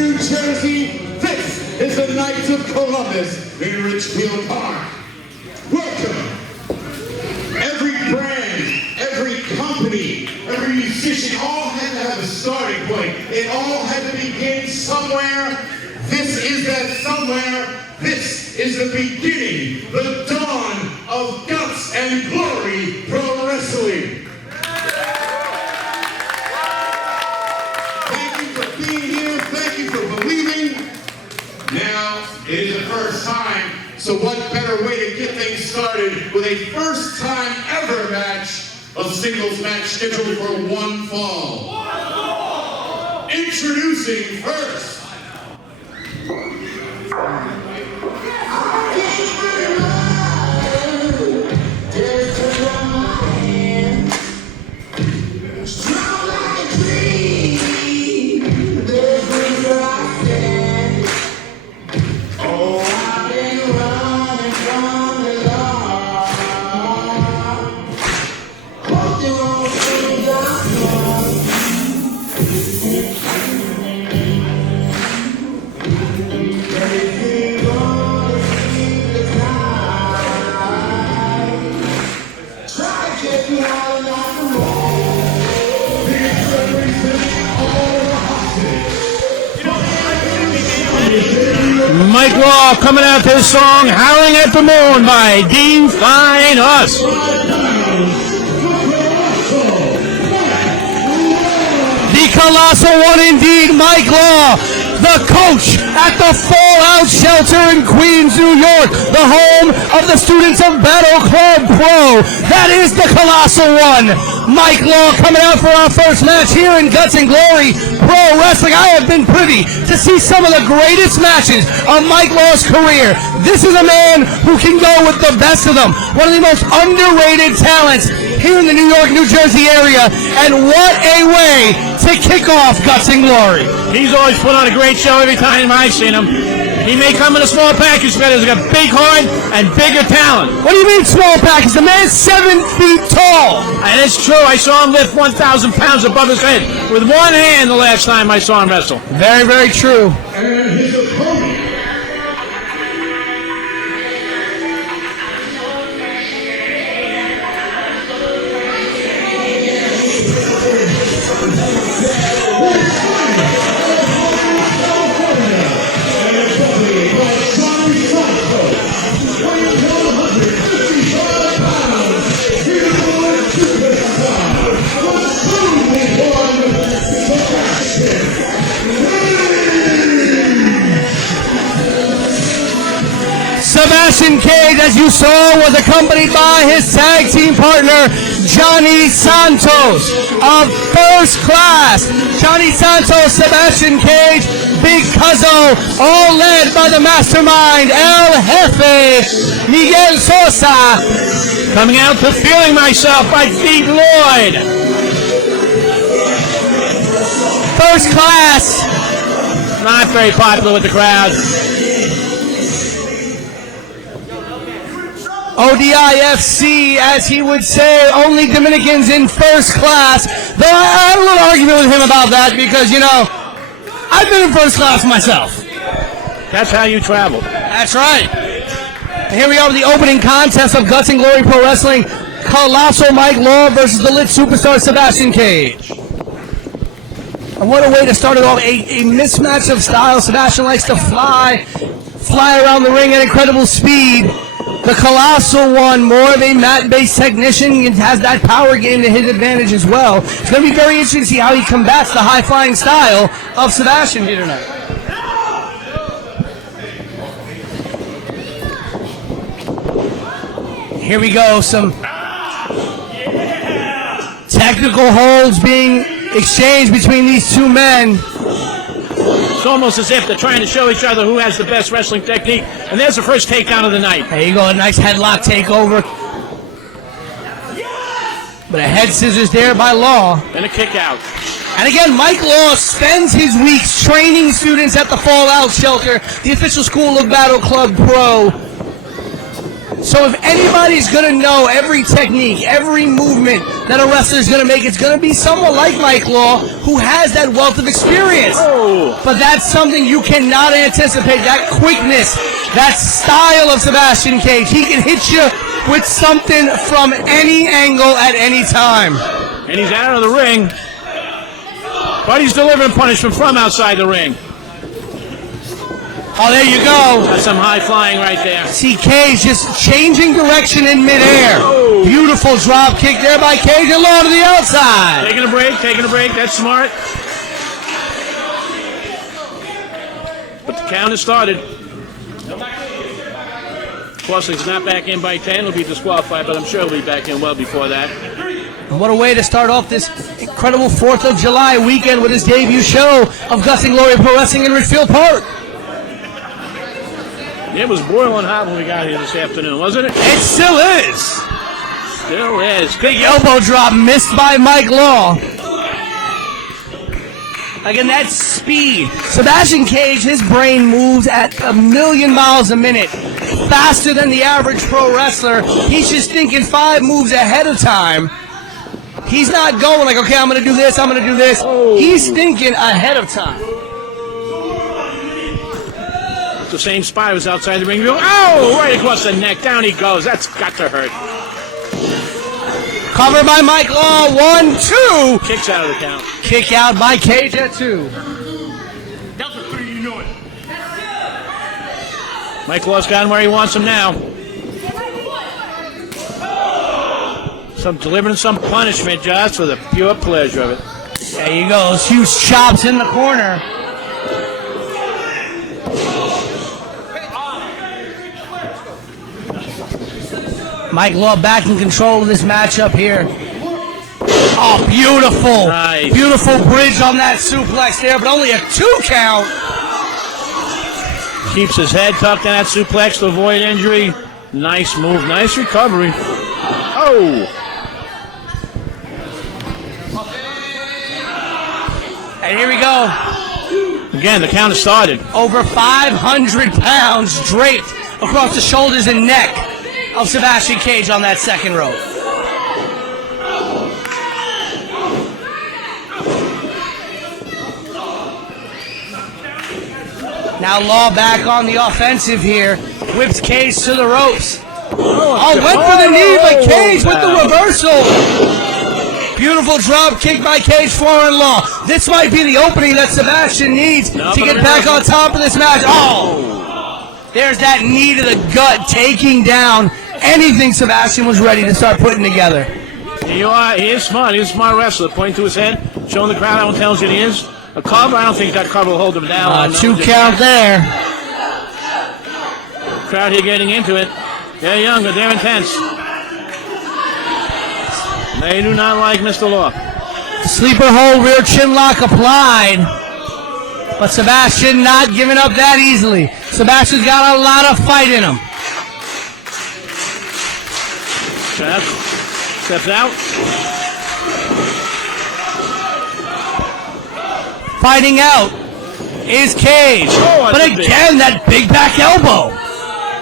New Jersey, this is the Knights of Columbus in Richfield Park. Welcome. Every brand, every company, every musician, all had to have a starting point. It all had to begin somewhere. This is that somewhere. This is the beginning, the dawn of Guts and Glory Pro Wrestling. Thank you for being here. Thank you for believing. Now, it is the first time, so what better way to get things started with a first time ever match, a singles match scheduled for one fall. Introducing first. Mike Law coming out to his song Howling at the Moon by Define Us. The Colossal one indeed, Mike Law, the coach at the Fallout Shelter in Queens, New York, the home of the students of Battle Club Pro. That is the Colossal one. Mike Law coming out for our first match here in Guts and Glory Pro Wrestling. I have been privy to see some of the greatest matches of Mike Law's career. This is a man who can go with the best of them. One of the most underrated talents here in the New York, New Jersey area. And what a way to kick off Guts and Glory. He's always put on a great show every time I've seen him. He may come in a small package, but he's got big heart and bigger talent. What do you mean small package? The man's 7 feet tall. And it's true. I saw him lift 1,000 pounds above his head with one hand the last time I saw him wrestle. Very, very true. And his opponent. Sebastian Kage, as you saw, was accompanied by his tag team partner, Jhonny Santos of First Class. Jhonny Santos, Sebastian Kage, Big Cuzzo, all led by the mastermind, El Jefe, Miguel Sosa. Coming out to Feeling Myself by Pete Lloyd. First Class. Not very popular with the crowd. ODIFC, as he would say, only Dominicans in First Class. Though I had a little argument with him about that because, you know, I've been in First Class myself. That's how you travel. That's right. And here we are with the opening contest of Guts and Glory Pro Wrestling. Colossal Mike Law versus the lit superstar Sebastian Kage. And what a way to start it off. A mismatch of style. Sebastian likes to fly around the ring at incredible speed. The Colossal one, more of a mat-based technician, and has that power game to his advantage as well. It's going to be very interesting to see how he combats the high-flying style of Sebastian here tonight. Here we go, some technical holds being exchanged between these two men. It's almost as if they're trying to show each other who has the best wrestling technique. And there's the first takedown of the night. There you go, a nice headlock takeover. But a head scissors there by Law. And a kick out. And again, Mike Law spends his weeks training students at the Fallout Shelter, the official school of Battle Club Pro. So if anybody's going to know every technique, every movement that a wrestler's going to make, it's going to be someone like Mike Law who has that wealth of experience. But that's something you cannot anticipate, that quickness, that style of Sebastian Kage. He can hit you with something from any angle at any time. And he's out of the ring, but he's delivering punishment from outside the ring. Oh, there you go. That's some high flying right there. See Kage just changing direction in midair. Oh. Beautiful drop kick there by Kage and Law to the outside. Taking a break. That's smart. But the count has started. Of course, he's not back in by 10. He'll be disqualified, but I'm sure he'll be back in well before that. And what a way to start off this incredible 4th of July weekend with his debut show of Guts and Glory Pro Wrestling in Ridgefield Park. It was boiling hot when we got here this afternoon, wasn't it? It still is. Still is. Big elbow drop missed by Mike Law. Again, that's speed. Sebastian Kage, his brain moves at 1,000,000 miles a minute. Faster than the average pro wrestler. He's just thinking 5 moves ahead of time. He's not going like, okay, I'm going to do this, I'm going to do this. He's thinking ahead of time. The same spot was outside the ring. Oh, right across the neck. Down he goes. That's got to hurt. Cover by Mike Law. 1, 2. Kicks out of the count. Kick out by Kage at 2. That's a 3, you know it. Mike Law's gotten where he wants him now. Delivering some punishment just for the pure pleasure of it. There you go. Those huge chops in the corner. Mike Law back in control of this matchup here. Oh, beautiful. Nice. Beautiful bridge on that suplex there, but only a 2 count. Keeps his head tucked in that suplex to avoid injury. Nice move. Nice recovery. Oh. And here we go. Again, the count has started. Over 500 pounds draped across the shoulders and neck of Sebastian Kage on that second rope. Now Law back on the offensive here. Whips Kage to the ropes. Oh, went for the knee, but Kage with the reversal. Beautiful drop kick by Kage for Law. This might be the opening that Sebastian needs to get back on top of this match. Oh! There's that knee to the gut, taking down anything Sebastian was ready to start putting together. He is smart. He's a smart wrestler. Pointing to his head, showing the crowd how intelligent he is. A cover, I don't think that cover will hold him down. 2 count there. Crowd here getting into it. They're younger, they're intense. They do not like Mr. Law. Sleeper hold, rear chin lock applied. But Sebastian not giving up that easily. Sebastian's got a lot of fight in him. Steps out. Fighting out is Kage. But again, that big back elbow.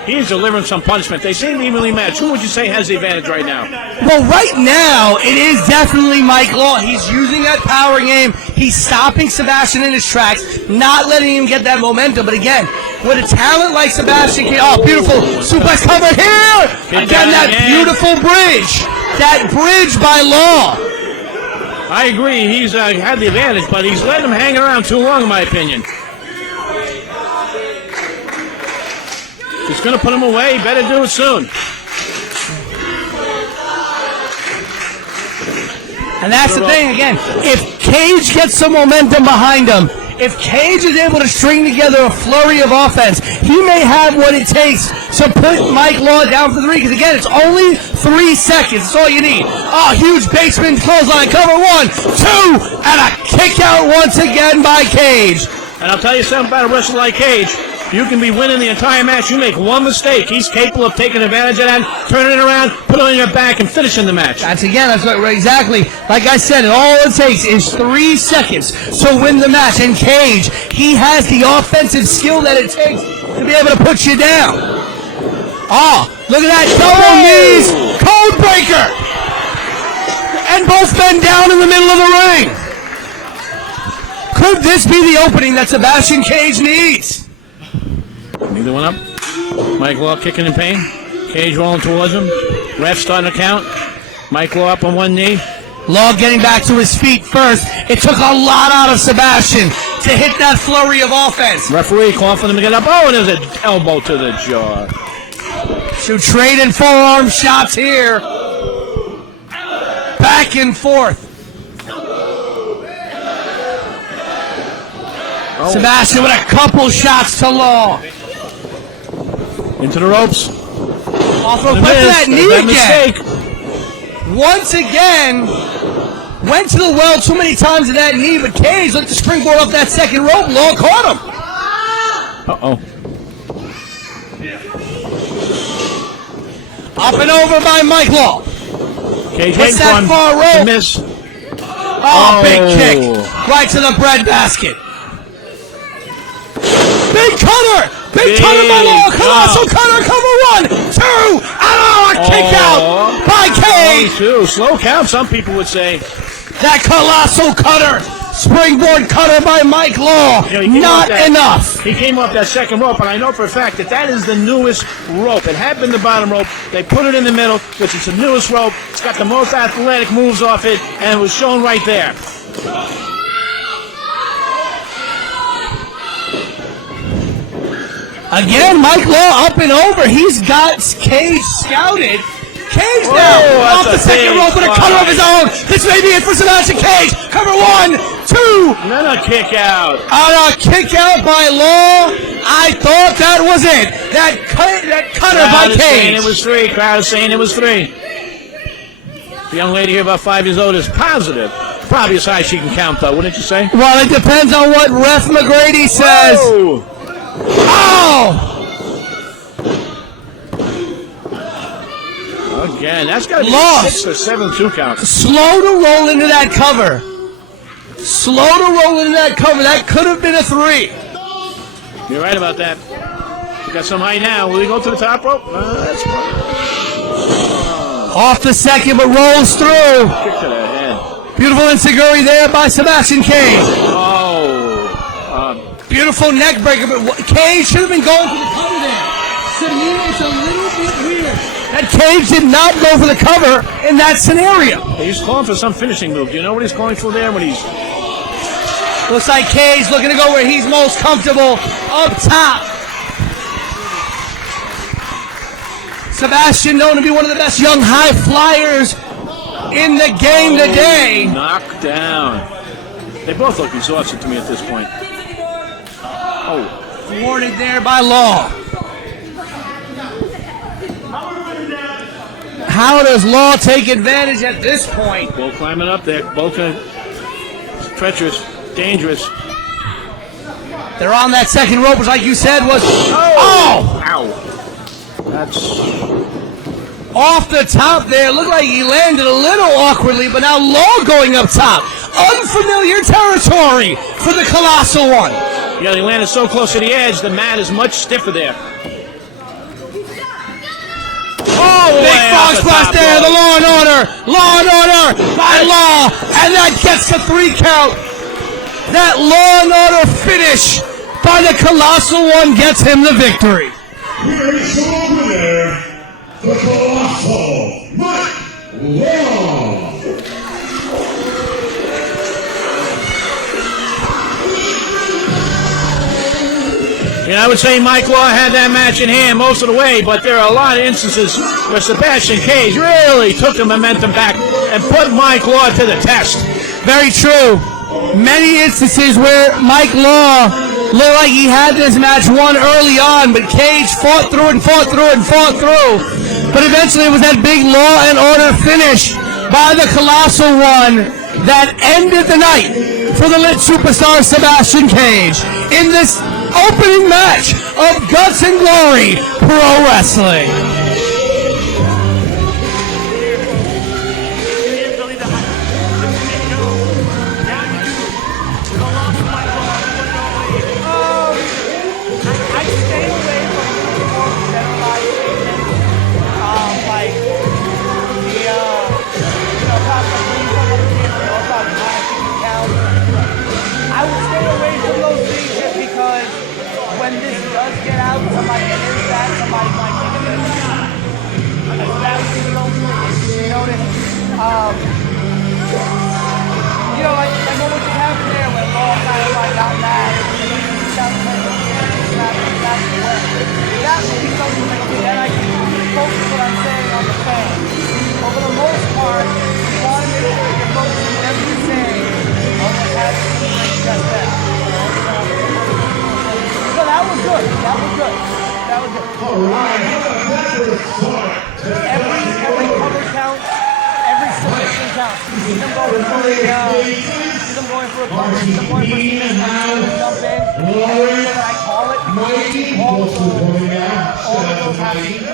He's delivering some punishment. They seem evenly matched. Who would you say has the advantage right now? Well, right now, it is definitely Mike Law. He's using that power game. He's stopping Sebastian in his tracks, not letting him get that momentum. But again, with a talent like Sebastian, oh, beautiful suplex cover here. Again, that beautiful bridge. That bridge by Law. I agree. He's had the advantage, but he's letting him hang around too long, in my opinion. He's going to put him away. He better do it soon. And that's the thing, again. If Kage gets some momentum behind him, if Kage is able to string together a flurry of offense, he may have what it takes to put Mike Law down for 3. Because, again, it's only 3 seconds. That's all you need. Oh, huge basement clothesline. Cover 1, 2, and a kick out once again by Kage. And I'll tell you something about a wrestler like Kage. You can be winning the entire match. You make one mistake. He's capable of taking advantage of that, turning it around, putting it on your back, and finishing the match. That's what, exactly. Like I said, all it takes is 3 seconds to win the match. And Kage, he has the offensive skill that it takes to be able to put you down. Look at that double knees, code breaker. And both men down in the middle of the ring. Could this be the opening that Sebastian Kage needs? Neither one up. Mike Law kicking in pain. Kage rolling towards him. Ref starting to count. Mike Law up on one knee. Law getting back to his feet first. It took a lot out of Sebastian to hit that flurry of offense. Referee calling for them to get up. Oh, and there's an elbow to the jaw. So trading forearm shots here. Back and forth. Oh. Sebastian with a couple shots to Law. Into the ropes. Off of that knee again. Mistake. Once again, went to the well too many times with that knee, but Kage looked to springboard off that second rope. Law caught him. Uh-oh. Up and over by Mike Law. Kage hits waiting that for far him rope. to miss. Oh, big kick. Right to the bread basket. Big cutter. Big cutter by Law. Colossal cutter. Cover 1, 2. Oh, a kick out by Kage. 2. Slow count, some people would say. That colossal cutter. Springboard cutter by Mike Law. Not enough. He came off that second rope, and I know for a fact that is the newest rope. It had been the bottom rope. They put it in the middle, which is the newest rope. It's got the most athletic moves off it, and it was shown right there. Again, Mike Law up and over. He's got Kage scouted. Kage now off the second rope with a cutter of his own. This may be it for Sebastian Kage. Cover 1, 2. And then a kick out. On a kick out by Law. I thought that was it. That cutter by Kage. It was 3. Crowd is saying it was 3. The young lady here, about 5 years old, is positive. Probably as high as she can count, though, wouldn't you say? Well, it depends on what Ref McGrady says. Whoa. Oh! Again, that's got to be Lost. 6 or 7 2 count. Slow to roll into that cover. Slow to roll into that cover. That could have been a 3. You're right about that. We got some height now. Will he go to the top rope? That's Off the second, but rolls through. kick to the head. Beautiful enziguri there by Sebastian Kage. Oh. Beautiful neck breaker, but Kage should have been going for the cover there. To me, it's a little bit weird that Kage did not go for the cover in that scenario. He's calling for some finishing move. Do you know what he's calling for there? When he's looks like Kage looking to go where he's most comfortable, up top. Sebastian known to be one of the best young high flyers in the game today. Knocked down. They both look exhausted to me at this point. Oh. Thwarted there by Law. How does Law take advantage at this point? Both climbing up there. Both treacherous, dangerous. They're on that second rope, which, like you said, was... Oh! Ow. That's... Off the top there. Looked like he landed a little awkwardly, but now Law going up top. Unfamiliar territory for the Colossal one. Yeah, they landed so close to the edge, the mat is much stiffer there. Oh, big frog splash there, the Law and Order by Law, and that gets the 3 count. That Law and Order finish by the Colossal one gets him the victory. Here is your winner, the Colossal, Mike Law. And I would say Mike Law had that match in hand most of the way, but there are a lot of instances where Sebastian Kage really took the momentum back and put Mike Law to the test. Very true. Many instances where Mike Law looked like he had this match won early on, but Kage fought through and fought through and fought through. But eventually it was that big Law and Order finish by the Colossal one that ended the night for the lit superstar Sebastian Kage in this opening match of Guts and Glory Pro Wrestling. You know, like what was happening there when Law kind of like got mad and that would be something that I can focus what I'm saying on the fans. But for the most part, you want to make sure you're focusing whatever you're saying on what's happening just then. So that was good. All right, Every cover counts. Every submission counts. See them going for a punch, see them going for a jump in. Every that I call it, all of those have to be seen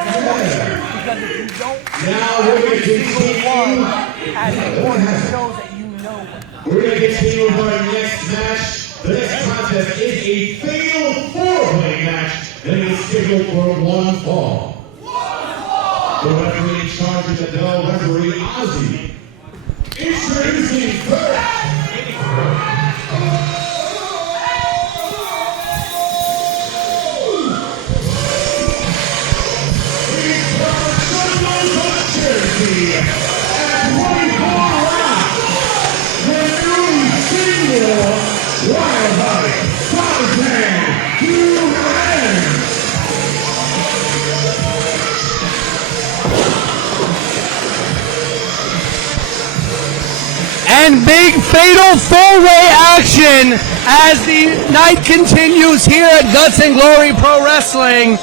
as important. Because if you don't see every single one as important, it shows that you know it. we're going to continue with our next match. The next contest is a fatal four-way match, and it is scheduled for one fall. The referee in charge of the DeVille, referee Ozzy. Introducing first. He's from Jersey at 24 rounds. The new single wild body, Tarzan, Duran. And big fatal four-way action as the night continues here at Guts and Glory Pro Wrestling.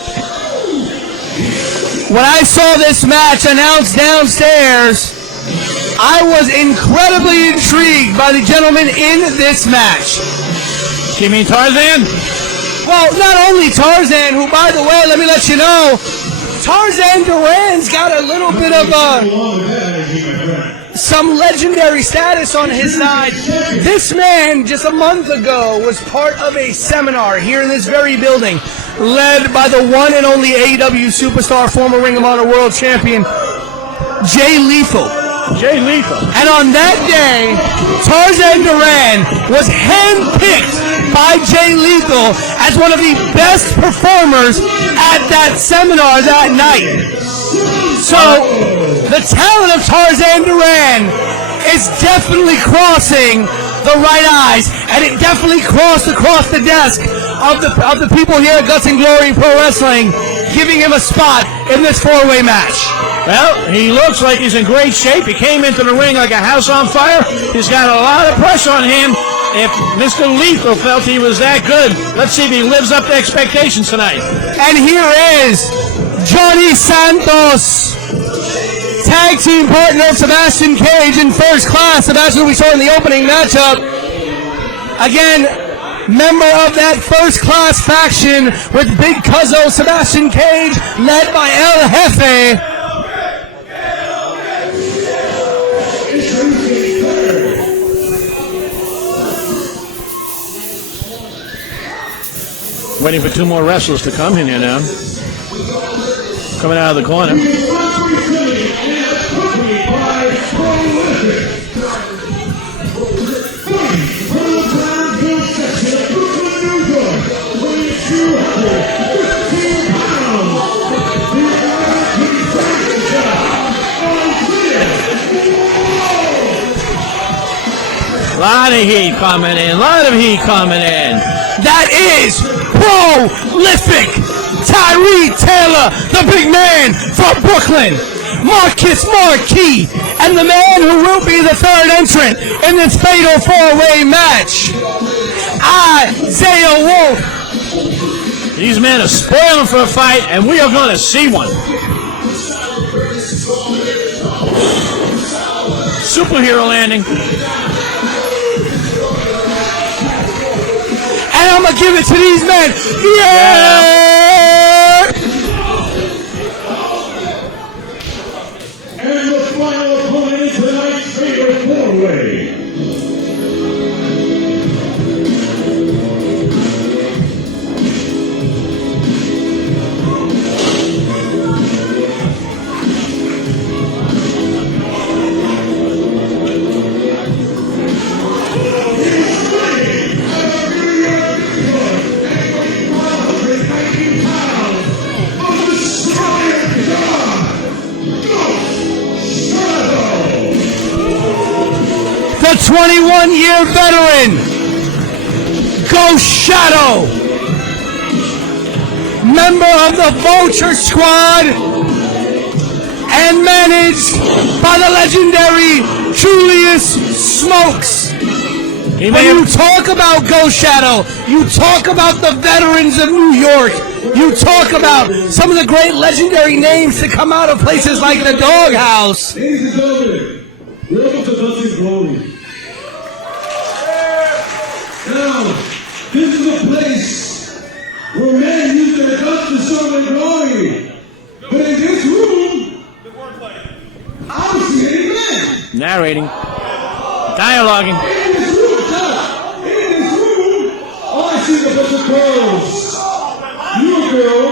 When I saw this match announced downstairs, I was incredibly intrigued by the gentleman in this match. You mean Tarzan? Well, not only Tarzan, who, by the way, let me let you know, Tarzan Duran's got a little bit of some legendary status on his side. This man, just a month ago, was part of a seminar here in this very building, led by the one and only AEW superstar, former Ring of Honor World Champion, Jay Lethal. And on that day, Tarzan Duran was handpicked by Jay Lethal as one of the best performers at that seminar that night. So, the talent of Tarzan Duran is definitely crossing the right eyes, and it definitely crossed across the desk of the people here at Guts and Glory Pro Wrestling, giving him a spot in this four-way match. Well, he looks like he's in great shape. He came into the ring like a house on fire. He's got a lot of pressure on him. If Mr. Lethal felt he was that good, let's see if he lives up to expectations tonight. And here is Jhonny Santos, tag team partner of Sebastian Kage in first class. Sebastian, we saw in the opening matchup. Again, member of that first class faction with Big Cuzzo Sebastian Kage, led by El Jefe. Waiting for two more wrestlers to come in here now. Coming out of the corner. Lot of heat coming in. That is prolific Tyree Taylor, the big man from Brooklyn, Marquee, and the man who will be the third entrant in this fatal four-way match, Isaiah Wolf. These men are spoiling for a fight, and we are going to see one. Superhero landing. And I'm going to give it to these men. Yeah! And the final opponent is tonight's favorite four-way. more veteran, Ghost Shadow, member of the Vulture Squad, and managed by the legendary Julius Smokes. When you talk about Ghost Shadow, you talk about the veterans of New York. You talk about some of the great legendary names that come out of places like the Doghouse. Ladies and gentlemen, welcome to Dustin's Glory. Now, this is a place where men use their guts to show their glory. But in this room, I don't see any men. Narrating. Dialoguing. In this room, all I see is a bunch of girls. You a girl,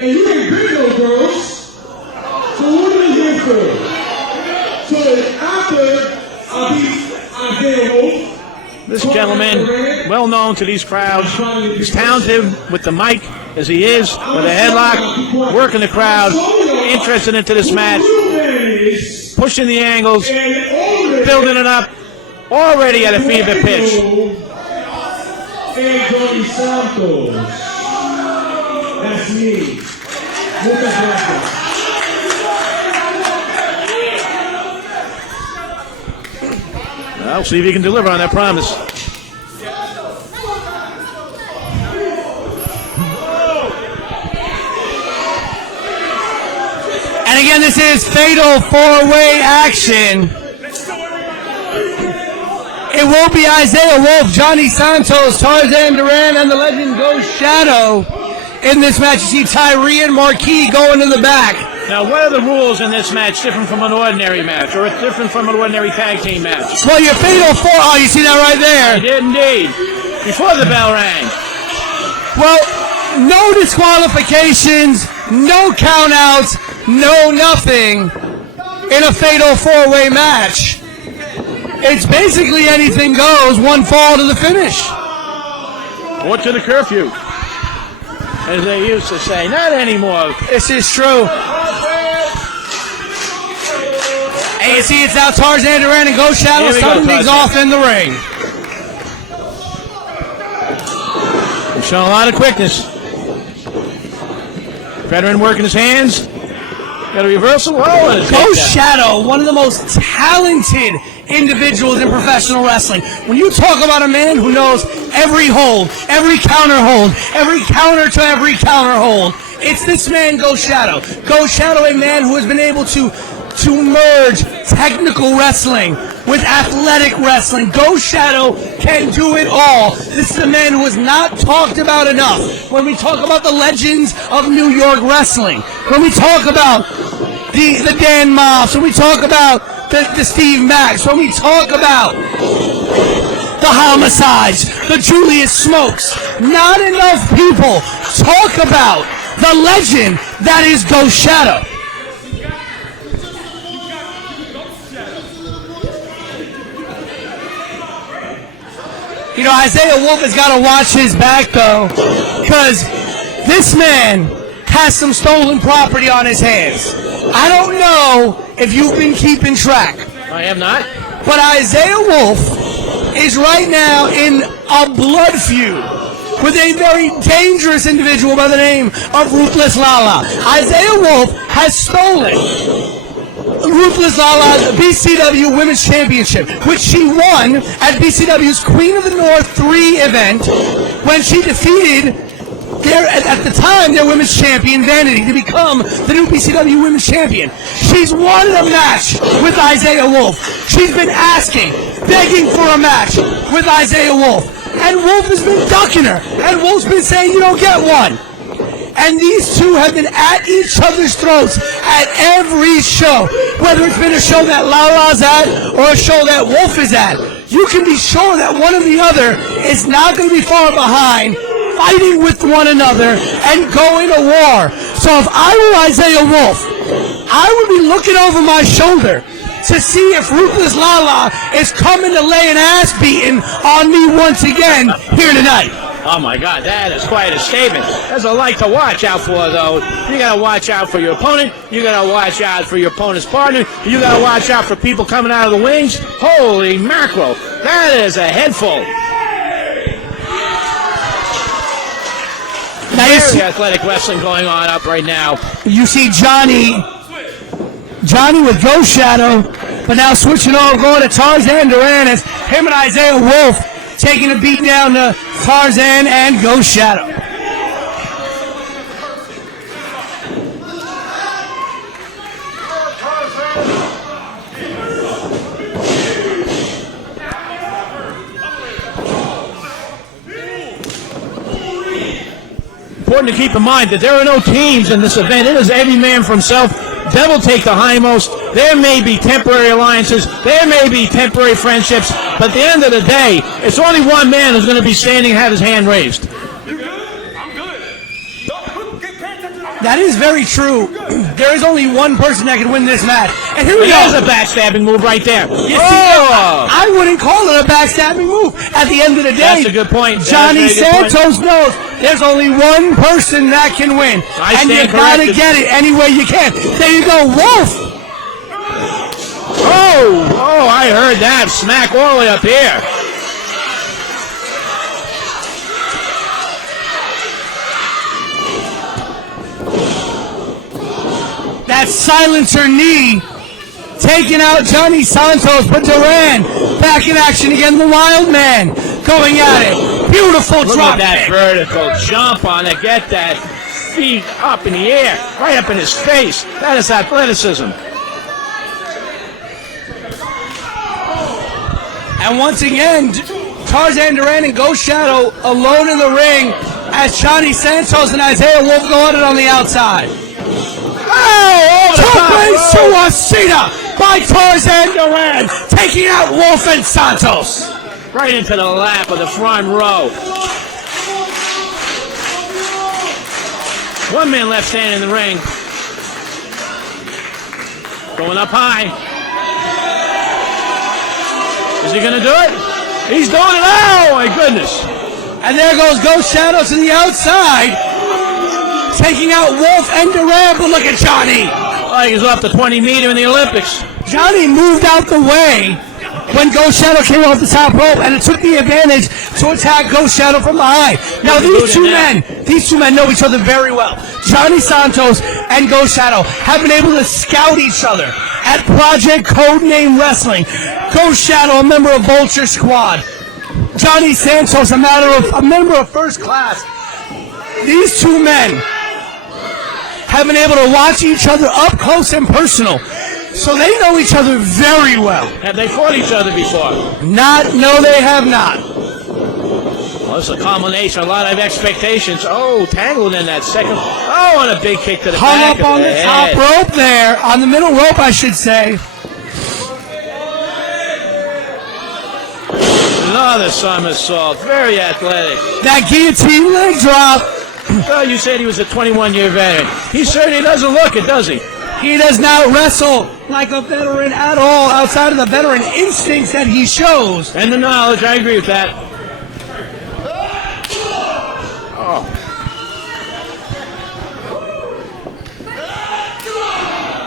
and you ain't big no girls. So what are we here for? So after I beat Isaiah Wolf, This gentleman, well known to these crowds, is talented with the mic as he is, with a headlock, working the crowd, interested into this match, pushing the angles, building it up, already at a fever pitch. Adrian Santos. That's me. I'll see if he can deliver on that promise. And again, this is fatal four-way action. It will be Isaiah Wolf, Jhonny, Santos, Tarzan, Duran, and the legend Ghost Shadow. In this match, you see Tyree and Marquee going to the back. Now, what are the rules in this match different from an ordinary match, or different from an ordinary tag team match? Well, your fatal four, oh, you see that right there? I did indeed. Before the bell rang. Well, no disqualifications, no countouts, no nothing in a fatal four-way match. It's basically anything goes, one fall to the finish. Or to the curfew, as they used to say. Not anymore. This is true. And you see it's now Tarzan, Duran, and Ghost Shadow starting things off in the ring. He's showing a lot of quickness. Veteran working his hands. Got a reversal. Oh, and a Ghost Shadow, one of the most talented individuals in professional wrestling. When you talk about a man who knows every hold, every counter hold, every counter to every counter hold, it's this man, Ghost Shadow. Ghost Shadow, a man who has been able to merge technical wrestling with athletic wrestling. Ghost Shadow can do it all. This is a man who is not talked about enough when we talk about the legends of New York wrestling. When we talk about the Dan Maffs, when we talk about the Steve Max, when we talk about the Homicides, the Julius Smokes, not enough people talk about the legend that is Ghost Shadow. You know, Isaiah Wolf has got to watch his back, though, because this man has some stolen property on his hands. I don't know if you've been keeping track. I have not. But Isaiah Wolf is right now in a blood feud with a very dangerous individual by the name of Ruthless Lala. Isaiah Wolf has stolen Ruthless Lala's BCW Women's Championship, which she won at BCW's Queen of the North 3 event when she defeated at the time their women's champion Vanity to become the new BCW Women's Champion. She's won a match with Isaiah Wolf. She's been asking, begging for a match with Isaiah Wolf. And Wolf has been ducking her. And Wolf's been saying, you don't get one. And these two have been at each other's throats at every show. Whether it's been a show that Lala's at or a show that Wolf is at, you can be sure that one or the other is not going to be far behind, fighting with one another and going to war. So if I were Isaiah Wolf, I would be looking over my shoulder to see if Ruthless Lala is coming to lay an ass beating on me once again here tonight. Oh my God, that is quite a statement. There's a light to watch out for, though. You gotta watch out for your opponent. You gotta watch out for your opponent's partner. You gotta watch out for people coming out of the wings. Holy mackerel, that is a headful. Very athletic wrestling going on up right now. You see Jhonny with Ghost Shadow, but now switching over, going to Tarzan Duran as him and Isaiah Wolf taking a beat down to Tarzan and Ghost Shadow. Important to keep in mind that there are no teams in this event. It is every man for himself. Devil take the hindmost. There may be temporary alliances. There may be temporary friendships. But at the end of the day, it's only one man who's going to be standing and have his hand raised. That is very true. There is only one person that can win this match. And here we go. There's a backstabbing move right there. I wouldn't call it a backstabbing move. At the end of the day, that's a good point. Jhonny Santos knows there's only one person that can win. And you gotta get it any way you can. There you go, Wolf. Oh, I heard that smack all the way up here. That silencer knee taking out Jhonny Santos, but Duran back in action again. The Wild Man going at it. Beautiful drop. Look at that vertical jump on it. Get that feet up in the air, right up in his face. That is athleticism. And once again, Tarzan Duran and Ghost Shadow alone in the ring as Jhonny Santos and Isaiah Wolf go at it on the outside. Oh, to a Cena by Tarzan Duran, taking out Wolf and Santos. Right into the lap of the front row. One man left standing in the ring. Going up high. Is he going to do it? He's doing it. Oh, my goodness. And there goes Ghost Shadow to the outside, taking out Wolf and Duran, but look at Jhonny. Oh, he's off the 20-meter in the Olympics. Jhonny moved out the way when Ghost Shadow came off the top rope, and it took the advantage to attack Ghost Shadow from behind. Now these two men know each other very well. Jhonny Santos and Ghost Shadow have been able to scout each other at Project Codename Wrestling. Ghost Shadow, a member of Vulture Squad. Jhonny Santos, a member of First Class. These two men have been able to watch each other up close and personal. So they know each other very well. Have they fought each other before? No, they have not. Well, it's a combination, a lot of expectations. Oh, tangled in that second. Oh, and a big kick to the Hung back up on the top rope there, on the middle rope, I should say. Another somersault, very athletic. That guillotine leg drop. Well, you said he was a 21-year veteran. He certainly doesn't look it, does he? He does not wrestle like a veteran at all, outside of the veteran instincts that he shows. And the knowledge, I agree with that. Oh.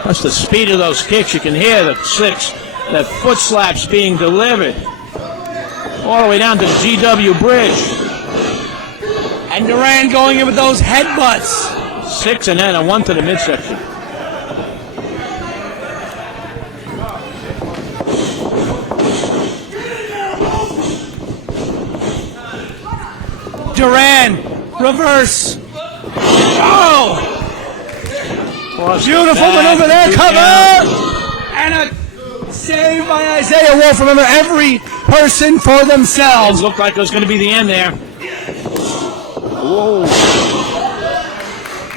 That's the speed of those kicks. You can hear the foot slaps being delivered. All the way down to the GW bridge. And Duran going in with those headbutts. 6 and then a 1 to the midsection. Duran, reverse. Oh! Beautiful maneuver there, cover! And a save by Isaiah Wolf. Remember, every person for themselves. It looked like it was going to be the end there. Whoa.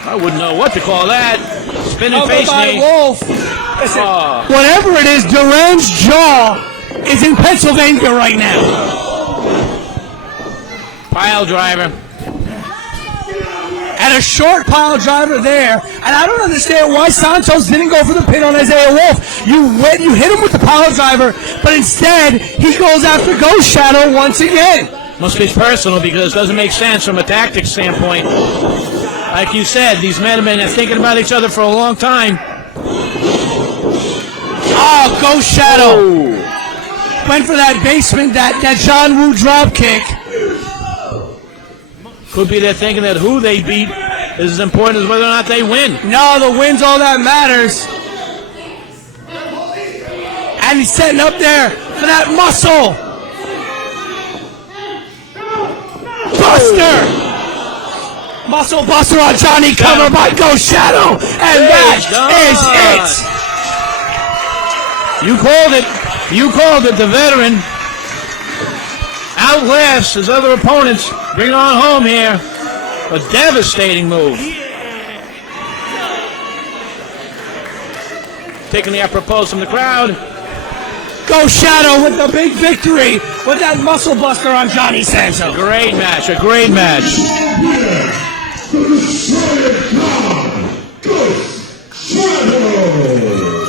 I wouldn't know what to call that. Spinning face knee. Wolf. Listen, whatever it is, Duran's jaw is in Pennsylvania right now. Pile driver. And a short pile driver there. And I don't understand why Santos didn't go for the pin on Isaiah Wolf. You hit him with the pile driver, but instead he goes after Ghost Shadow once again. Must be personal because it doesn't make sense from a tactics standpoint. Like you said, these men have been thinking about each other for a long time. Oh, Ghost Shadow. Went for that basement, that John Woo drop kick. Could be they're thinking that who they beat is as important as whether or not they win. No, the win's all that matters. And he's setting up there for that muscle. Buster! Muscle buster on Jhonny, covered by Ghost Shadow. And that is it. You called it. You called it. The veteran outlasts his other opponents. Bring it on home here. A devastating move. Taking the apropos from the crowd. Ghost Shadow with the big victory with that muscle buster on Jhonny Santos. Great match. A great match. The Destroyer God, Ghost Shadow.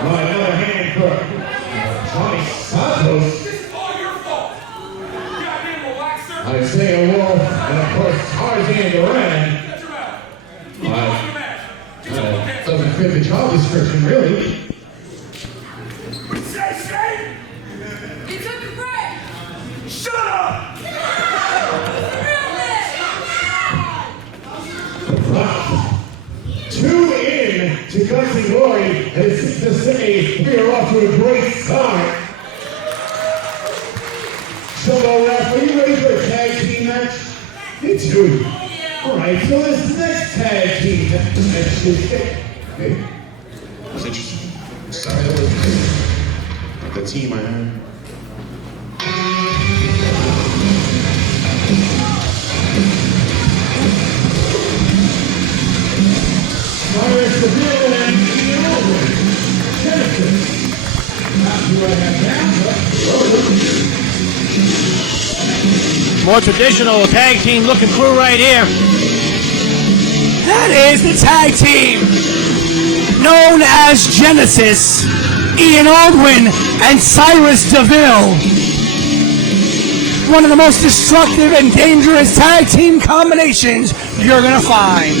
Another hand for Santos. Isaiah Wolf, and of course Tarzan Duran. Doesn't fit the job description, really. He took a break. Shut up! 2 in to Guts and Glory, and it's to say we are off to a great start. Shogo Ref, are you ready for a tag team match? Me too. Alright, so this next tag team match is... Hey, was interesting. Sorry, that was the team I had. Cyrus, DeVille, and Aldwin. Genesis. Not who I have now, but... More traditional tag team looking crew right here. That is the tag team known as Genesis, Ian Aldwin and Cyrus DeVille. One of the most destructive and dangerous tag team combinations you're gonna find.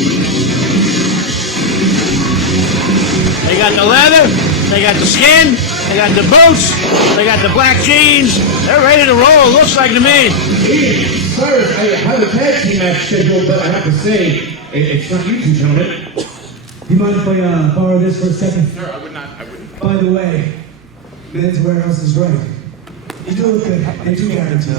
They got the leather, they got the skin, they got the boots, they got the black jeans. They're ready to roll, looks like to me. Ian, Cyrus, I have a tag team match scheduled, but I have to say, it's not you two gentlemen. Do you mind if I borrow this for a second? Sir, I wouldn't. By the way, Men's Warehouse is right. You do look good. They do guarantee.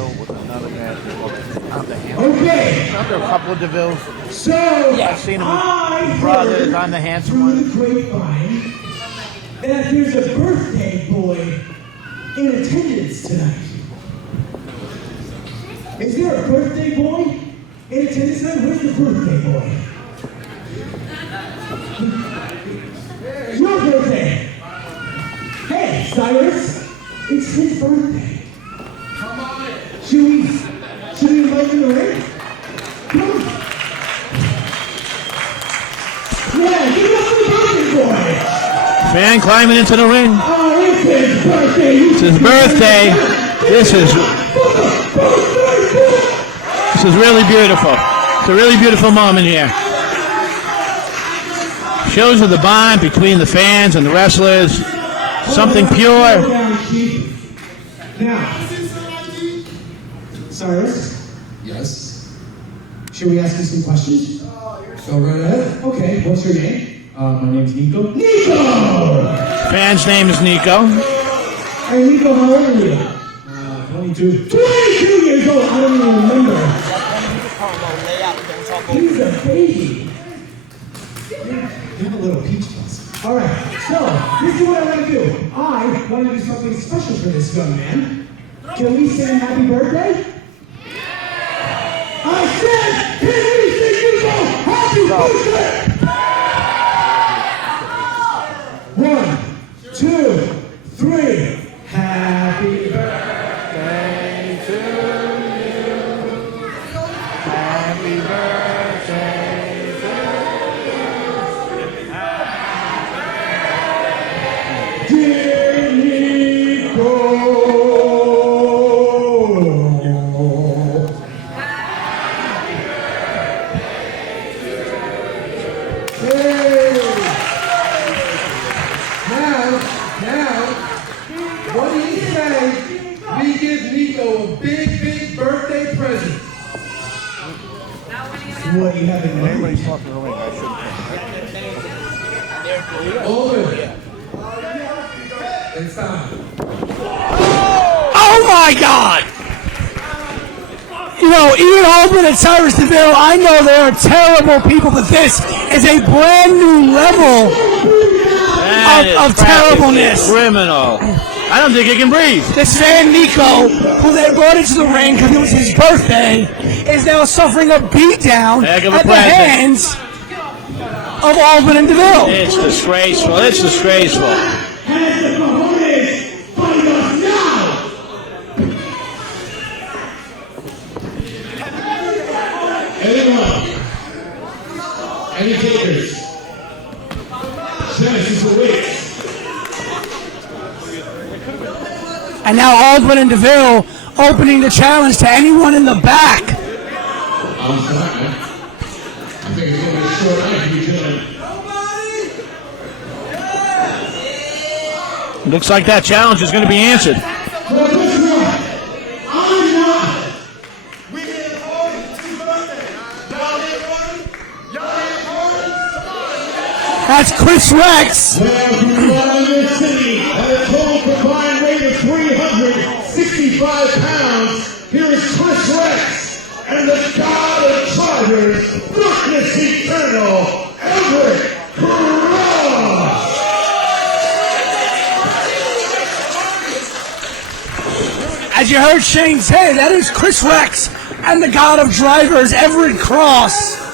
Okay. Aren't there a couple of DeVilles? So, I've seen him I brothers. heard I'm the handsome through one. the grapevine that there's a birthday boy in attendance tonight. Is there a birthday boy in attendance tonight? Where's the birthday boy? Your birthday. Hey, Cyrus, it's his birthday. Come on in. Should we invite him to the ring? Come on. Yeah, give it up for the birthday boy. Fan climbing into the ring. Oh, it's his birthday. It's his birthday. This is really beautiful. It's a really beautiful moment here. Shows you the bond between the fans and the wrestlers. Something pure. Now, Cyrus, Yes. should we ask you some questions? Go right ahead. Okay, what's your name? My name's Nico. Nico! Fan's name is Nico. Hey, Nico, how old are you? 22. 22 years old. I don't even remember. He's a baby. You're a little peach fuzz. All right, so this is what I want to do. I want to do something special for this young man. Can we sing happy birthday? I said, can we sing you go happy birthday? 1, 2, 3. Happy birthday to you. Happy birthday to you. Dear Nico. What do you have in mind? Over. It's time. Oh my God! You know, even Aldwin and Cyrus DeVille, I know they are terrible people, but this is a brand new level of terribleness. Criminal. I don't think he can breathe. This fan Nico, who they brought into the ring because it was his birthday, is now suffering a beatdown at the hands of Aldwin and DeVille. It's disgraceful. It's disgraceful. Anyone? Any takers? Genesis awaits. And now Aldwin and DeVille opening the challenge to anyone in the back. I'm sorry. I think it's going to be a short night for you gentlemen. Looks like that challenge is going to be answered. That's Chris Rex. At a total combined weight of 365 pounds, here is Chris Rex and the God of Chargers, darkness eternal, Everett Cross. As you heard Shane say, that is Chris Rex and the God of Drivers, Everett Cross.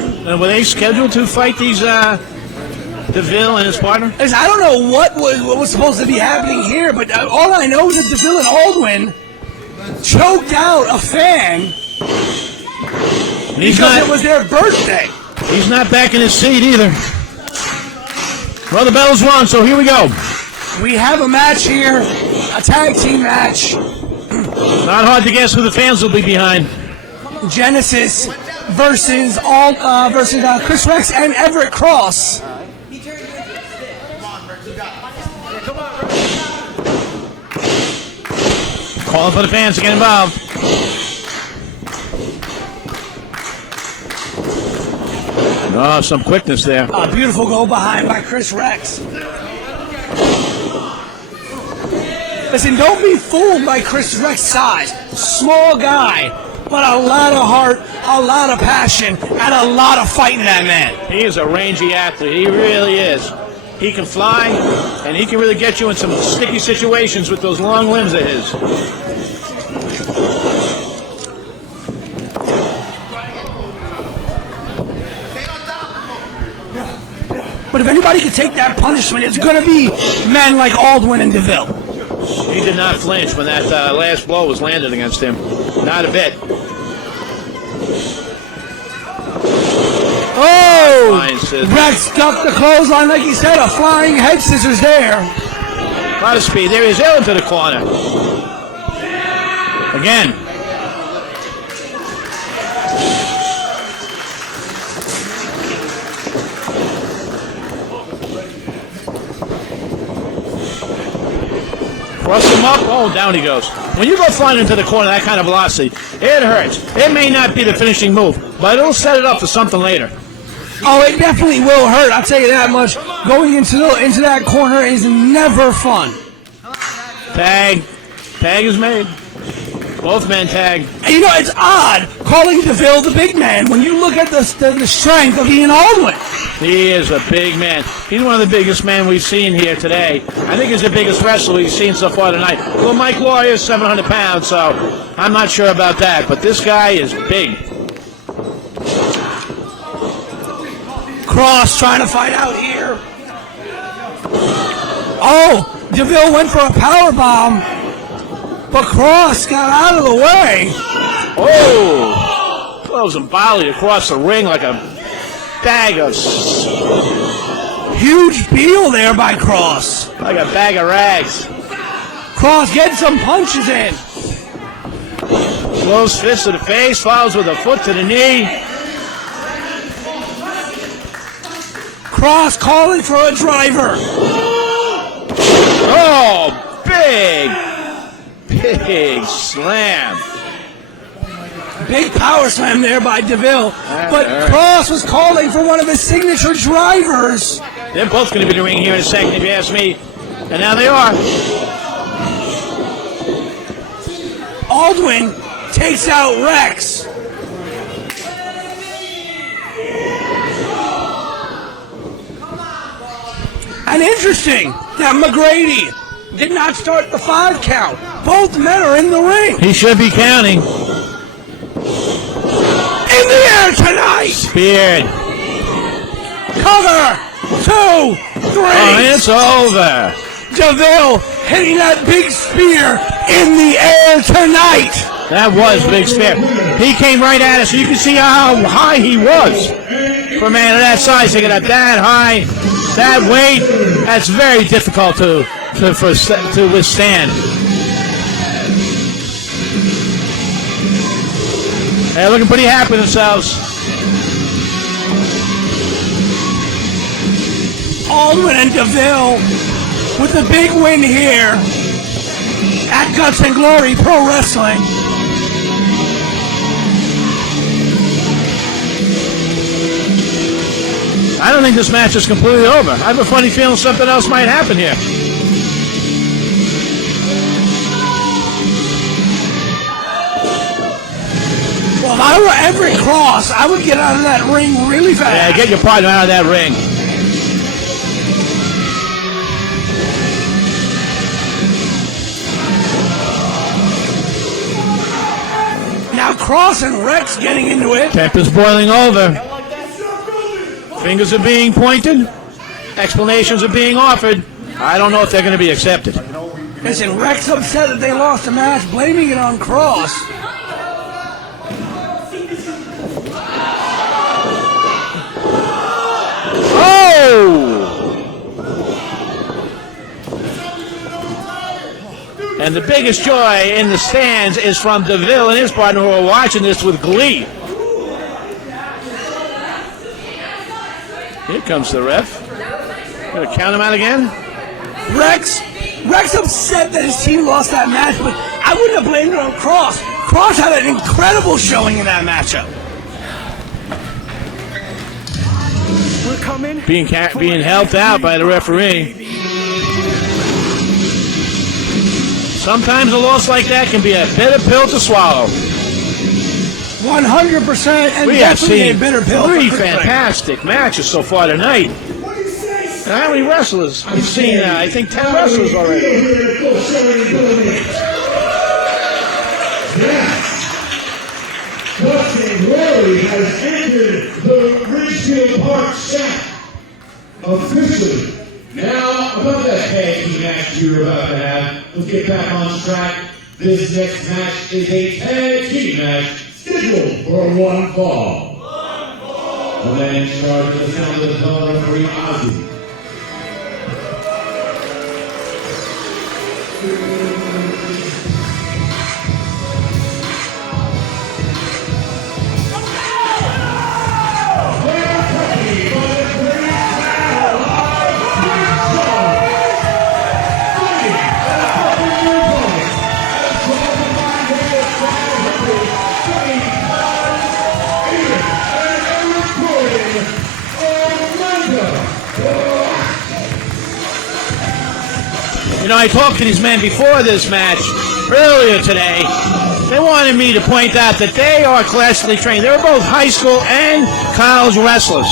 And were they scheduled to fight these DeVille and his partner? I don't know what was supposed to be happening here, but all I know is that DeVille and Aldwin choked out a fan because it was their birthday. He's not back in his seat either. Well, the bell's rung, so here we go. We have a match here, a tag team match. Not hard to guess who the fans will be behind. Genesis versus Chris Rex and Everett Cross. Calling for the fans to get involved. Oh, some quickness there. A beautiful go behind by Chris Rex. Listen, don't be fooled by Chris Rex's size. Small guy, but a lot of heart, a lot of passion, and a lot of fight in that man. He is a rangy athlete. He really is. He can fly, and he can really get you in some sticky situations with those long limbs of his. But if anybody could take that punishment, it's going to be men like Aldwin and DeVille. He did not flinch when that last blow was landed against him. Not a bit. Oh! Rex ducked the clothesline like he said, a flying head scissors there. A lot of speed. There he is, into the corner. Again. Cross him up. Oh, down he goes. When you go flying into the corner, that kind of velocity, it hurts. It may not be the finishing move, but it'll set it up for something later. Oh, it definitely will hurt. I'll tell you that much. Going into that corner is never fun. Tag is made. Both men tag. And you know, it's odd calling DeVille the big man when you look at the strength of Ian Aldwin. He is a big man. He's one of the biggest men we've seen here today. I think he's the biggest wrestler we've seen so far tonight. Well, Mike Law is 700 pounds, so I'm not sure about that. But this guy is big. Cross trying to fight out here. Oh, DeVille went for a power bomb, but Cross got out of the way. Oh, throws him bodily across the ring like a bag of... Huge deal there by Cross. Like a bag of rags. Cross getting some punches in. Close fist to the face, follows with a foot to the knee. Cross calling for a driver. Oh, big slam. Big power slam there by DeVille. But Cross was calling for one of his signature drivers. They're both going to be in the ring here in a second, if you ask me. And now they are. Aldwin takes out Rex. And interesting that McGrady did not start the 5 count. Both men are in the ring. He should be counting. In the air tonight. Speared. Cover. 2, 3. Oh, it's over. DeVille hitting that big spear in the air tonight. That was big spear. He came right at us, so you can see how high he was. For a man of that size, to get up that high, that weight, that's very difficult to withstand. They're looking pretty happy with themselves. Aldwin and DeVille with the big win here at Guts and Glory Pro Wrestling. I don't think this match is completely over. I have a funny feeling something else might happen here. Well, if I were Everett Cross, I would get out of that ring really fast. Yeah, get your partner out of that ring. Now Cross and Rex getting into it. Temper's boiling over. Fingers are being pointed. Explanations are being offered. I don't know if they're going to be accepted. Listen, Rex upset that they lost the match, blaming it on Cross. Oh! And the biggest joy in the stands is from DeVille and his partner, who are watching this with glee. Here comes the ref. Gonna count him out again? Rex upset that his team lost that match, but I wouldn't have blamed it on Cross. Cross had an incredible showing in that matchup. We're coming. Being helped out by the referee. Sometimes a loss like that can be a bitter pill to swallow. 100%, and We have definitely seen a bitter pill. three fantastic matches so far tonight. And how many wrestlers? We've seen, I think, 10 wrestlers already. Captain Glory has entered the Ridgefield Park shack. Officially. Now, about that tag team match you're about to have, let's get back on track. This next match is a tag team match scheduled for one fall. The man in charge of the sound of the bell, referee Ozzy. You know, I talked to these men before this match earlier today, They wanted me to point out that they are classically trained. They were both high school and college wrestlers.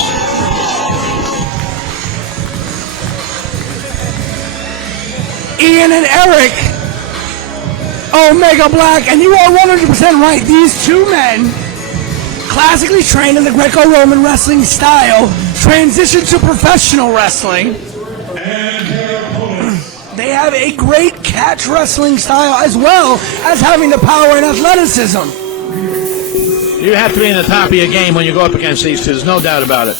Ian and Eric, Omega Black, and you are 100% right. These two men, classically trained in the Greco-Roman wrestling style, transitioned to professional wrestling. They have a great catch wrestling style as well as having the power and athleticism. You have to be in the top of your game when you go up against these two. There's no doubt about it.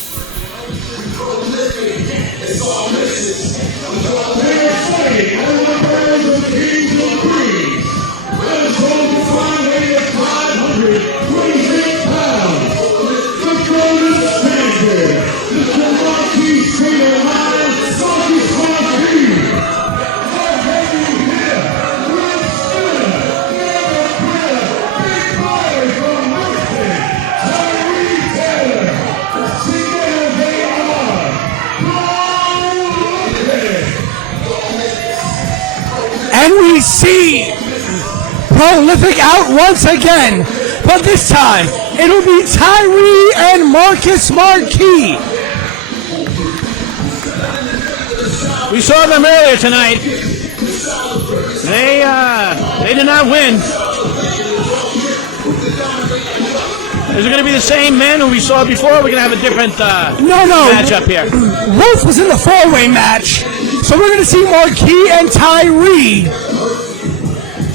And we see Prolific out once again, but this time it'll be Tyree and Marquee. We saw them earlier tonight. They did not win. Is it going to be the same men who we saw before? We're going to have a different match up here. Wolf was in the four-way match, so we're going to see Marquee and Tyree.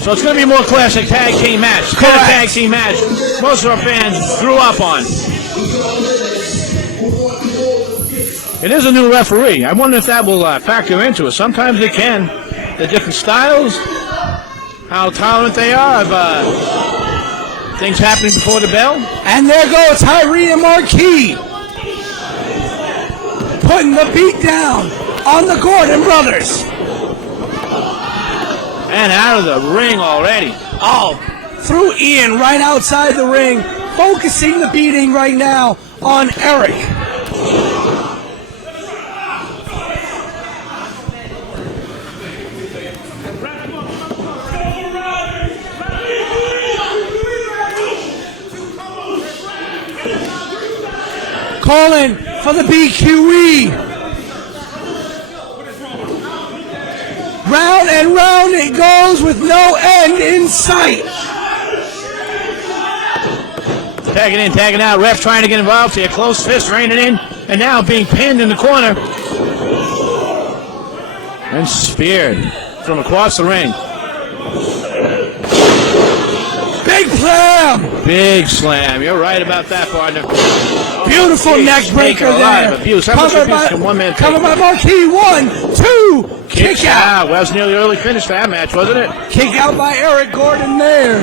So it's going to be more classic tag team match. Correct. Tag team match. Most of our fans grew up on. It is a new referee. I wonder if that will factor into it. Sometimes it can. The different styles, how tolerant they are of things happening before the bell. And there go Tyree and Marquee, putting the beat down on the Gordon brothers. And out of the ring already. Oh, threw Ian right outside the ring, focusing the beating right now on Eric. Calling for the BQE. Round and round it goes with no end in sight. Tagging in, tagging out. Ref trying to get involved. See a close fist raining in. And now being pinned in the corner. And speared from across the ring. Big slam. Big slam. You're right about that, partner. Beautiful neck breaker there. Covered by Marquee. 1, 2. Kick out. Well, that was nearly early finish for that match, wasn't it? Kick out by Eric Gordon there.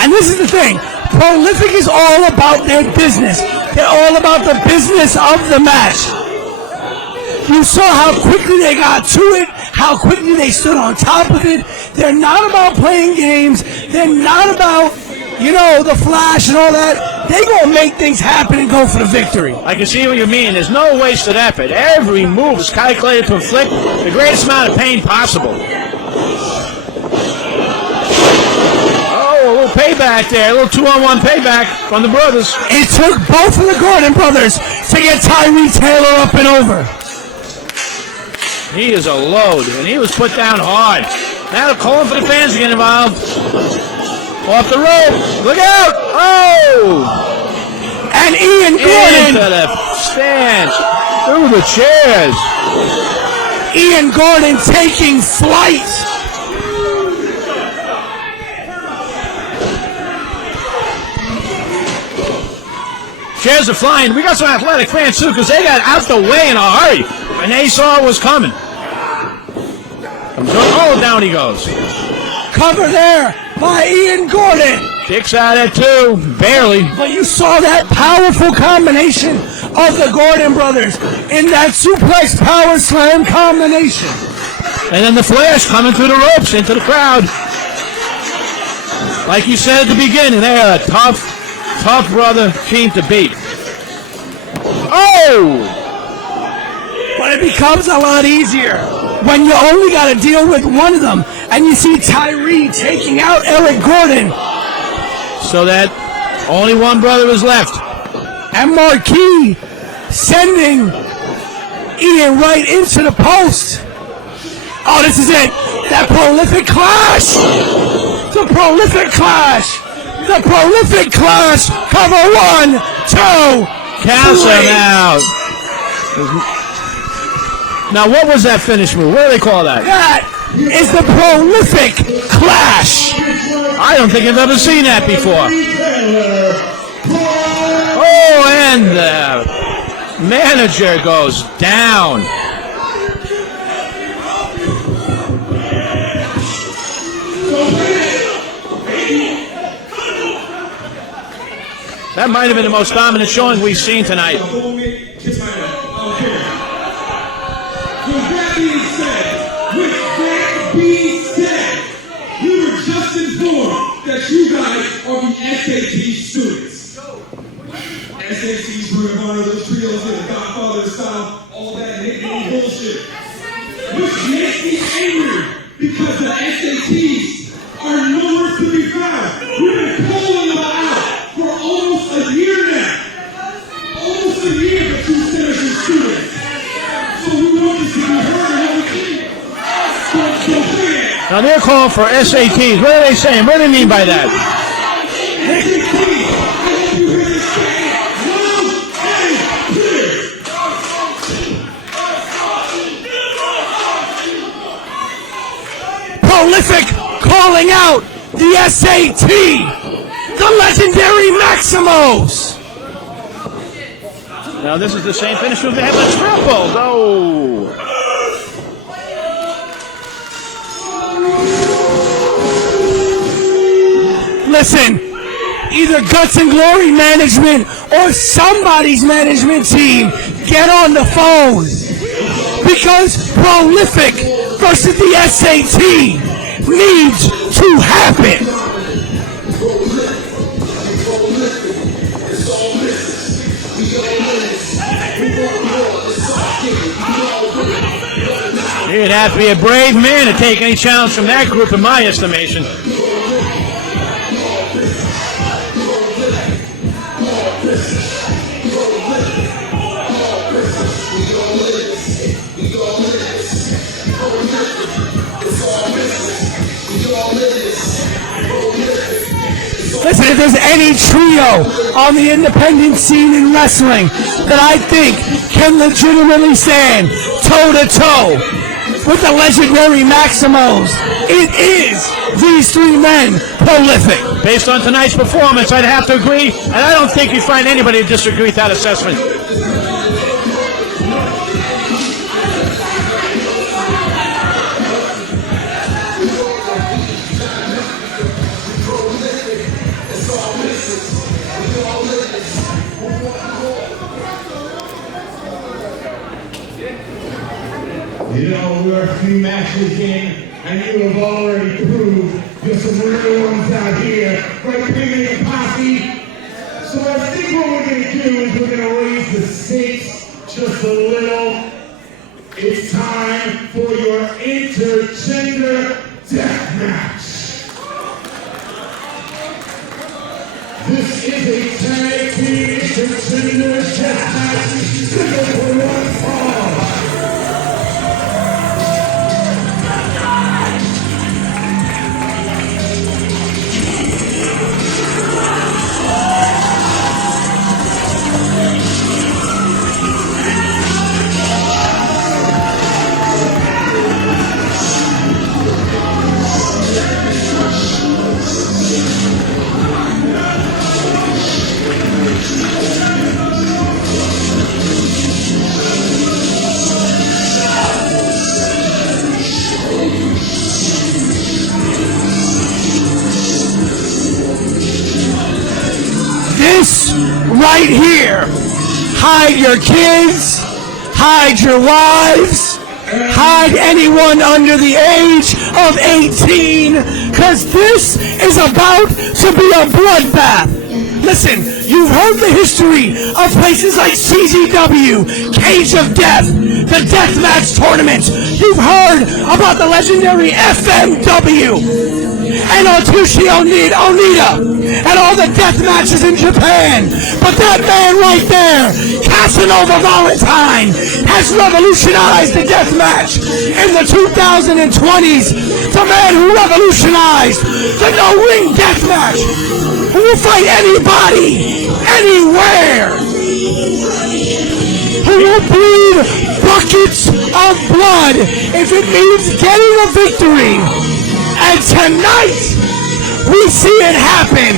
And this is the thing. Prolific is all about their business. They're all about the business of the match. You saw how quickly they got to it, how quickly they stood on top of it. They're not about playing games. They're not about, the flash and all that. They're going to make things happen and go for the victory. I can see what you mean. There's no wasted effort. Every move is calculated to inflict the greatest amount of pain possible. Oh, a little payback there. A little 2-on-1 payback from the brothers. It took both of the Gordon brothers to get Tyree Taylor up and over. He is a load, and he was put down hard. Now they're calling for the fans to get involved. Off the rope. Look out! Oh! And Ian Gordon. Into the stands. Through the chairs. Ian Gordon taking flight. Chairs are flying. We got some athletic fans, too, because they got out the way in a hurry. And they saw it was coming. Oh, down he goes. Cover there by Ian Gordon. Kicks out at 2, barely. But you saw that powerful combination of the Gordon brothers in that suplex power slam combination. And then the flash coming through the ropes into the crowd. Like you said at the beginning, they are a tough brother team to beat. Oh! But it becomes a lot easier when you only got to deal with one of them, and you see Tyree taking out Eric Gordon. So that only one brother is left. And Marquee sending Ian right into the post. Oh, this is it. That prolific clash. The prolific clash. The prolific clash. Cover 1, 2, Counts him out. Now, what was that finish move? What do they call that? That is the prolific clash. I don't think I've ever seen that before. Oh, and the manager goes down. That might have been the most dominant showing we've seen tonight. With that being said, we were just informed that you guys are the SAT students. SATs were one of those trios in the Godfather style, all that nickname bullshit. Which makes me angry because the SATs are nowhere to be found. We've been calling them out for almost a year now. Almost a year that you said as your students. So we want this to be heard and everything. Now they're calling for SATs. What are they saying? What do they mean by that? Prolific calling out the SAT. The legendary Maximos. Now this is the same finish move they have with triple. Oh. Listen, either Guts and Glory management or somebody's management team get on the phone, because Prolific versus the SAT needs to happen. You'd have to be a brave man to take any challenge from that group, in my estimation. Listen, if there's any trio on the independent scene in wrestling that I think can legitimately stand toe-to-toe with the legendary Maximos, it is these three men. Prolific. Based on tonight's performance, I'd have to agree, and I don't think you find anybody to disagree with that assessment. You know, we're a few matches in, and you have already proved you're some real ones out here, right, Piggy and Posse. So I think what we're going to do is we're going to raise the stakes just a little. It's time for your Intergender Deathmatch. This is a tag team Intergender Deathmatch. Scheduled for one fall. This right here, hide your kids, hide your wives, hide anyone under the age of 18, because this is about to be a bloodbath. Listen, you've heard the history of places like CZW, Cage of Death. the Deathmatch tournament. You've heard about the legendary FMW and Otushi Onita and all the death matches in Japan. But that man right there, Casanova Valentine, has revolutionized the death match in the 2020s. The man who revolutionized the no-ring death match, who will fight anybody, anywhere, who will bleed buckets of blood if it means getting a victory. And tonight, we see it happen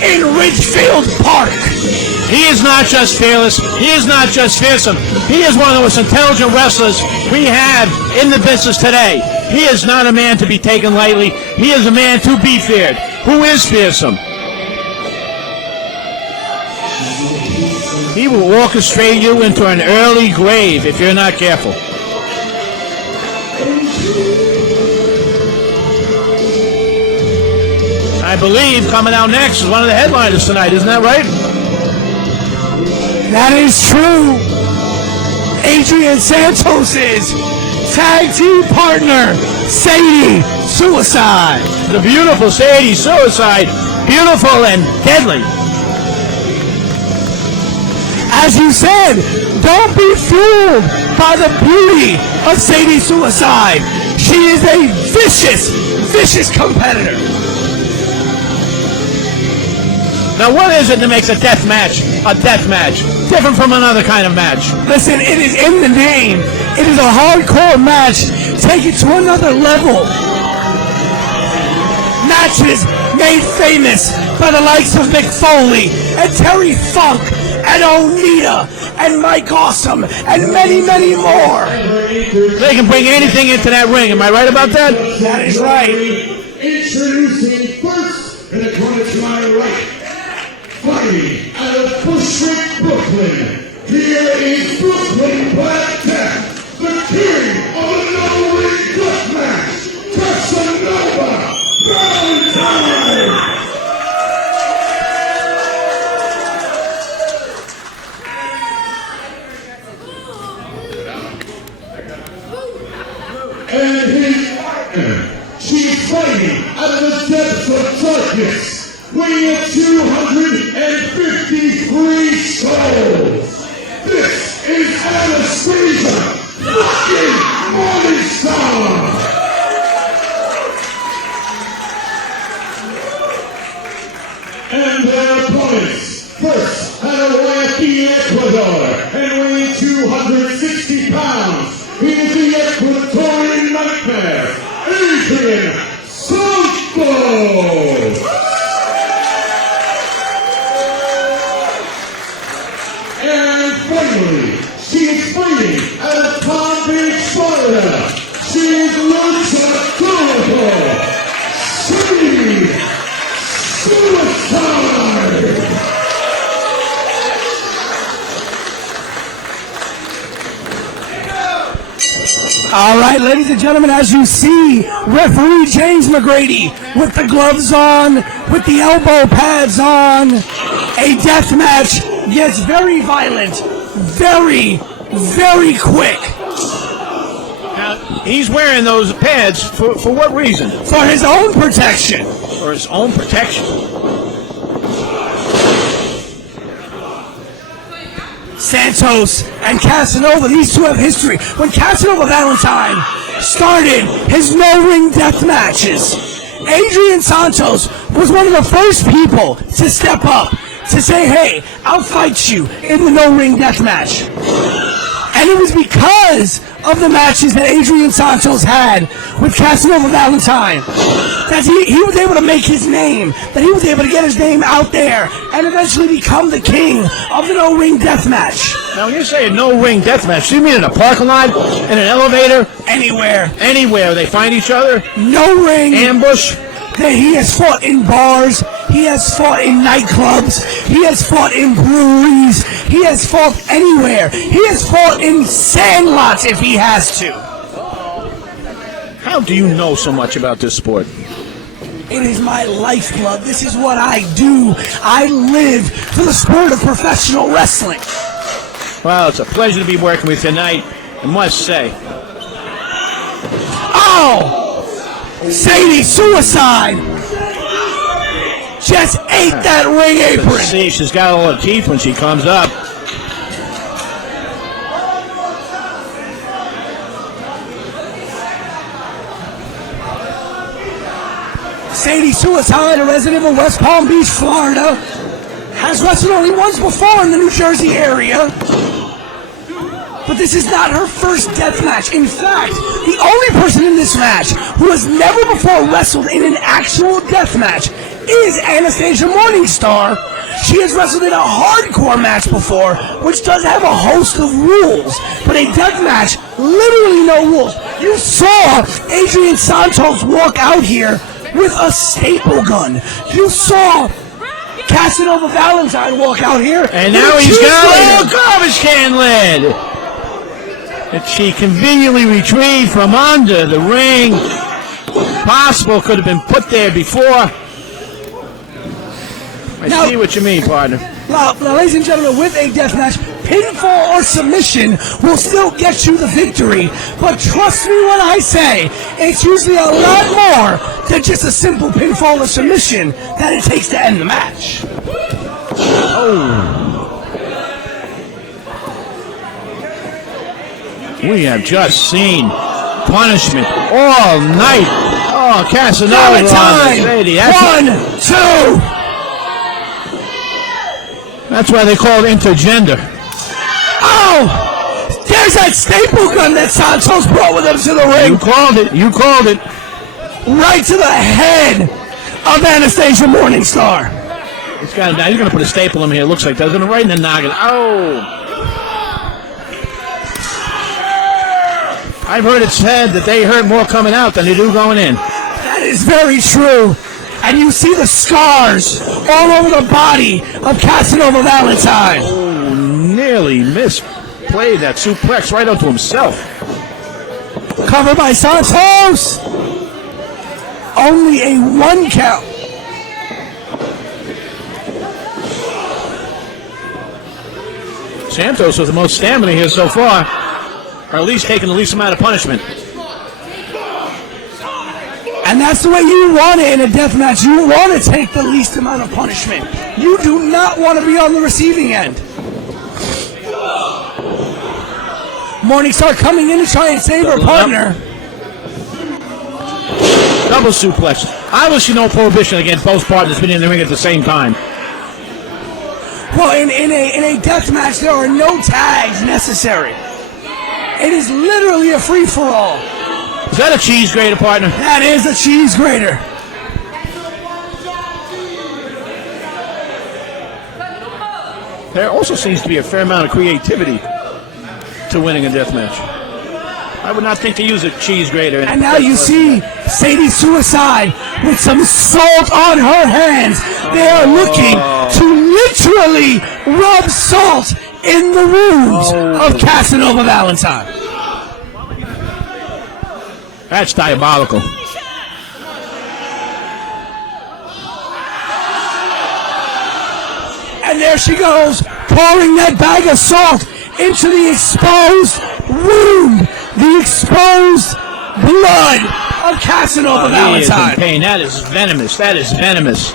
in Ridgefield Park. He is not just fearless. He is not just fearsome. He is one of the most intelligent wrestlers we have in the business today. He is not a man to be taken lightly. He is a man to be feared. Who is fearsome? He will orchestrate you into an early grave if you're not careful. I believe coming out next is one of the headliners tonight, isn't that right? That is true. Adrian Santos' tag team partner, Sadiee Suicide. The beautiful Sadiee Suicide, beautiful and deadly. As you said, don't be fooled by the beauty of Sadiee Suicide. She is a vicious, vicious competitor. Now, what is it that makes a death match a death match? Different from another kind of match. Listen, it is in the name. It is a hardcore match. Take it to another level. Matches made famous by the likes of Mick Foley and Terry Funk and Onita and Mike Awesome and many, many more. They can bring anything into that ring. Am I right about that? That is right. Introducing first in the corner to my right, fighting out of Bushwick, Brooklyn. Here is Brooklyn Black Death, the king of the no-ring deathmatch, Casanova Valentine. And his partner, she's fighting out of the depths of darkness, weighing at 253 souls. This is Anastasia, fucking Morningstar. And their opponents, first out of Marquee, Ecuador, and weighing 260 pounds. He is the Ecuadorian nightmare, Adrian Santos. And finally, she is fighting out of Palm Beach, Florida. She is unforgettable, Sadiee Suicide. All right, ladies and gentlemen, as you see, referee James McGrady with the gloves on, with the elbow pads on. A death match gets very violent, very, very quick. Now, he's wearing those pads for what reason? For his own protection. For his own protection. Santos and Casanova, these two have history. When Casanova Valentine started his no-ring death matches, Adrian Santos was one of the first people to step up, to say, hey, I'll fight you in the no-ring death match. And it was because of the matches that Adrian Santos had with Casanova Valentine that he was able to make his name, that he was able to get his name out there and eventually become the king of the no-ring death match. Now, when you say a no-ring death match, do you mean in a parking lot, in an elevator? Anywhere. Anywhere they find each other? No ring. Ambush? That he has fought in bars, he has fought in nightclubs, he has fought in breweries, he has fought anywhere. He has fought in sandlots if he has to. How do you know so much about this sport? It is my lifeblood. This is what I do. I live for the sport of professional wrestling. Well, it's a pleasure to be working with you tonight. I must say. Oh! Sadie Suicide just ate that ring apron. Let's see, she's got all her teeth when she comes up. Sadie Suicide, a resident of West Palm Beach, Florida, has wrestled only once before in the New Jersey area. But this is not her first death match. In fact, the only person in this match who has never before wrestled in an actual death match is Anastasia Morningstar. She has wrestled in a hardcore match before, which does have a host of rules. But a death match, literally no rules. You saw Adrian Santos walk out here with a staple gun. You saw Casanova Valentine walk out here. And now he's got a garbage can lid that she conveniently retrieved from under the ring. Possible could have been put there before. I see what you mean, partner. Now, ladies and gentlemen, with a deathmatch, pinfall or submission will still get you the victory. But trust me when I say, it's usually a lot more than just a simple pinfall or submission that it takes to end the match. Oh. We have just seen punishment all night. Oh, Casanova. Valentine. 1, 2. That's why they call it Intergender. Oh! There's that staple gun that Santos brought with him to the ring. You called it. You called it. Right to the head of Anastasia Morningstar. He's going to put a staple in here. It looks like that. Right in the noggin. Oh! I've heard it said that they hurt more coming out than they do going in. That is very true. And you see the scars all over the body of Casanova Valentine. Oh, nearly misplayed that suplex right onto himself. Covered by Santos. Only a 1 count. Santos with the most stamina here so far, or at least taking the least amount of punishment. And that's the way you want it in a death match. You want to take the least amount of punishment. You do not want to be on the receiving end. Morningstar coming in to try and save her partner. Double suplex. Obviously no prohibition against both partners being in the ring at the same time. Well, in a death match, there are no tags necessary. It is literally a free-for-all. Is that a cheese grater, partner? That is a cheese grater. There also seems to be a fair amount of creativity to winning a death match. I would not think to use a cheese grater. And now you see Sadie Suicide with some salt on her hands. They are looking to literally rub salt in the wounds of Casanova Valentine. That's diabolical. And there she goes, pouring that bag of salt into the exposed wound, the exposed blood of Casanova Valentine. He is in pain. That is venomous. That is venomous.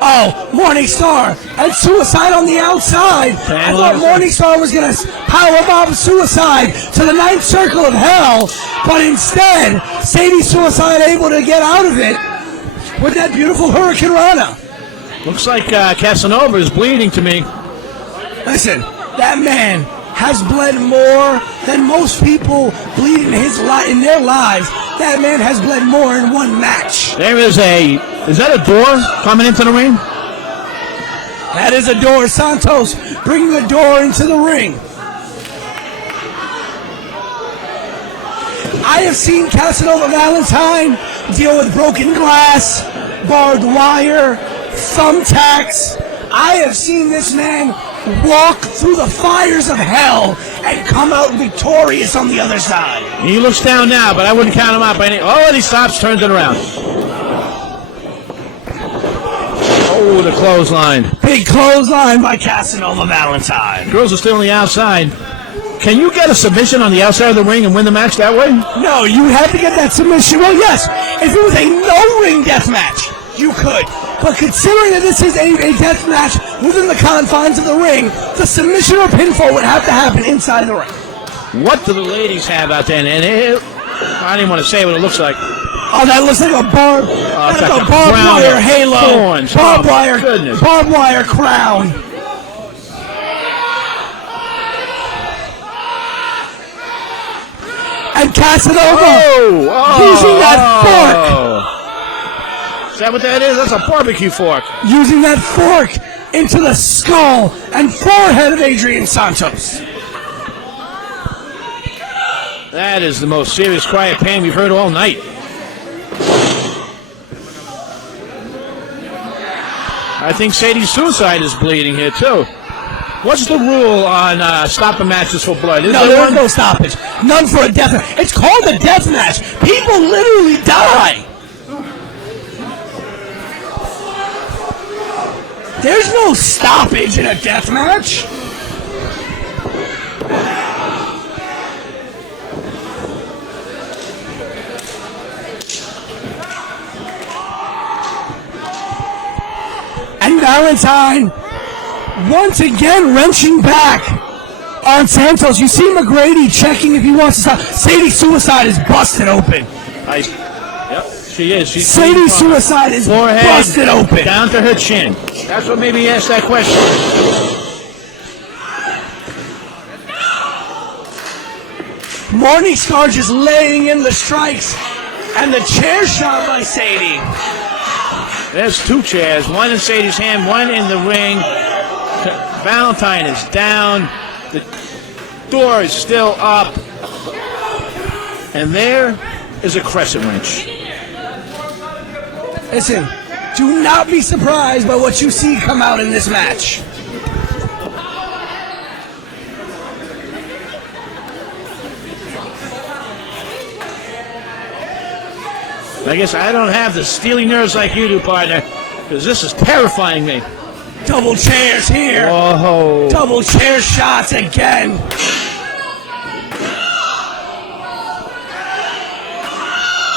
Oh, Morningstar and Suicide on the outside. I thought Morningstar was going to powerbomb Suicide to the 9th circle of hell, but instead, Sadie Suicide able to get out of it with that beautiful Hurricane Rana. Looks like Casanova is bleeding to me. Listen, that man has bled more than most people bleed in their lives. That man has bled more in one match. Is that a door coming into the ring? That is a door. Santos bringing a door into the ring. I have seen Casanova Valentine deal with broken glass, barbed wire, thumbtacks. I have seen this man walk through the fires of hell and come out victorious on the other side. He looks down now, but I wouldn't count him out by any. Oh, and he stops, turns it around. Oh, the clothesline. Big clothesline by Casanova Valentine. Girls are still on the outside. Can you get a submission on the outside of the ring and win the match that way? No, you have to get that submission. Well, yes, if it was a no-ring death match, you could. But considering that this is a death match within the confines of the ring, the submission or pinfall would have to happen inside the ring. What do the ladies have out there? And I didn't want to say what it looks like. Oh, that looks like a barbed wire halo. Thorns. Barbed wire crown. And Casanova using that fork. Is that what that is? That's a barbecue fork. Using that fork into the skull and forehead of Adrian Santos. That is the most serious cry of pain we've heard all night. I think Sadie's suicide is bleeding here, too. What's the rule on stopping matches for blood? No, there is no stoppage. None for a death match. It's called a death match. People literally die. There's no stoppage in a death match. And Valentine once again wrenching back on Santos. You see McGrady checking if he wants to stop. Sadie's suicide is busted open. Yep, she is. Sadie's suicide is busted open. Down to her chin. That's what made me ask that question. Morningstar just laying in the strikes. And the chair shot by Sadie. There's two chairs. One in Sadie's hand, one in the ring. Valentine is down. The door is still up. And there is a crescent wrench. Listen, do not be surprised by what you see come out in this match. I guess I don't have the steely nerves like you do, partner, because this is terrifying me. Double chairs here. Whoa. Double chair shots again.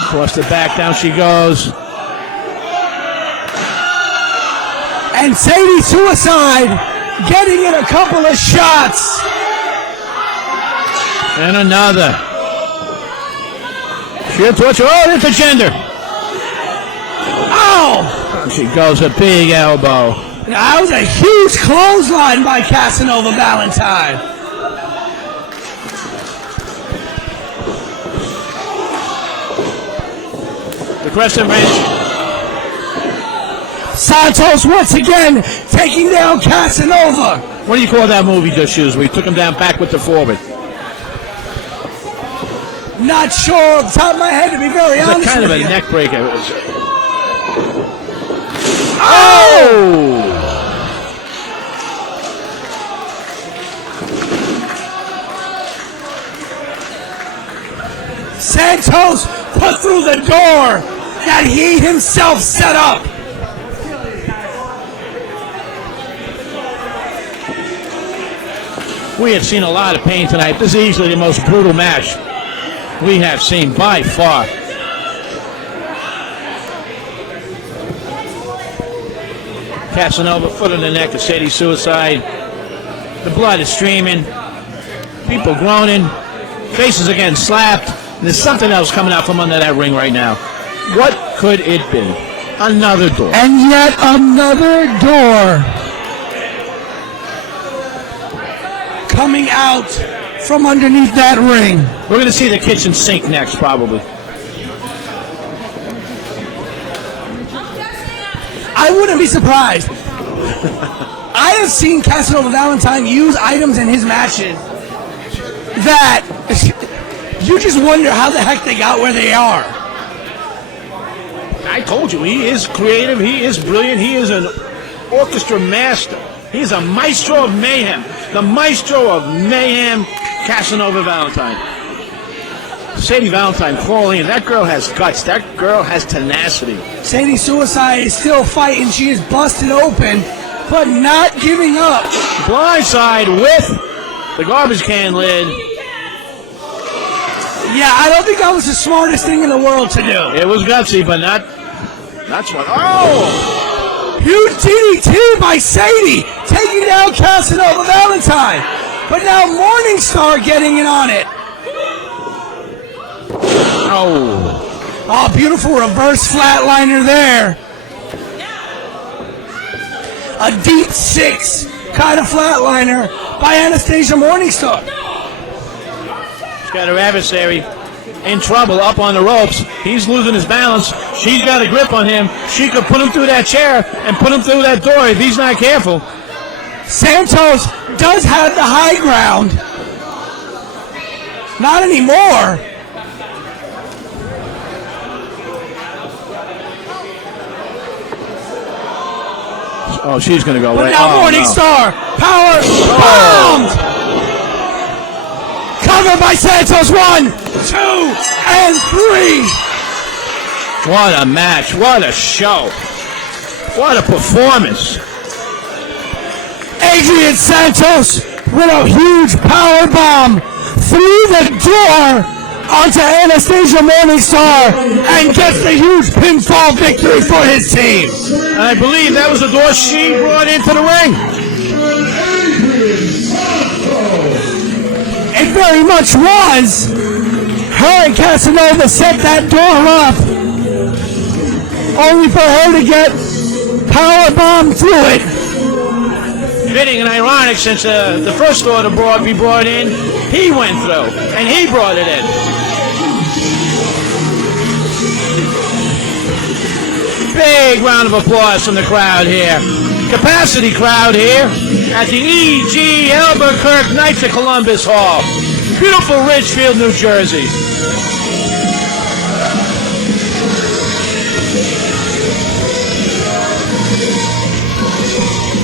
Across the back, down she goes. And Sadie suicide getting in a couple of shots. And another. She'll torch. Oh, intergender. Oh! She goes a big elbow. That was a huge clothesline by Casanova Valentine. The crescent wrench. Santos once again taking down Casanova. What do you call that movie, just shoes? We took him down backward to forward. Not sure off the top of my head, to be very honest with you. It's kind of a neck breaker. Oh! Santos put through the door that he himself set up. We have seen a lot of pain tonight. This is easily the most brutal match we have seen by far. Casanova, foot on the neck of Sadie's suicide. The blood is streaming. People groaning. Faces again slapped. And there's something else coming out from under that ring right now. What could it be? Another door. And yet another door coming out from underneath that ring. We're going to see the kitchen sink next, probably. I wouldn't be surprised. I have seen Casanova Valentine use items in his matches that you just wonder how the heck they got where they are. I told you, he is creative, he is brilliant, he is an orchestra master. He's a maestro of mayhem. The maestro of mayhem, Casanova Valentine. Sadie Valentine falling in. That girl has guts. That girl has tenacity. Sadie Suicide is still fighting. She is busted open, but not giving up. Blindside with the garbage can lid. Yeah, I don't think that was the smartest thing in the world to do. It was gutsy, but not smart. Oh! Huge DDT by Sadie, taking down Casanova Valentine. But now Morningstar getting in on it. Oh, beautiful reverse flatliner there. A deep 6 kind of flatliner by Anastasia Morningstar. She's got her adversary in trouble up on the ropes. He's losing his balance. She's got a grip on him. She could put him through that chair and put him through that door if he's not careful. Santos does have the high ground. Not anymore. Oh, she's going to go away. But now Morningstar. Power bombed. Covered by Santos. 1, 2, and 3. What a match. What a show. What a performance. Adrian Santos with a huge power bomb through the door onto Anastasia Morningstar and gets the huge pinfall victory for his team. And I believe that was the door she brought into the ring. It very much was. Her and Casanova set that door up, only for her to get power bomb through it. Fitting and ironic, since the first door to be brought in, he went through, and he brought it in. Big round of applause from the crowd here. Capacity crowd here at the E.G. Albuquerque Knights of Columbus Hall. Beautiful Ridgefield, New Jersey.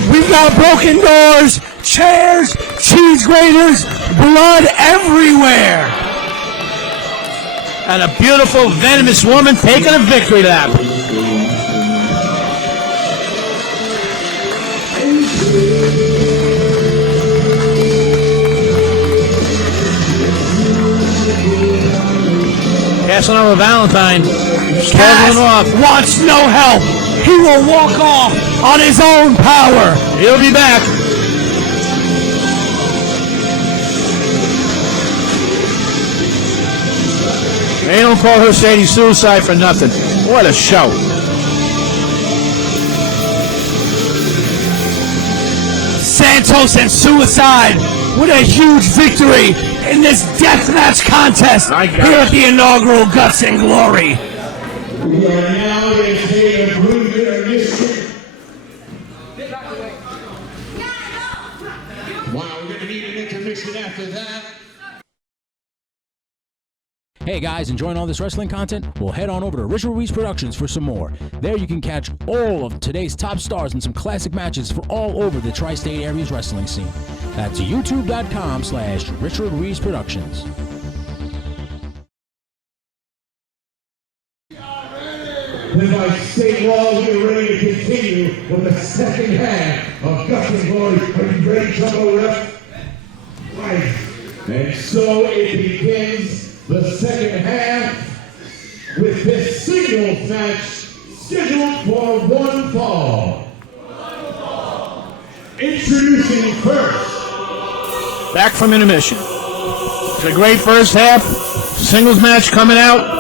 We've got broken doors, chairs, cheese graters, blood everywhere. And a beautiful, venomous woman taking a victory lap. Casanova Valentine struggling off. Wants no help. He will walk off on his own power. He'll be back. They don't call her Sadie Suicide for nothing. What a show. Santos and Suicide with a huge victory in this deathmatch contest here at the inaugural Guts and Glory. We are now in a state of movement mission. Wow, we're going to need an intermission after that. Hey guys, enjoying all this wrestling content? Well, head on over to Richard Ruiz Productions for some more. There you can catch all of today's top stars and some classic matches for all over the tri-state area's wrestling scene. That's youtube.com/Richard Ruiz Productions. Then by state law, we are ready to continue with the second half of Guts and Glory. Are you ready, Trouble Rep? Right. And so it begins. The second half with this singles match scheduled for one fall. Introducing first. Back from intermission. It's a great first half. Singles match coming out.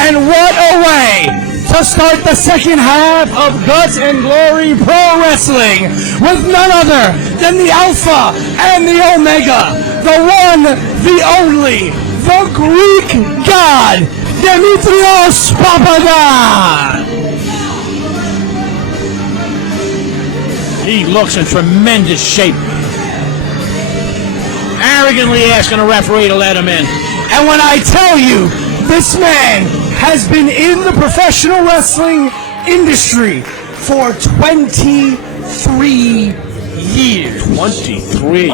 And what a way to start the second half of Guts and Glory Pro Wrestling with none other than the Alpha and the Omega, the one, the only, the Greek God, Demetrios Papadon. He looks in tremendous shape. Arrogantly asking a referee to let him in. And when I tell you, this man has been in the professional wrestling industry for 23 years. 23.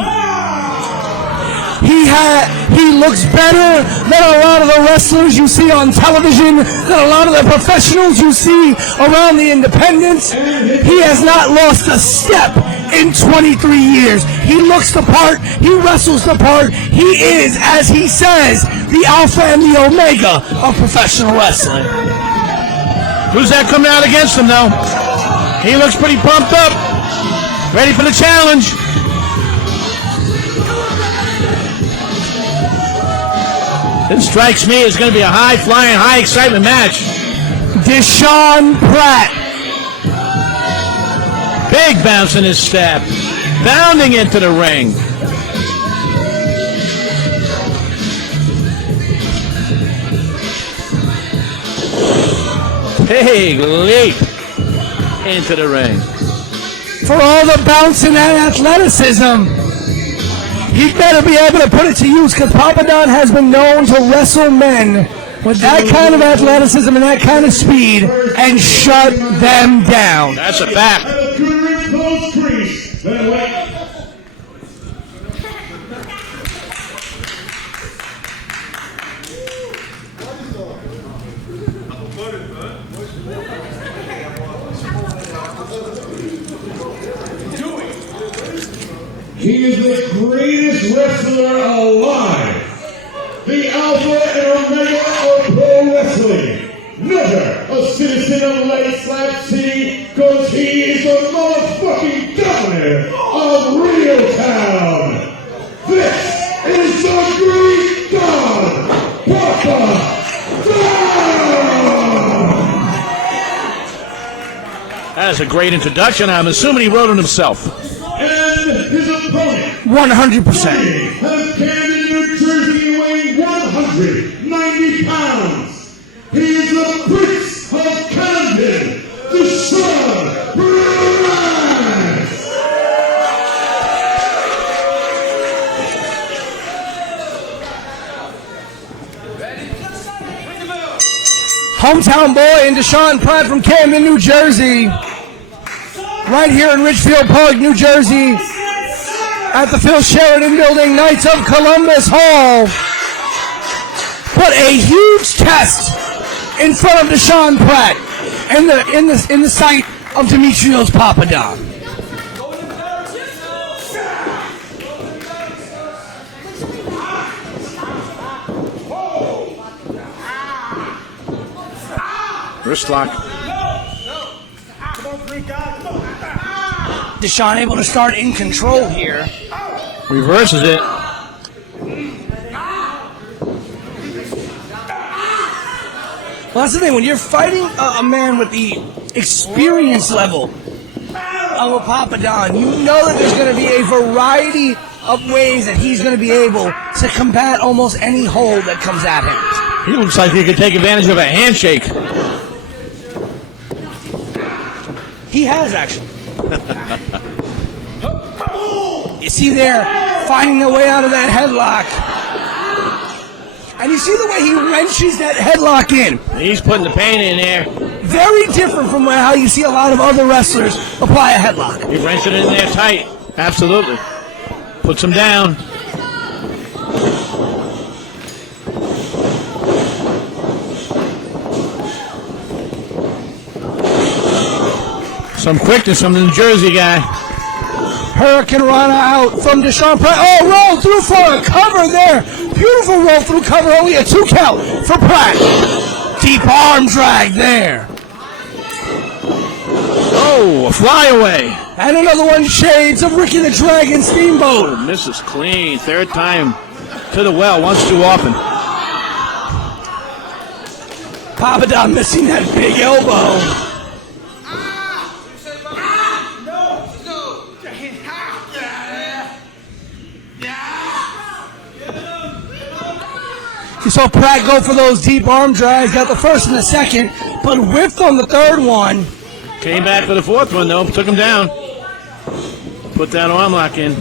He looks better than a lot of the wrestlers you see on television, than a lot of the professionals you see around the independents. He has not lost a step in 23 years. He looks the part. He wrestles the part. He is, as he says, the alpha and the omega of professional wrestling. Who's that coming out against him, though? He looks pretty pumped up. Ready for the challenge. This strikes me as going to be a high-flying, high-excitement match. Desean Pratt. Big bounce in his step. Bounding into the ring. Big leap into the ring. For all the bouncing and athleticism, he better be able to put it to use, because Papadon has been known to wrestle men with that kind of athleticism and that kind of speed and shut them down. That's a fact. He is the greatest wrestler alive. The alpha and omega of pro wrestling. Never a citizen of Lake Slap City, because he is the motherfucking governor of Real Town. This is the Greek God, Papadon. That is a great introduction. I'm assuming he wrote it himself. And his opponent, 100%. has Camden, New Jersey, weighing 190 pounds. He is the Prince of Camden, Desean Pratt. Hometown boy and Desean Pratt from Camden, New Jersey. Right here in Richfield Park, New Jersey, at the Phil Sheridan Building, Knights of Columbus Hall. Put a huge test in front of Desean Pratt in the sight of Demetrios Papadon. Wrist lock. Desean able to start in control here. Reverses it. Well, that's the thing. When you're fighting a man with the experience level of a Papadon, you know that there's going to be a variety of ways that he's going to be able to combat almost any hold that comes at him. He looks like he could take advantage of a handshake. He has, actually. You see there, finding a way out of that headlock. And you see the way he wrenches that headlock in. He's putting the pain in there. Very different from how you see a lot of other wrestlers apply a headlock. He wrenched it in there tight. Absolutely. Puts him down. Some quickness from the New Jersey guy. Hurricane Rana out from Desean Pratt. Oh, roll through for a cover there. Beautiful roll through cover. Only a 2 count for Pratt. Deep arm drag there. Oh, a flyaway. And another one, shades of Ricky the Dragon Steamboat. Oh, misses clean. Third time to the well, once too often. Papadon missing that big elbow. You saw Pratt go for those deep arm drags, got the first and the second, but whiffed on the third one. Came back for the fourth one, though. Took him down. Put that arm lock in.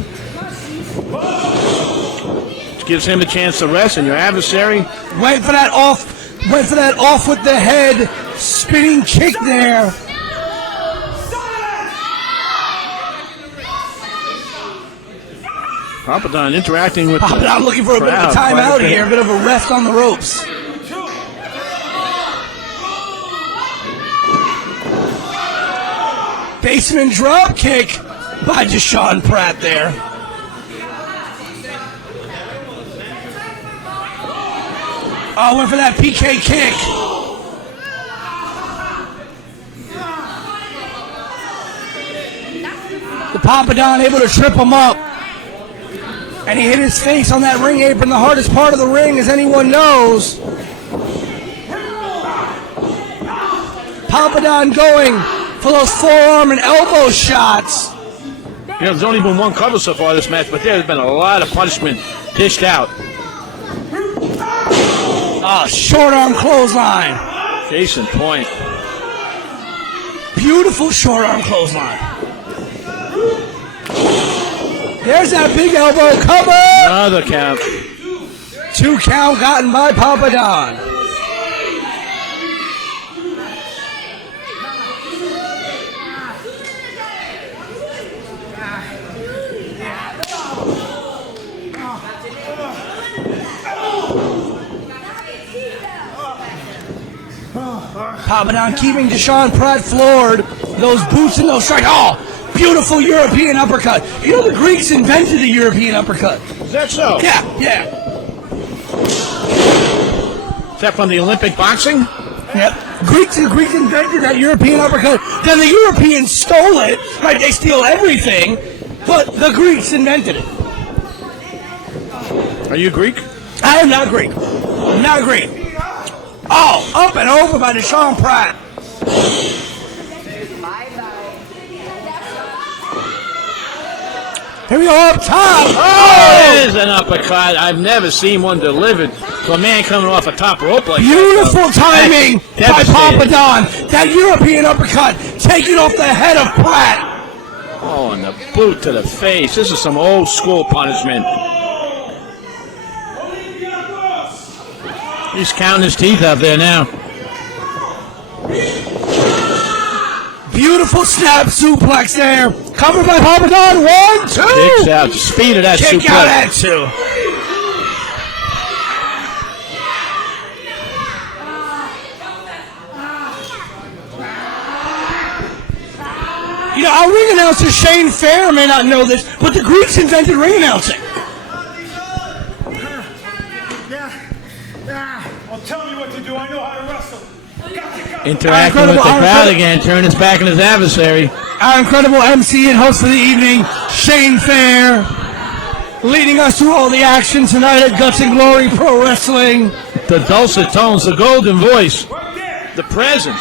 Which gives him a chance to rest, and your adversary Went for that off with the head spinning kick there. Papadon interacting with Papadon looking for a bit of a timeout here, a bit of a rest on the ropes. Basement drop kick by Desean Pratt there. Oh, went for that PK kick. The Papadon able to trip him up. And he hit his face on that ring apron, the hardest part of the ring, as anyone knows. Papadon going for those forearm and elbow shots. You know, there's only been one cover so far this match, but there's been a lot of punishment dished out. Short arm clothesline. Case in point. Beautiful short arm clothesline. There's that big elbow cover. Another count. 2 count gotten by Papadon. Papadon keeping Desean Pratt floored. Those boots and those strikes. Oh, beautiful European uppercut. You know the Greeks invented the European uppercut. Is that so? Yeah. Is that from the Olympic boxing? Yep. Greeks invented that European uppercut. Then the Europeans stole it. Right? They steal everything, but the Greeks invented it. Are you Greek? I am not Greek. I'm not Greek. Oh, up and over by Desean Pratt. Here we go up top. Oh, there's an uppercut. I've never seen one delivered to a man coming off a top rope like Beautiful that. timing by Papadon. That European uppercut taking off the head of Pratt. Oh, and the boot to the face. This is some old school punishment. He's counting his teeth out there now. Beautiful snap suplex there. Covered by Papadon. 1, 2. Kicks out. The speed of that Kick suplex. out at 2. You know, our ring announcer Shane Fair may not know this, but the Greeks invented ring announcing. Tell me what to do. I know how to wrestle. Interacting with the crowd again, turning his back on his adversary. Our incredible MC and host of the evening, Shane Fair, leading us through all the action tonight at Guts and Glory Pro Wrestling. The dulcet tones, the golden voice, the presence.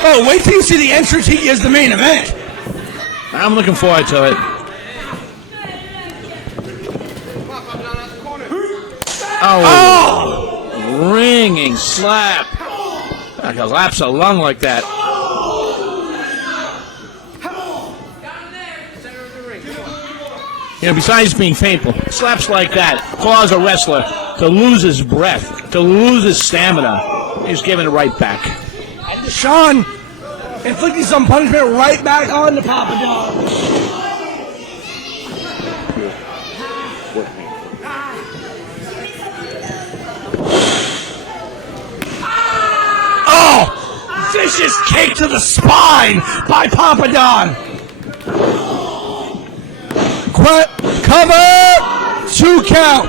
Oh, wait till you see the entrance he gives the main event. I'm looking forward to it. Oh, ringing slap. I can lapse a lung like that. You know, besides being painful, slaps like that cause a wrestler to lose his breath, to lose his stamina. He's giving it right back. And Desean inflicting some punishment right back on the Papadon. Oh! Vicious kick to the spine by Papadon. Cover! 2 count.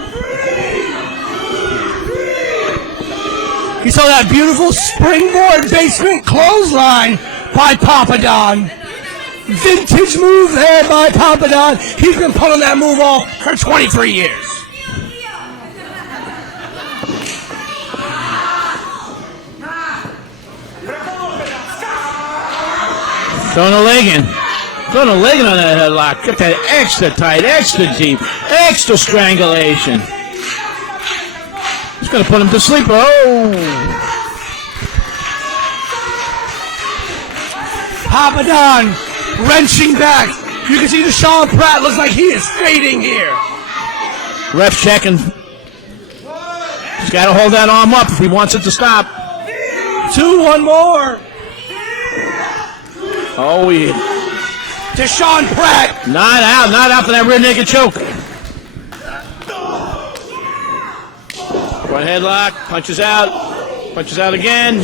You saw that beautiful springboard basement clothesline by Papadon. Vintage move there by Papadon. He's been pulling that move off for 23 years. Throwing a leg in. Throwing a leg in on that headlock. Get that extra tight, extra deep, extra strangulation. He's going to put him to sleep. Oh! Papadon wrenching back. You can see Deshaun Pratt looks like he is fading here. Ref checking. He's got to hold that arm up if he wants it to stop. 2-1 more. Oh, Deshaun Pratt. Not out for that rear naked choke. Front headlock, punches out again.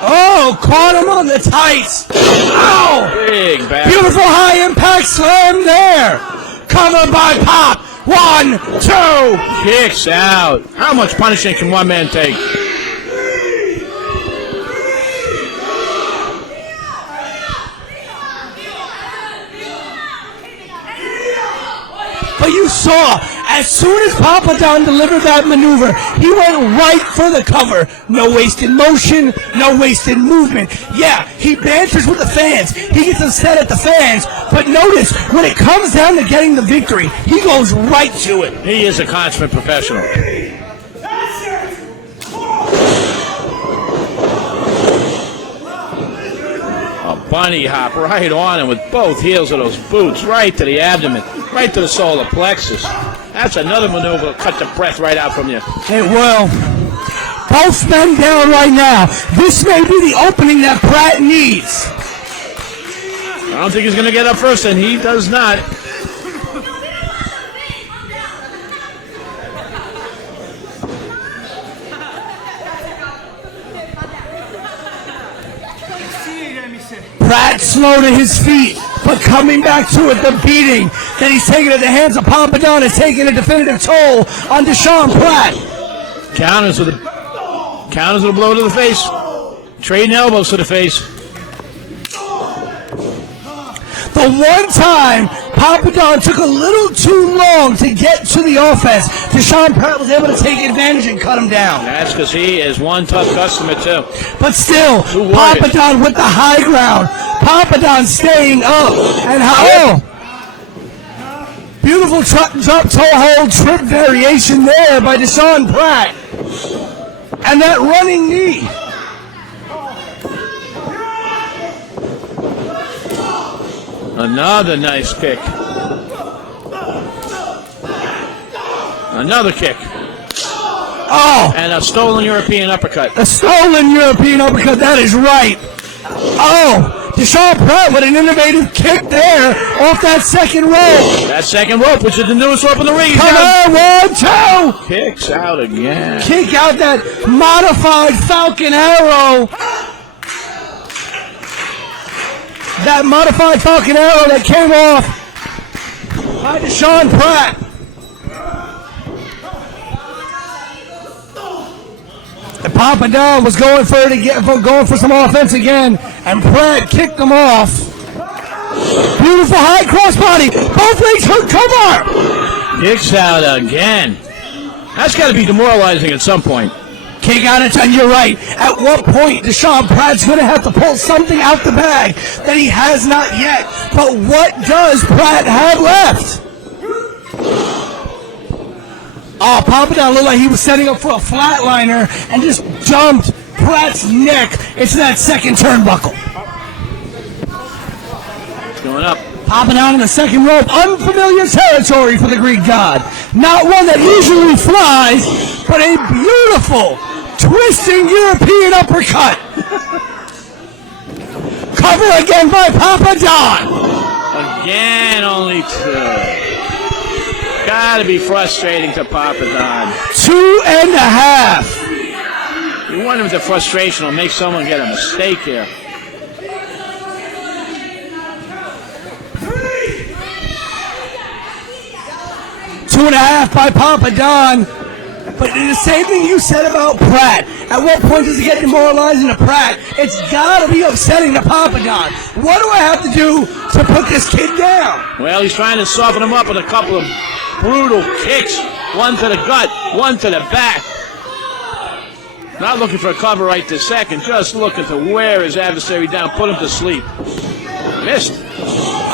Oh, caught him on the tights. Ow! Big back. Beautiful high impact slam there. Covered by Pop. 1, 2. Kicks out. How much punishment can one man take? But you saw, as soon as Papadon delivered that maneuver, he went right for the cover. No wasted motion, no wasted movement. Yeah, he banters with the fans. He gets upset at the fans. But notice, when it comes down to getting the victory, he goes right to it. He is a consummate professional. A bunny hop right on him with both heels of those boots, right to the abdomen, right to the solar plexus. That's another maneuver that'll cut the breath right out from you. It will. Both men down right now. This may be the opening that Pratt needs. I don't think he's going to get up first, and he does not. Pratt slow to his feet, but coming back to it, the beating that he's taking at the hands of Papadon is taking a definitive toll on Deshaun Pratt. Counters with a blow to the face. Trading elbows to the face. The one time Papadon took a little too long to get to the offense, Deshaun Pratt was able to take advantage and cut him down. That's because he is one tough customer, too. But still, Papadon with the high ground. Papadon staying up. And beautiful drop toe hold trip variation there by Deshaun Pratt. And that running knee. Another nice kick. Another kick. Oh! And a stolen European uppercut. A stolen European uppercut, that is right. Oh! Deshaun Pratt with an innovative kick there off that second rope. That second rope, which is the newest rope in the ring. Come on, 1, 2! Kicks out again. Kick out that modified Falcon Arrow. That modified Falcon Arrow that came off by Deshaun Pratt. And Papadon was going for some offense again, and Pratt kicked him off. Beautiful high crossbody. Both legs hook. Come on. Kicks out again. That's got to be demoralizing at some point. Kick out it, and you're right. At what point Deshaun Pratt's going to have to pull something out the bag that he has not yet. But what does Pratt have left? Oh, Papadon looked like he was setting up for a flatliner and just jumped Pratt's neck into that second turnbuckle. Going up. Papadon in the second rope. Unfamiliar territory for the Greek god. Not one that usually flies, but a beautiful twisting European uppercut. Cover again by Papadon. Again, only 2. Gotta be frustrating to Papadon. 2.5. You wonder if the frustration will make someone get a mistake here. 2.5 by Papadon. But the same thing you said about Pratt. At what point does it get demoralizing to Pratt? It's got to be upsetting to Papadon. What do I have to do to put this kid down? Well, he's trying to soften him up with a couple of brutal kicks. One to the gut, one to the back. Not looking for a cover right this second, just looking to wear his adversary down, put him to sleep. Missed.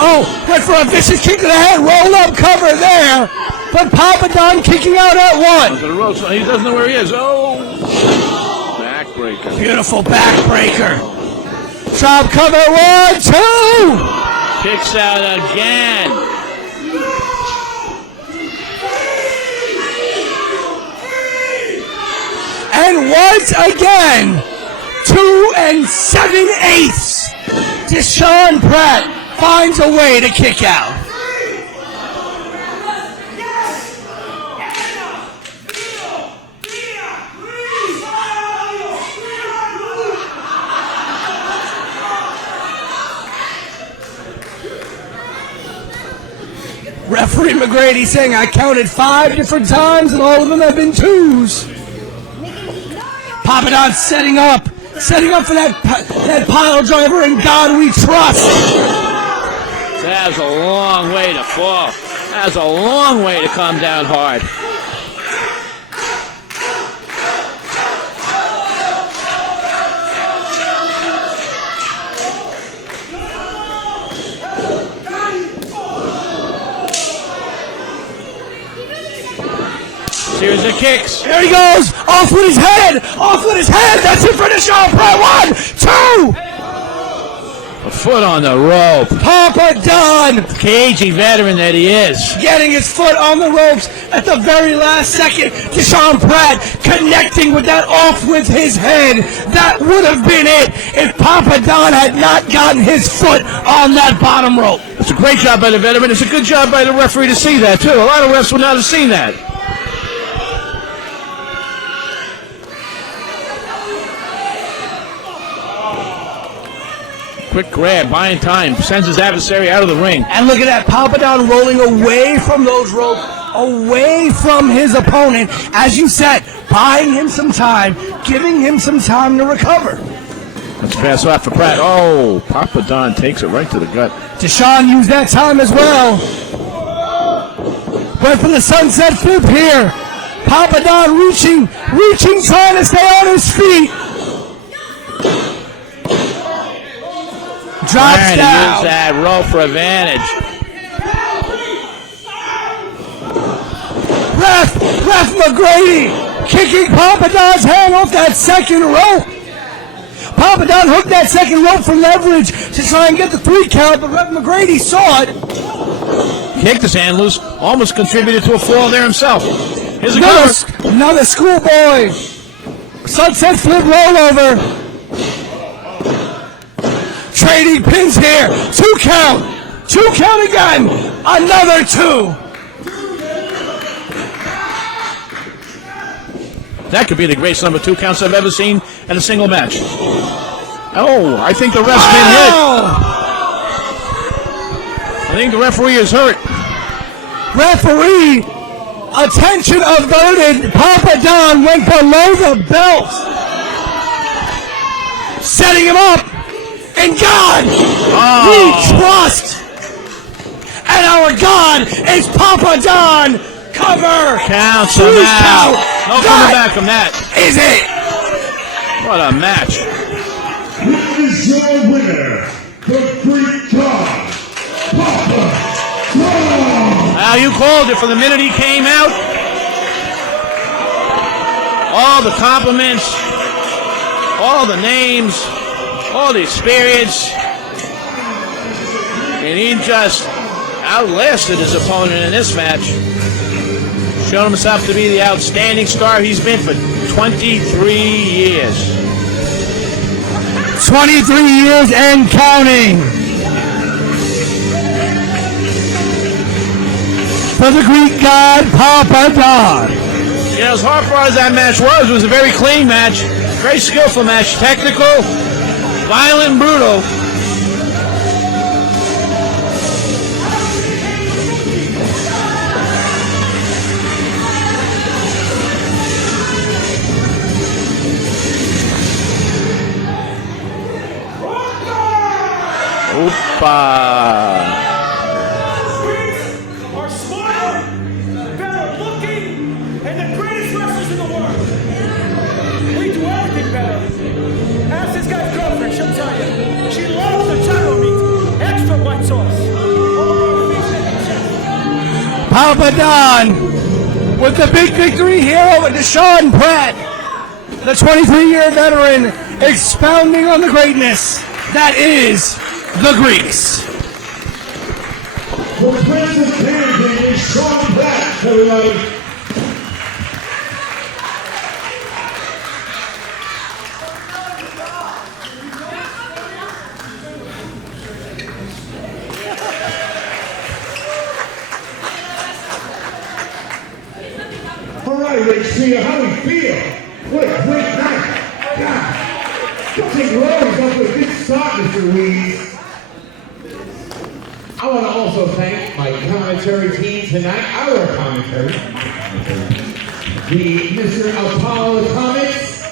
Oh, went for a vicious kick to the head, roll up cover there. But Papadon kicking out at 1. To the ropes. He doesn't know where he is. Oh! Backbreaker. Beautiful backbreaker. Drop cover, 1, 2. Kicks out again. And once again, 2 7/8. Desean Pratt finds a way to kick out. Referee McGrady saying I counted 5 different times and all of them have been 2s. Papadon setting up for that pile driver, and God we trust. That's a long way to fall. That's a long way to come down hard. Here's the kicks. There he goes. Off with his head. That's it for Desean Pratt. 1, 2. A foot on the rope. Papadon, Cagey veteran that he is. getting his foot on the ropes at the very last second. Desean Pratt connecting with that off with his head. That would have been it if Papadon had not gotten his foot on that bottom rope. It's a great job by the veteran. It's a good job by the referee to see that, too. A lot of refs would not have seen that. Quick grab, buying time, sends his adversary out of the ring. And look at that, Papadon rolling away from those ropes, away from his opponent, as you said, buying him some time, giving him some time to recover. Let's pass off for Pratt. Oh, Papadon takes it right to the gut. Desean used that time as well. Went for the sunset flip here. Papadon reaching, trying to stay on his feet. Drops Trying down. to use that rope for advantage. Ref McGrady kicking Papadon's hand off that second rope. Papadon hooked that second rope for leverage to try and get the 3 count, but Ref McGrady saw it. Kicked his hand loose, almost contributed to a fall there himself. Here's a Another schoolboy. Sunset flip rollover. Trading pins here. 2 count. 2 count again. Another 2. That could be the greatest number 2 counts I've ever seen in a single match. Oh, I think the ref's been hit. I think the referee is hurt. Referee, attention averted. Papadon went below the belt. Setting him up. And God, we trust. And our God is Papadon. Cover. Counts 2 him out. count. No coming back from that. Is it? What a match. Here is your winner, the Greek God, Papadon. Now you called it from the minute he came out. All the compliments, all the names, all the experience, and he just outlasted his opponent in this match. Shown himself to be the outstanding star he's been for 23 years. 23 years and counting. For the Greek God, Papadon. You know, as hard as that match was, it was a very clean match, very skillful match, technical, violent and brutal. Oopa. Are smarter, better looking, and the greatest wrestlers in the world. We do everything better. Ask this guy's girlfriend, she'll tell you. She loves the gyro meat, extra white sauce. Papadon with the big victory here over Desean Pratt, the 23-year veteran, expounding on the greatness that is the Greeks. the Prince of Camden is Sean Pratt, everybody. All right, Rich, see how we feel. What a great night. God, don't take Rose off to a good start, Mr. Weeds. I want to also thank my commentary team tonight, our commentary, the Mr. Apollo Comics,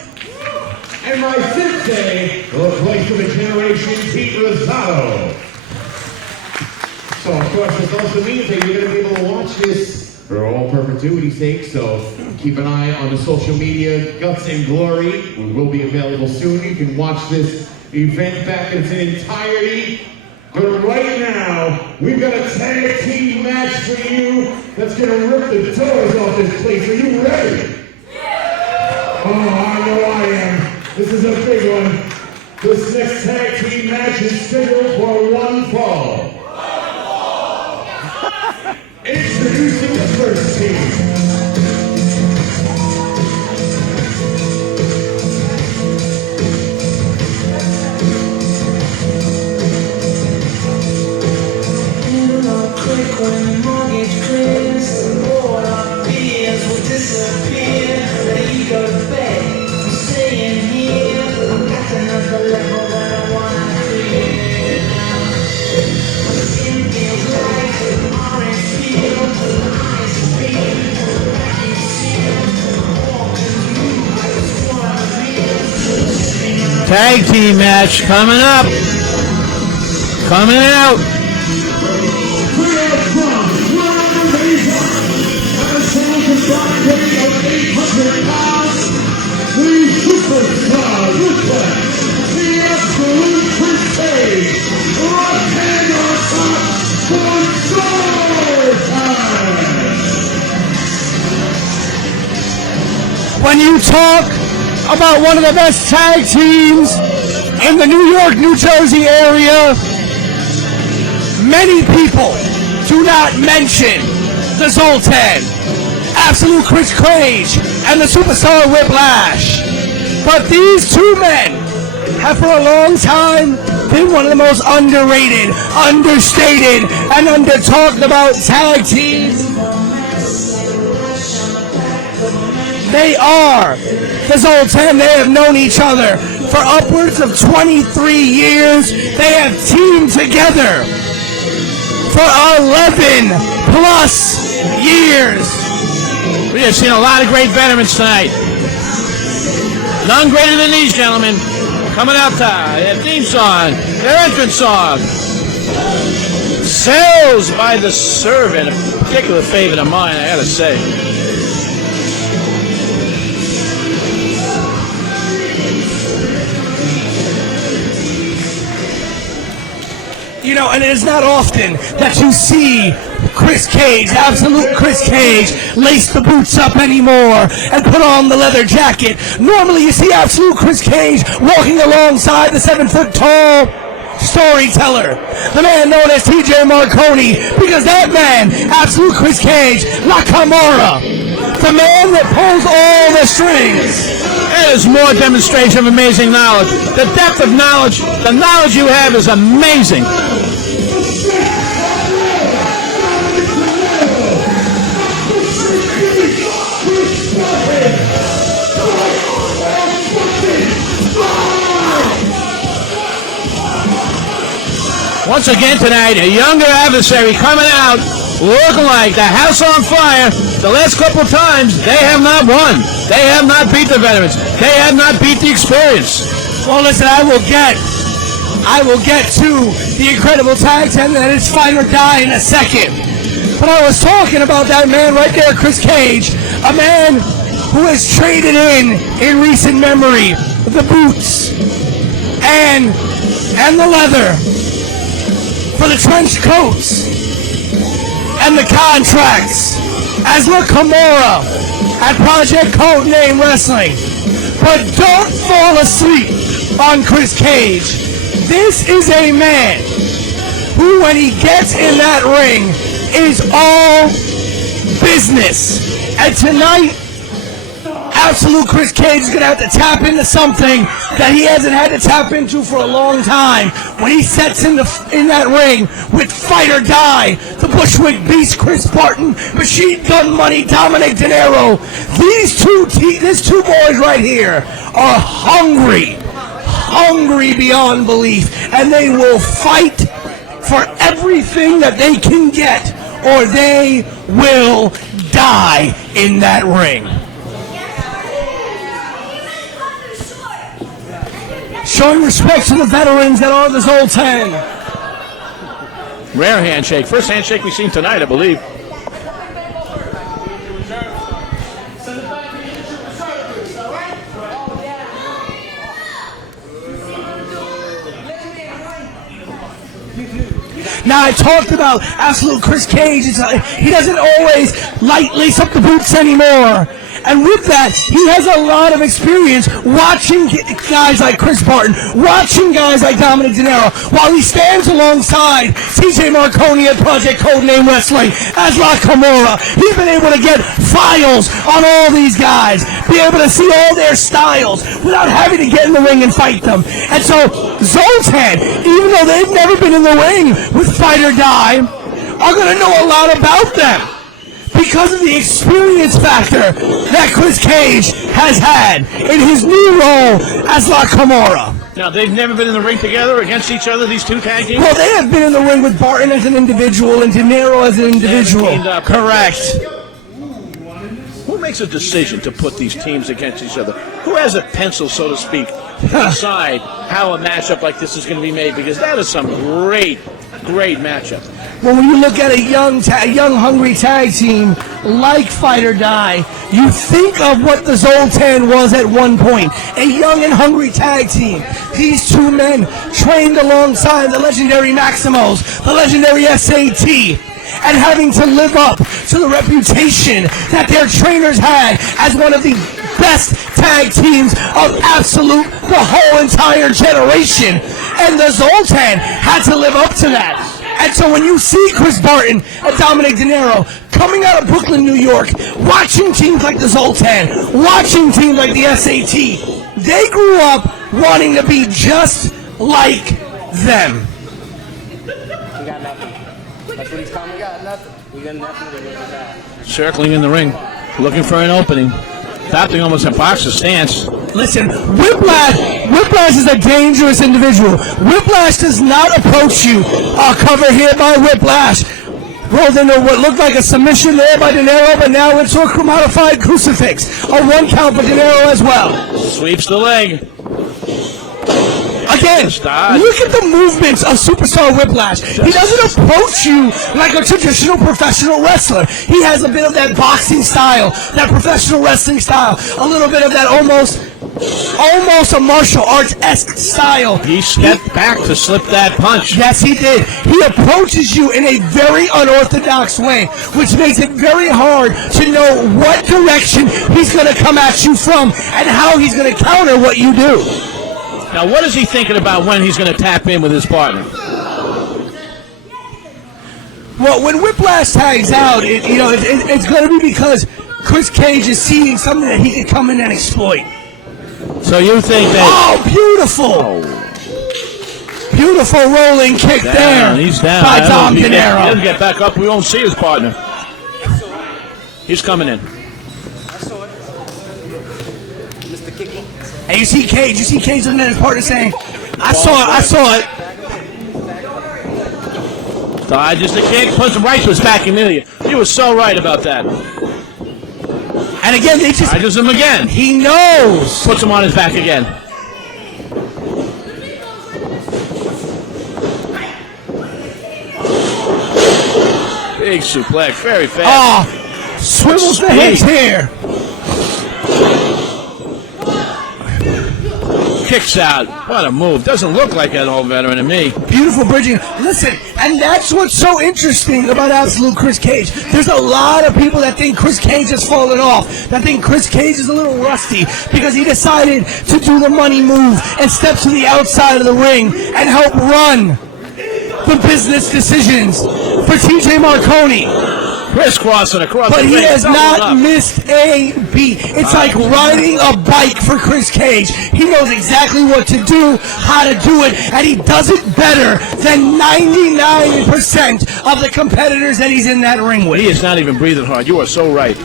and my sensei, the voice of a generation, Pete Rosado. So, of course, this also means that you're going to be able to watch this for all perpetuity's sake, so keep an eye on the social media, Guts and Glory. We will be available soon. You can watch this event back in its entirety. But right now, we've got a tag team match for you that's going to rip the doors off this place. Are you ready? Oh, I know I am. This is a big one. This next tag team match is scheduled for one fall. Introducing the first team. When the mortgage clears, the board of fears will disappear. Let you go to bed, I'm staying here. I'm at another level that I wanna create. My skin feels like an orange peel. My eyes feel like you see them. Walking through like a squad of reels. Tag team match coming up. Coming out. The Superstar Lopez, the absolute Kris Kage, right hand on top for Zoltan. When you talk about one of the best tag teams in the New York, New Jersey area, many people do not mention the Zoltan, Absolute Kris Kage, and the Superstar Whiplash. But these two men have for a long time been one of the most underrated, understated, and under-talked about tag teams. They are the Zoltan. They have known each other for upwards of 23 years. They have teamed together for 11 plus years. We have seen a lot of great veterans tonight. None greater than these gentlemen. Coming out to their theme song, their entrance song. Sales by the Servant, a particular favorite of mine, I gotta say. You know, and it is not often that you see Kris Kage, Absolute Kris Kage, lace the boots up anymore and put on the leather jacket. Normally you see Absolute Kris Kage walking alongside the 7-foot-tall storyteller, the man known as TJ Marconi, because that man, Absolute Kris Kage, La Camorra, the man that pulls all the strings. That is more demonstration of amazing knowledge. The depth of knowledge, the knowledge you have is amazing. Once again tonight, a younger adversary coming out, looking like the house on fire. The last couple times, they have not won. They have not beat the veterans. They have not beat the experience. Well, listen, I will get to the incredible tag team and its fight or die in a second. But I was talking about that man right there, Kris Kage, a man who has traded in recent memory, the boots and the leather for the trench coats and the contracts as La Camorra at Project Codename Wrestling. But don't fall asleep on Kris Kage. This is a man who, when he gets in that ring, is all business. And tonight, absolute Kris Kage is going to have to tap into something that he hasn't had to tap into for a long time. When he sets in that ring with Fight or Die, the Bushwick Beast, Chris Barton, Machine Gun Money, Dominick Denaro, these two boys right here are hungry beyond belief, and they will fight for everything that they can get, or they will die in that ring. Showing respect to the veterans that are the Zoltan. Rare handshake. First handshake we've seen tonight, I believe. Now, I talked about absolute Kris Kage. He doesn't always lace up the boots anymore. And with that, he has a lot of experience watching guys like Chris Barton, watching guys like Dominick Denaro, while he stands alongside TJ Marconi at Project Codename Wrestling as La Camorra. He's been able to get files on all these guys, be able to see all their styles without having to get in the ring and fight them. And so Zoltan, even though they've never been in the ring with Fight or Die, are going to know a lot about them, because of the experience factor that Kris Kage has had in his new role as La Camorra. Now, they've never been in the ring together against each other, these two tag teams? Well, they have been in the ring with Barton as an individual and Denaro as an individual. Correct. Who makes a decision to put these teams against each other? Who has a pencil, so to speak, to decide how a matchup like this is going to be made? Because that is some great matchup. Well, when you look at a young, hungry tag team like Fight or Die, you think of what the Zoltan was at one point, a young and hungry tag team. These two men trained alongside the legendary Maximos, the legendary SAT, and having to live up to the reputation that their trainers had as one of the best tag teams of absolute the whole entire generation. And the Zoltan had to live up to that. And so when you see Chris Barton and Dominick Denaro coming out of Brooklyn, New York, watching teams like the Zoltan, watching teams like the SAT, they grew up wanting to be just like them. We got nothing. That's what he's calling. We got nothing. We got nothing. Circling in the ring, looking for an opening. Adopting almost a boxer stance. Listen, Whiplash is a dangerous individual. Whiplash does not approach you. Cover here by Whiplash. Rolled into what looked like a submission there by Denaro, but now into a modified crucifix. A 1 count for Denaro as well. Sweeps the leg. Again, look at the movements of Superstar Whiplash. He doesn't approach you like a traditional professional wrestler. He has a bit of that boxing style, that professional wrestling style, a little bit of that almost a martial arts-esque style. He stepped back to slip that punch. Yes, he did. He approaches you in a very unorthodox way, which makes it very hard to know what direction he's going to come at you from and how he's going to counter what you do. Now, what is he thinking about when he's going to tap in with his partner? Well, when Whiplash tags out, it's going to be because Kris Kage is seeing something that he can come in and exploit. So you think that... Oh, beautiful! Beautiful rolling kick there. He's down. By Dom Denaro. He doesn't get back up. We won't see his partner. He's coming in. Hey, you see Cage looking at his partner saying, I saw it. Dodges the kick, puts him right to his back immediately. He was so right about that. And again, they just... Dodges him again. He knows. Puts him on his back again. Big suplex, very fast. Oh, swivels the hips here. Kicks out. What a move. Doesn't look like an old veteran to me. Beautiful bridging. Listen, and that's what's so interesting about absolute Kris Kage. There's a lot of people that think Kris Kage has fallen off, that think Kris Kage is a little rusty because he decided to do the money move and step to the outside of the ring and help run the business decisions for TJ Marconi. Crisscrossing across But the he ring, has doubled not up. missed a beat. It's like riding a bike for Chris Cage. He knows exactly what to do, how to do it, and he does it better than 99% of the competitors that he's in that ring with. He is not even breathing hard. You are so right.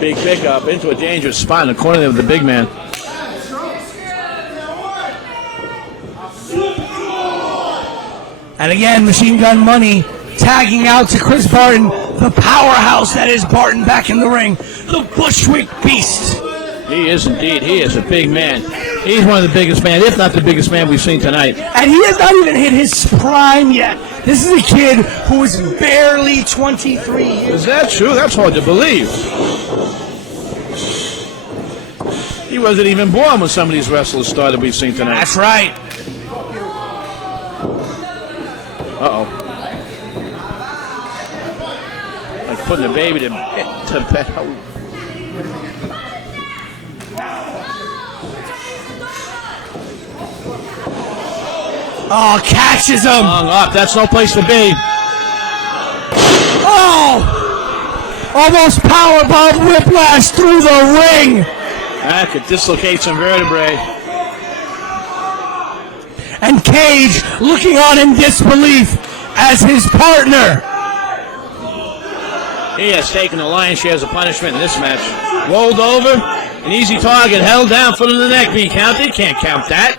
Big pickup into a dangerous spot in the corner of the big man. And again, Machine Gun Money tagging out to Chris Barton, the powerhouse that is Barton back in the ring, the Bushwick Beast. He is indeed. He is a big man. He's one of the biggest men, if not the biggest man we've seen tonight. And he has not even hit his prime yet. This is a kid who is barely 23 years. Is that true? That's hard to believe. He wasn't even born when some of these wrestlers started we've seen tonight. That's right. Uh-oh. Like putting a baby to bed. Oh, catches him. Hung up. That's no place to be. Oh! Almost powerbomb whiplash through the ring. That could dislocate some vertebrae. And Cage looking on in disbelief as his partner. He has taken the lion's share as a punishment in this match. Rolled over, an easy target, held down, foot in the neck, being counted. Can't count that.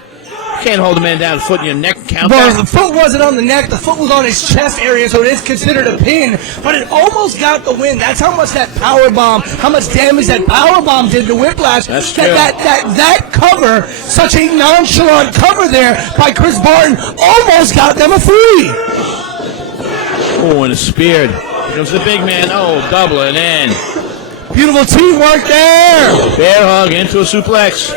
Can't hold a man down, foot in your neck, count Well, that. the foot wasn't on the neck, the foot was on his chest area, so it is considered a pin, but it almost got the win. That's how much that power bomb, how much damage that power bomb did to Whiplash. That's true. That cover, such a nonchalant cover there by Chris Barton, almost got them a 3. Oh, and a speared. Here comes the big man. Oh, doubling in. Beautiful teamwork there. Bear hug into a suplex.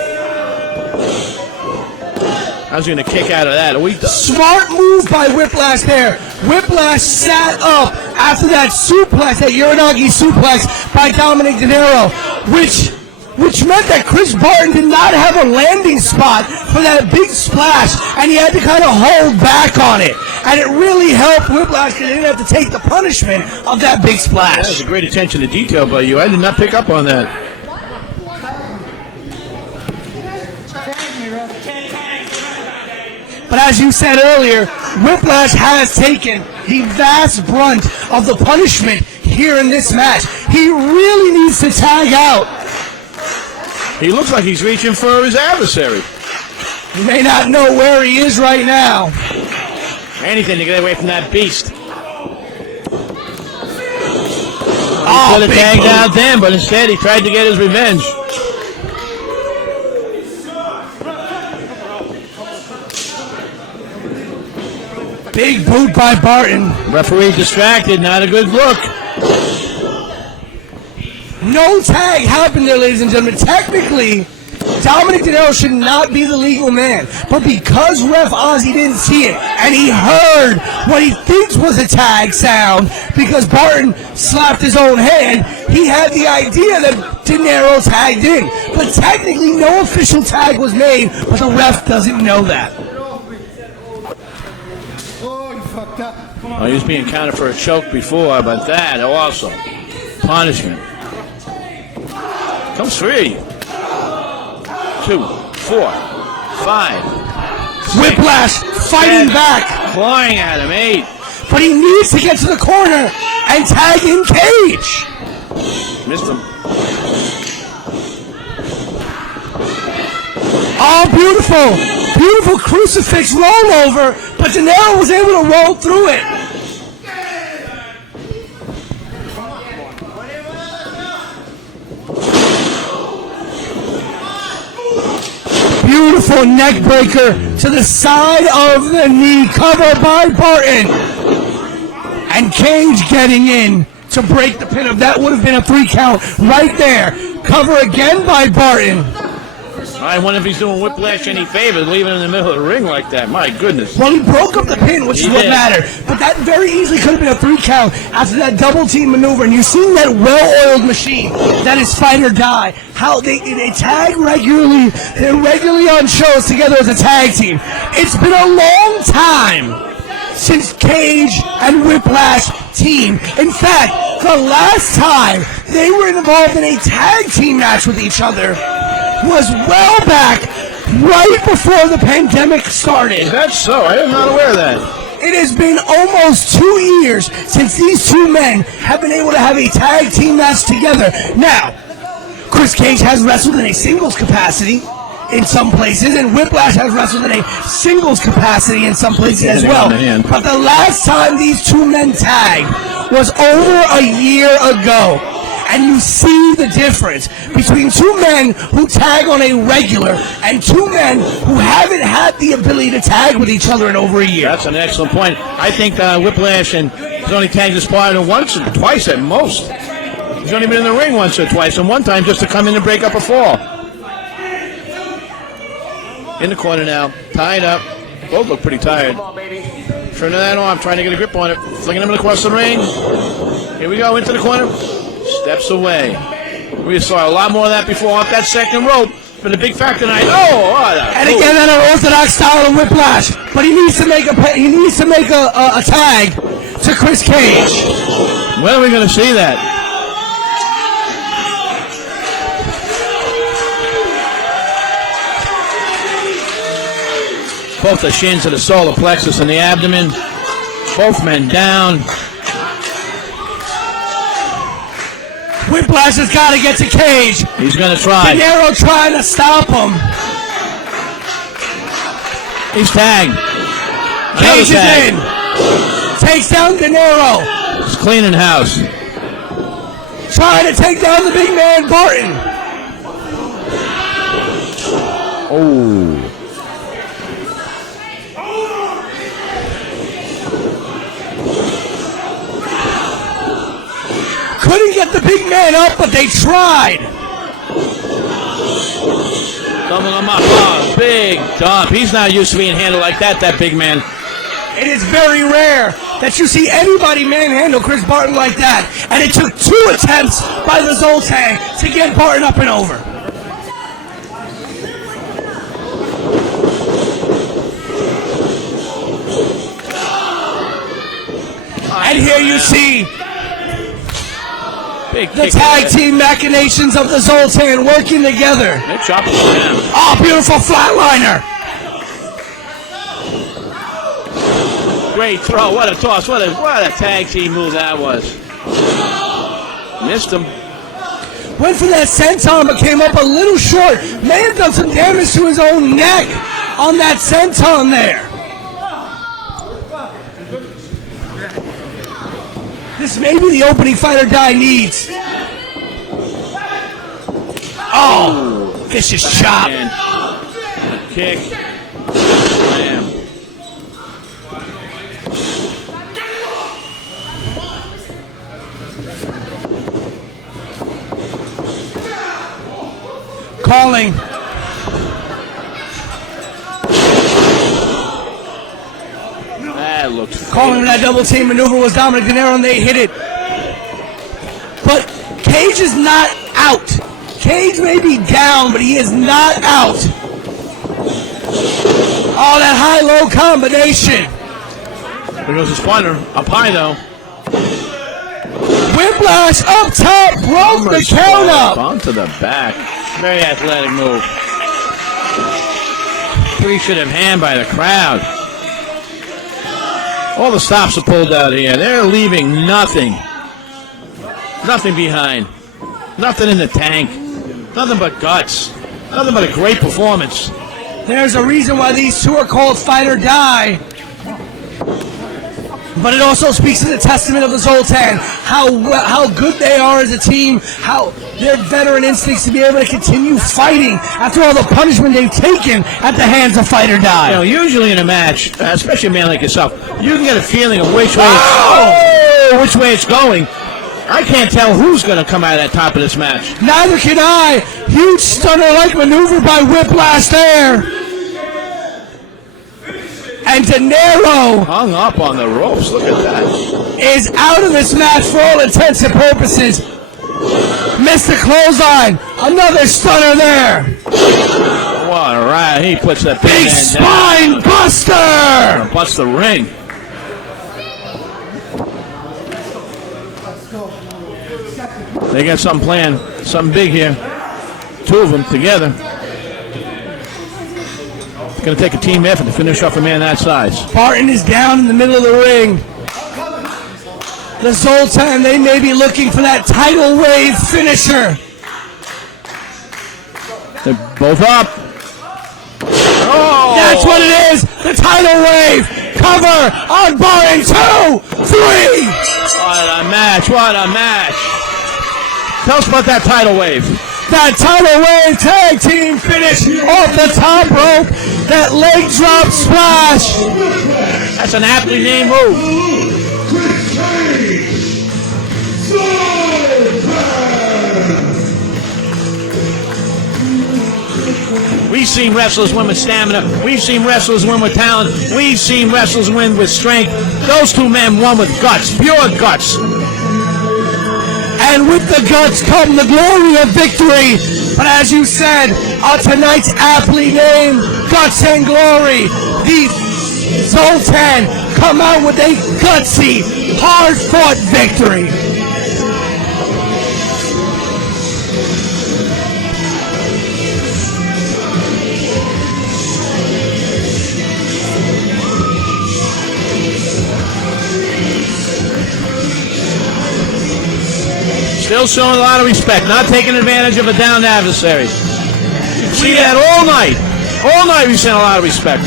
I was going to kick out of that. Smart move by Whiplash there. Whiplash sat up after that suplex, that Uranagi suplex by Dominick Denaro, which meant that Chris Barton did not have a landing spot for that big splash, and he had to kind of hold back on it. And it really helped Whiplash because he didn't have to take the punishment of that big splash. That was a great attention to detail by you. I did not pick up on that. But as you said earlier, Whiplash has taken the vast brunt of the punishment here in this match. He really needs to tag out. He looks like he's reaching for his adversary. You may not know where he is right now. Anything to get away from that beast. He Oh, could have big tagged boot. out then, but instead he tried to get his revenge. Big boot by Barton. Referee distracted, not a good look. No tag happened there, ladies and gentlemen. Technically, Dominick Denaro should not be the legal man. But because Ref Ozzy didn't see it, and he heard what he thinks was a tag sound, because Barton slapped his own hand, he had the idea that Denaro tagged in. But technically, no official tag was made, but the ref doesn't know that. Oh, he was being counted for a choke before, but that also. Punishment. Comes 3, 2, 4, 5. Whiplash fighting back, Clawing at him, 8. but he needs to get to the corner and tag in Cage. Missed him. Oh, beautiful. Beautiful crucifix rollover, but Denaro was able to roll through it. Beautiful neck breaker to the side of the knee, covered by Barton. And Cage getting in to break the pin. That would have been a 3 count right there. Cover again by Barton. I wonder if he's doing Whiplash any favors, leaving him in the middle of the ring like that. My goodness. Well, he broke up the pin, which is what mattered. But that very easily could have been a 3 count after that double team maneuver. And you've seen that well-oiled machine that is Fight or Die. How they tag regularly. They're regularly on shows together as a tag team. It's been a long time since Kage and Whiplash team. In fact, the last time they were involved in a tag team match with each other was well back, right before the pandemic started. That's so. I am not aware of that. It has been almost 2 years since these two men have been able to have a tag team match together. Now, Chris Kage has wrestled in a singles capacity in some places, and Whiplash has wrestled in a singles capacity in some places as well. But the last time these two men tagged was over a year ago. And you see the difference between two men who tag on a regular and two men who haven't had the ability to tag with each other in over a year. That's an excellent point. I think Whiplash and he's only tagged his partner once or twice at most. He's only been in the ring once or twice, and one time just to come in and break up a fall. In the corner now, tied up. Both look pretty tired. Turning that arm, trying to get a grip on it. Flinging him across the ring. Here we go, into the corner. Steps away. We saw a lot more of that before off that second rope. But a big factor tonight. And again, that unorthodox style of Whiplash. But he needs to make a tag to Chris Kage. When are we going to see that? Both the shins of the solar plexus and the abdomen. Both men down. Whiplash has got to get to Kage. He's going to try. Denaro trying to stop him. He's tagged. Kage is in. Takes down Denaro. He's cleaning house. Trying to take down the big man, Barton. Oh. Couldn't get the big man up, but they tried. Big dump. He's not used to being handled like that big man. It is very rare that you see anybody manhandle Chris Barton like that. And it took 2 attempts by the Zoltan to get Barton up and over. And here you see the tag team machinations of the Zoltan working together. Oh, beautiful flatliner. Great throw. What a toss. What a tag team move that was. Missed him. Went for that senton, but came up a little short. May have done some damage to his own neck on that senton there. This may be the opening Fight or Die needs. Oh, vicious chop. Kick. Slam. Calling. That looked Calling that double team maneuver was Dominick Denaro, and they hit it. But Kage is not out. Kage may be down, but he is not out. Oh, that high-low combination. There goes his partner. Up high, though. Whiplash up top, broke the count up. Onto the back. Very athletic move. Appreciative hand by the crowd. All the stops are pulled out here. They're leaving nothing. Nothing behind. Nothing in the tank. Nothing but guts. Nothing but a great performance. There's a reason why these two are called Fight or Die. But it also speaks to the testament of the Zoltan, how good they are as a team, how their veteran instincts to be able to continue fighting after all the punishment they've taken at the hands of Fight or Die. You know, usually in a match, especially a man like yourself, you can get a feeling of which way it's going. I can't tell who's going to come out at the top of this match. Neither can I. Huge stunner-like maneuver by Whiplash there. And Denaro hung up on the ropes. Look at that. Is out of this match for all intents and purposes. Missed the clothesline. Another stunner there. What a ride. He puts that big spine buster. Busts the ring. They got something planned. Something big here. Two of them together. It's going to take a team effort to finish off a man that size. Barton is down in the middle of the ring. The Zoltan, they may be looking for that tidal wave finisher. They're both up. Oh! That's what it is. The tidal wave. Cover on Barton. 2, 3. What a match. What a match. Tell us about that tidal wave. That tidal wave tag team finish off the top rope. That leg drop splash. That's an aptly named move. We've seen wrestlers win with stamina. We've seen wrestlers win with talent. We've seen wrestlers win with strength. Those two men won with guts, pure guts. And with the guts come the glory of victory. But as you said, on tonight's aptly named Guts and Glory, the Zoltan come out with a gutsy, hard-fought victory. Still showing a lot of respect, not taking advantage of a downed adversary. You see that all night. All night we've seen a lot of respect.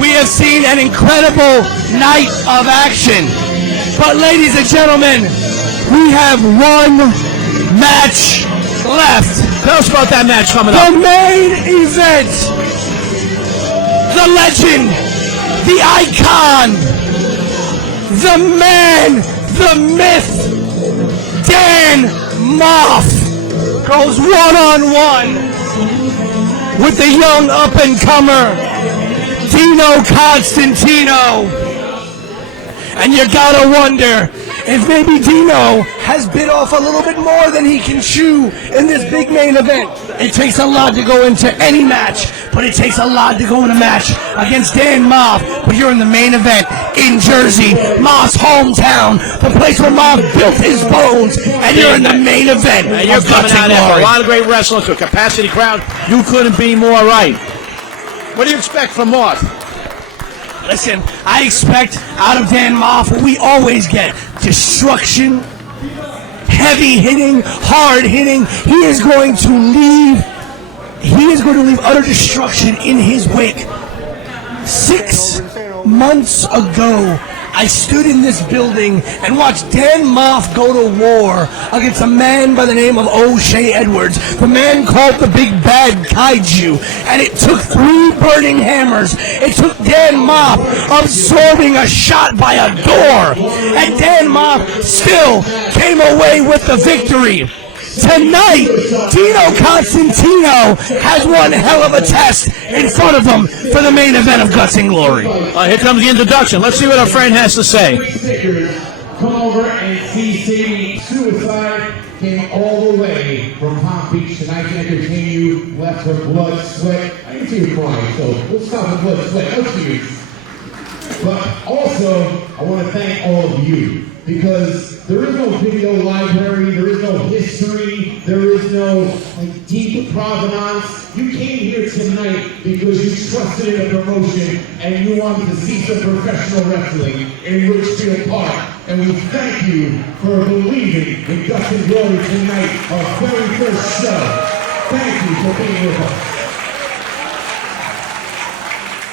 We have seen an incredible night of action. But ladies and gentlemen, we have one match left. Tell us about that match coming up. The main event. The legend. The icon. The man. The myth, Dan Maff, goes one-on-one with the young up-and-comer, Dino Constantino. And you gotta wonder if maybe Dino has bit off a little bit more than he can chew in this big main event. It takes a lot to go into any match, but it takes a lot to go in a match against Dan Maff. But you're in the main event in Jersey, Maff's hometown, the place where Maff built his bones, and you're in the main event. And you're coming out there for a lot of great wrestling to a capacity crowd. You couldn't be more right. What do you expect from Maff? Listen, I expect out of Dan Maff what we always get: destruction, heavy hitting, hard hitting. He is going to leave utter destruction in his wake. 6 months ago, I stood in this building and watched Dan Maff go to war against a man by the name of O'Shea Edwards, the man called the Big Bad Kaiju. And it took 3 burning hammers. It took Dan Maff absorbing a shot by a door. And Dan Maff still came away with the victory. Tonight, Dino Constantino has one hell of a test in front of him for the main event of Guts and Glory. Here comes the introduction. Let's see what our friend has to say. Come over and see Sadiee. Suicide came all the way from Palm Beach tonight to entertain you. Left her blood, sweat. I can see you crying, so let's stop the blood, sweat. Let's see you. But also, I want to thank all of you, because there is no video library, there is no history, there is no deep provenance. You came here tonight because you trusted in a promotion and you wanted to see some professional wrestling in Richfield Park. And we thank you for believing in Guts and Glory tonight, our very first show. Thank you for being with us.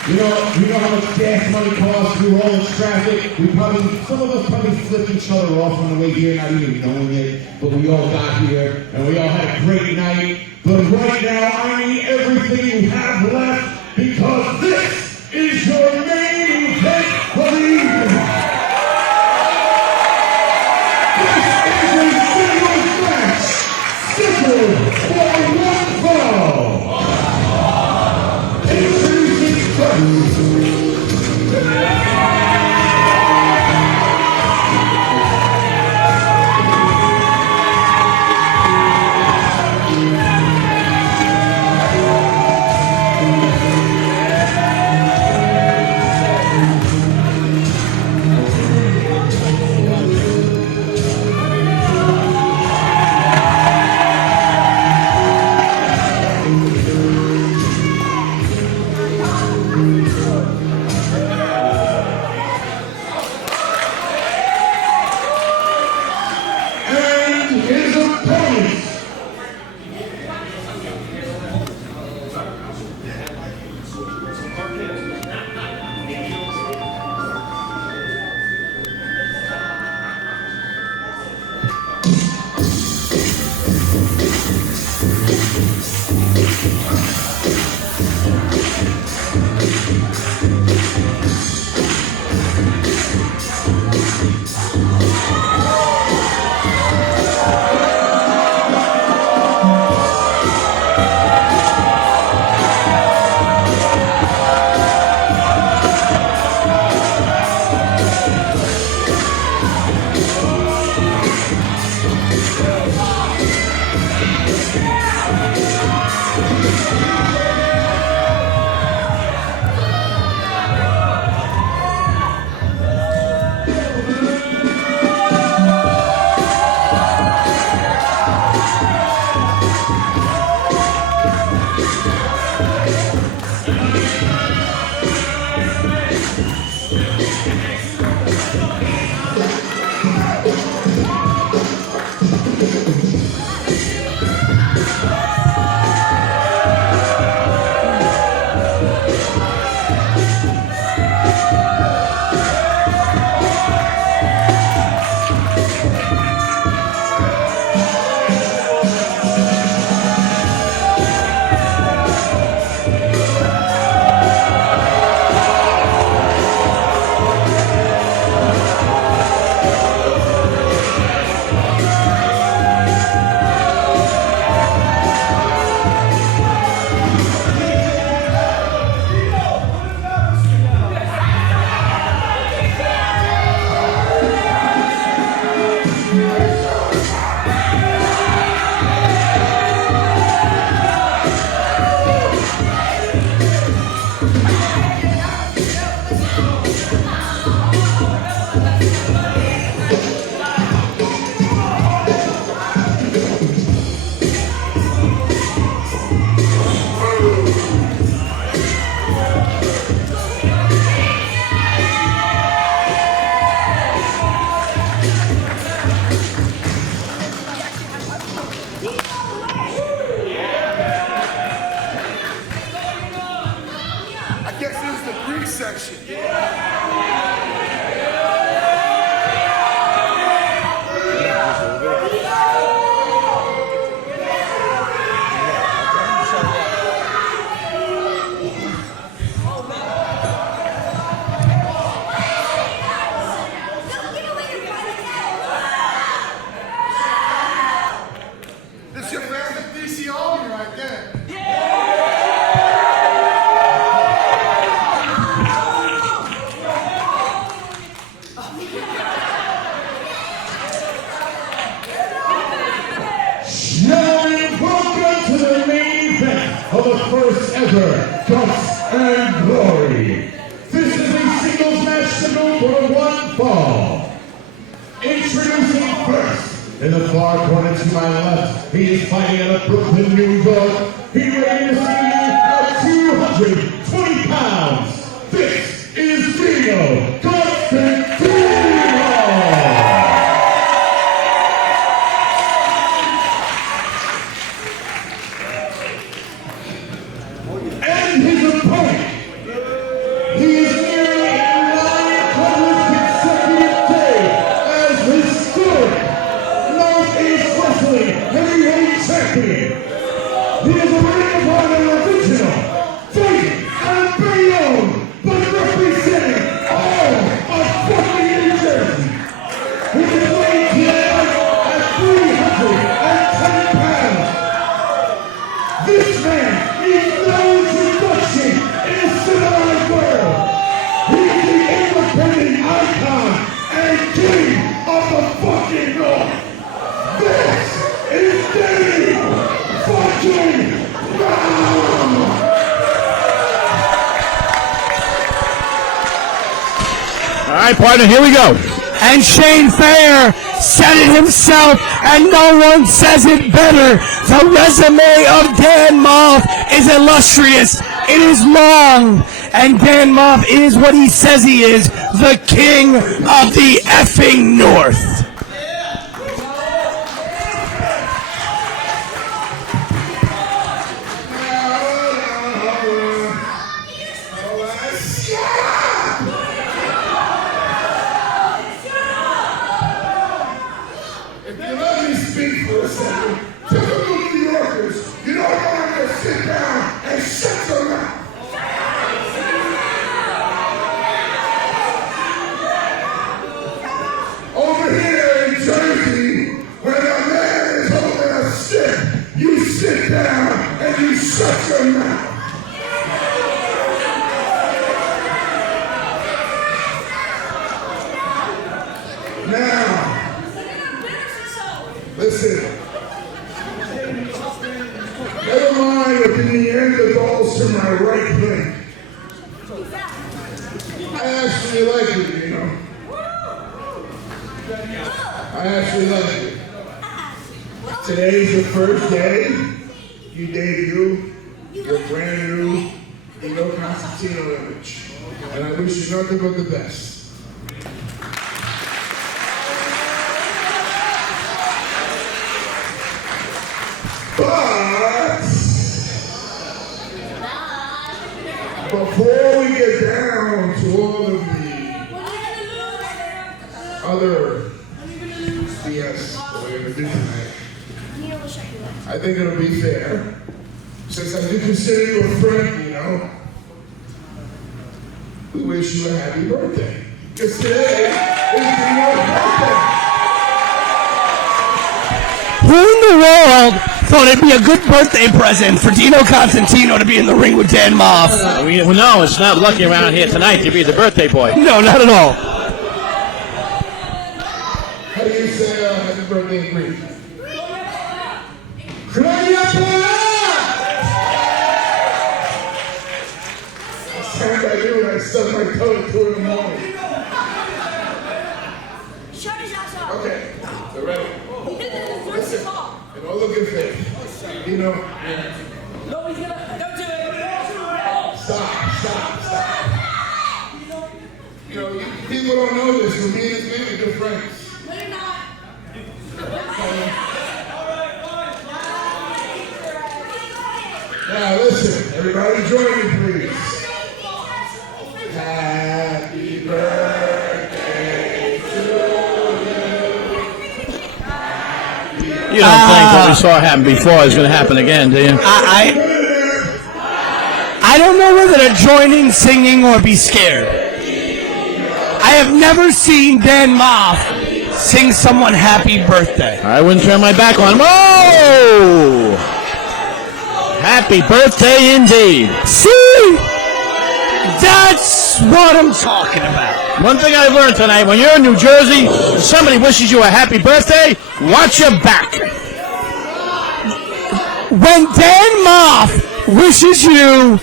You know how much gas money costs through all this traffic? Some of us probably flipped each other off on the way here, not even knowing it, but we all got here, and we all had a great night. But right now, I need everything you have left, because this is your main event for the evening. This is a singles match. ever, guts and glory. This is a singles match scheduled for one fall. Introducing first, in the far corner to my left, he is fighting out of Brooklyn, New York. He weighs at 220 pounds. This is Dio Constantino. All right, partner, here we go. And Shane Fair said it himself, and no one says it better. The resume of Dan Maff is illustrious. It is long, and Dan Maff is what he says he is, the king of the effing North. Listen, my right thing. I actually like it, you know. I actually like it. Today's the first day you debut your brand new Dino Constantino image. And I wish you nothing but the best. But before we get down to all of the other BS that we're going to do tonight, I think it'll be fair, since I do consider you a friend, you know, we wish you a happy birthday. Because today is Dino's birthday. Who in the world thought it'd be a good birthday present for Dino Constantino to be in the ring with Dan Maff? No, it's not lucky around here tonight to be the birthday boy. No, not at all. How do you say happy birthday in Greek? Sounds like you when I stuck my toe at 2 in the morning. Shut his ass up. Okay, they're ready. Listen, And all looking fit. You know. nobody's gonna. Don't do it. Stop. You know, people don't know this, but me and this man are good friends. No, you're not. Now listen, everybody join me please. Happy birthday to you. You don't think what we saw happen before is going to happen again, do you? I don't know whether to join in singing or be scared. I have never seen Dan Maff sing someone happy birthday. I wouldn't turn my back on him. Oh! Happy birthday indeed. See? That's what I'm talking about. One thing I learned tonight, when you're in New Jersey and somebody wishes you a happy birthday, watch your back. When Dan Maff wishes you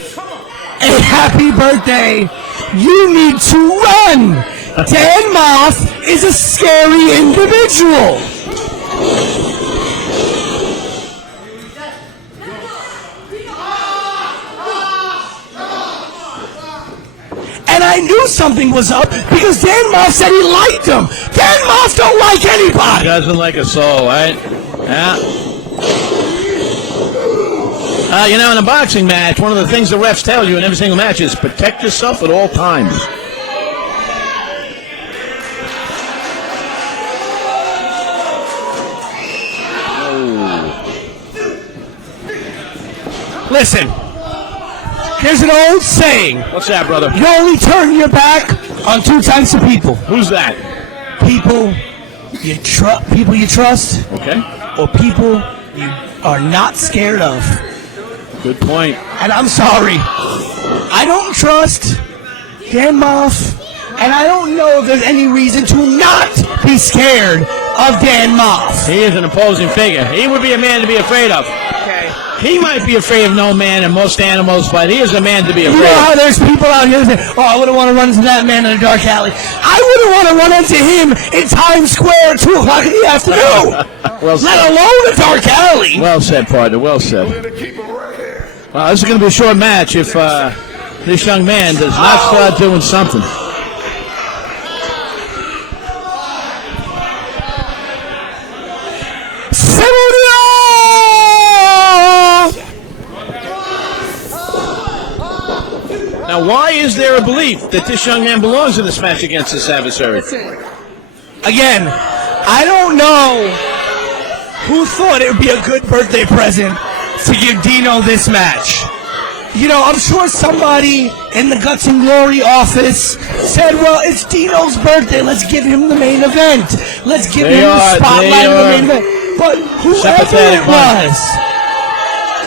a happy birthday, you need to run. Dan Maff is a scary individual. And I knew something was up because Dan Maff said he liked him. Dan Maff don't like anybody. He doesn't like a soul, right? Yeah. You know, in a boxing match, one of the things the refs tell you in every single match is protect yourself at all times. Listen, there's an old saying. What's that, brother? You only turn your back on 2 types of people. Who's that? People you trust, Okay. or people you are not scared of. Good point. And I'm sorry, I don't trust Dan Maff, and I don't know if there's any reason to not be scared of Dan Maff. He is an imposing figure. He would be a man to be afraid of. Okay. He might be afraid of no man and most animals, but he is a man to be You afraid know of. how there's people out here that say, oh, I wouldn't want to run into that man in a dark alley. I wouldn't want to run into him in Times Square at 2 o'clock in the afternoon. Well said. Let alone a dark alley. Well said, partner. Well said. Well, this is going to be a short match if this young man does not start doing something. Now, why is there a belief that this young man belongs in this match against this adversary? Again, I don't know who thought it would be a good birthday present to give Dino this match. You know, I'm sure somebody in the Guts and Glory office said, well, it's Dino's birthday. Let's give him the main event. Let's give him the spotlight of the main event. But whoever it was,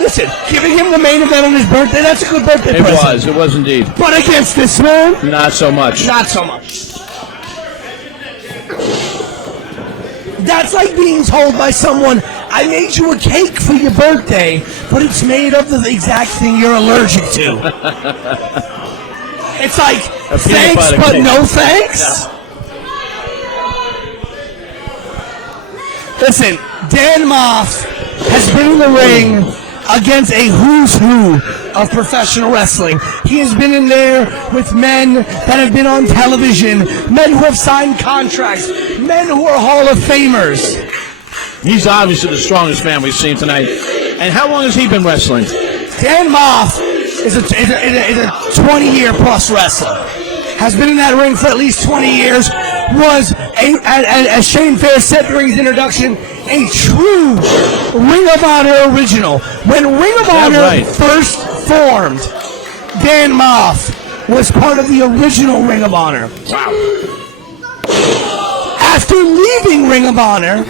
listen, giving him the main event on his birthday, that's a good birthday present. It was indeed. But against this man? Not so much. Not so much. That's like being told by someone, I made you a cake for your birthday, but it's made of the exact thing you're allergic to. It's like, thanks, but no thanks. Listen, Dan Maff has been in the ring against a who's who of professional wrestling. He has been in there with men that have been on television, men who have signed contracts, men who are Hall of Famers. He's obviously the strongest man we've seen tonight. And how long has he been wrestling? Dan Maff is a 20-year plus wrestler. Has been in that ring for at least 20 years. Was, as Shane Fair said during his introduction, a true Ring of Honor original. When Ring of Honor first formed, Dan Maff was part of the original Ring of Honor. Wow. After leaving Ring of Honor,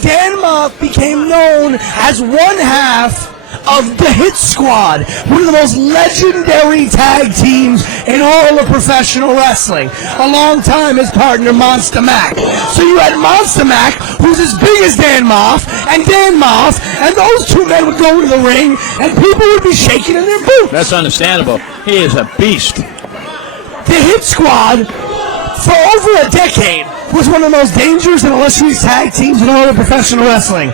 Dan Maff became known as one half of the Hit Squad, one of the most legendary tag teams in all of professional wrestling, alongside his partner Monster Mac. So you had Monster Mac, who's as big as Dan Maff, and Dan Maff, and those two men would go into the ring, and people would be shaking in their boots. That's understandable. He is a beast. The Hit Squad, for over a decade, was one of the most dangerous and illustrious tag teams in all of professional wrestling.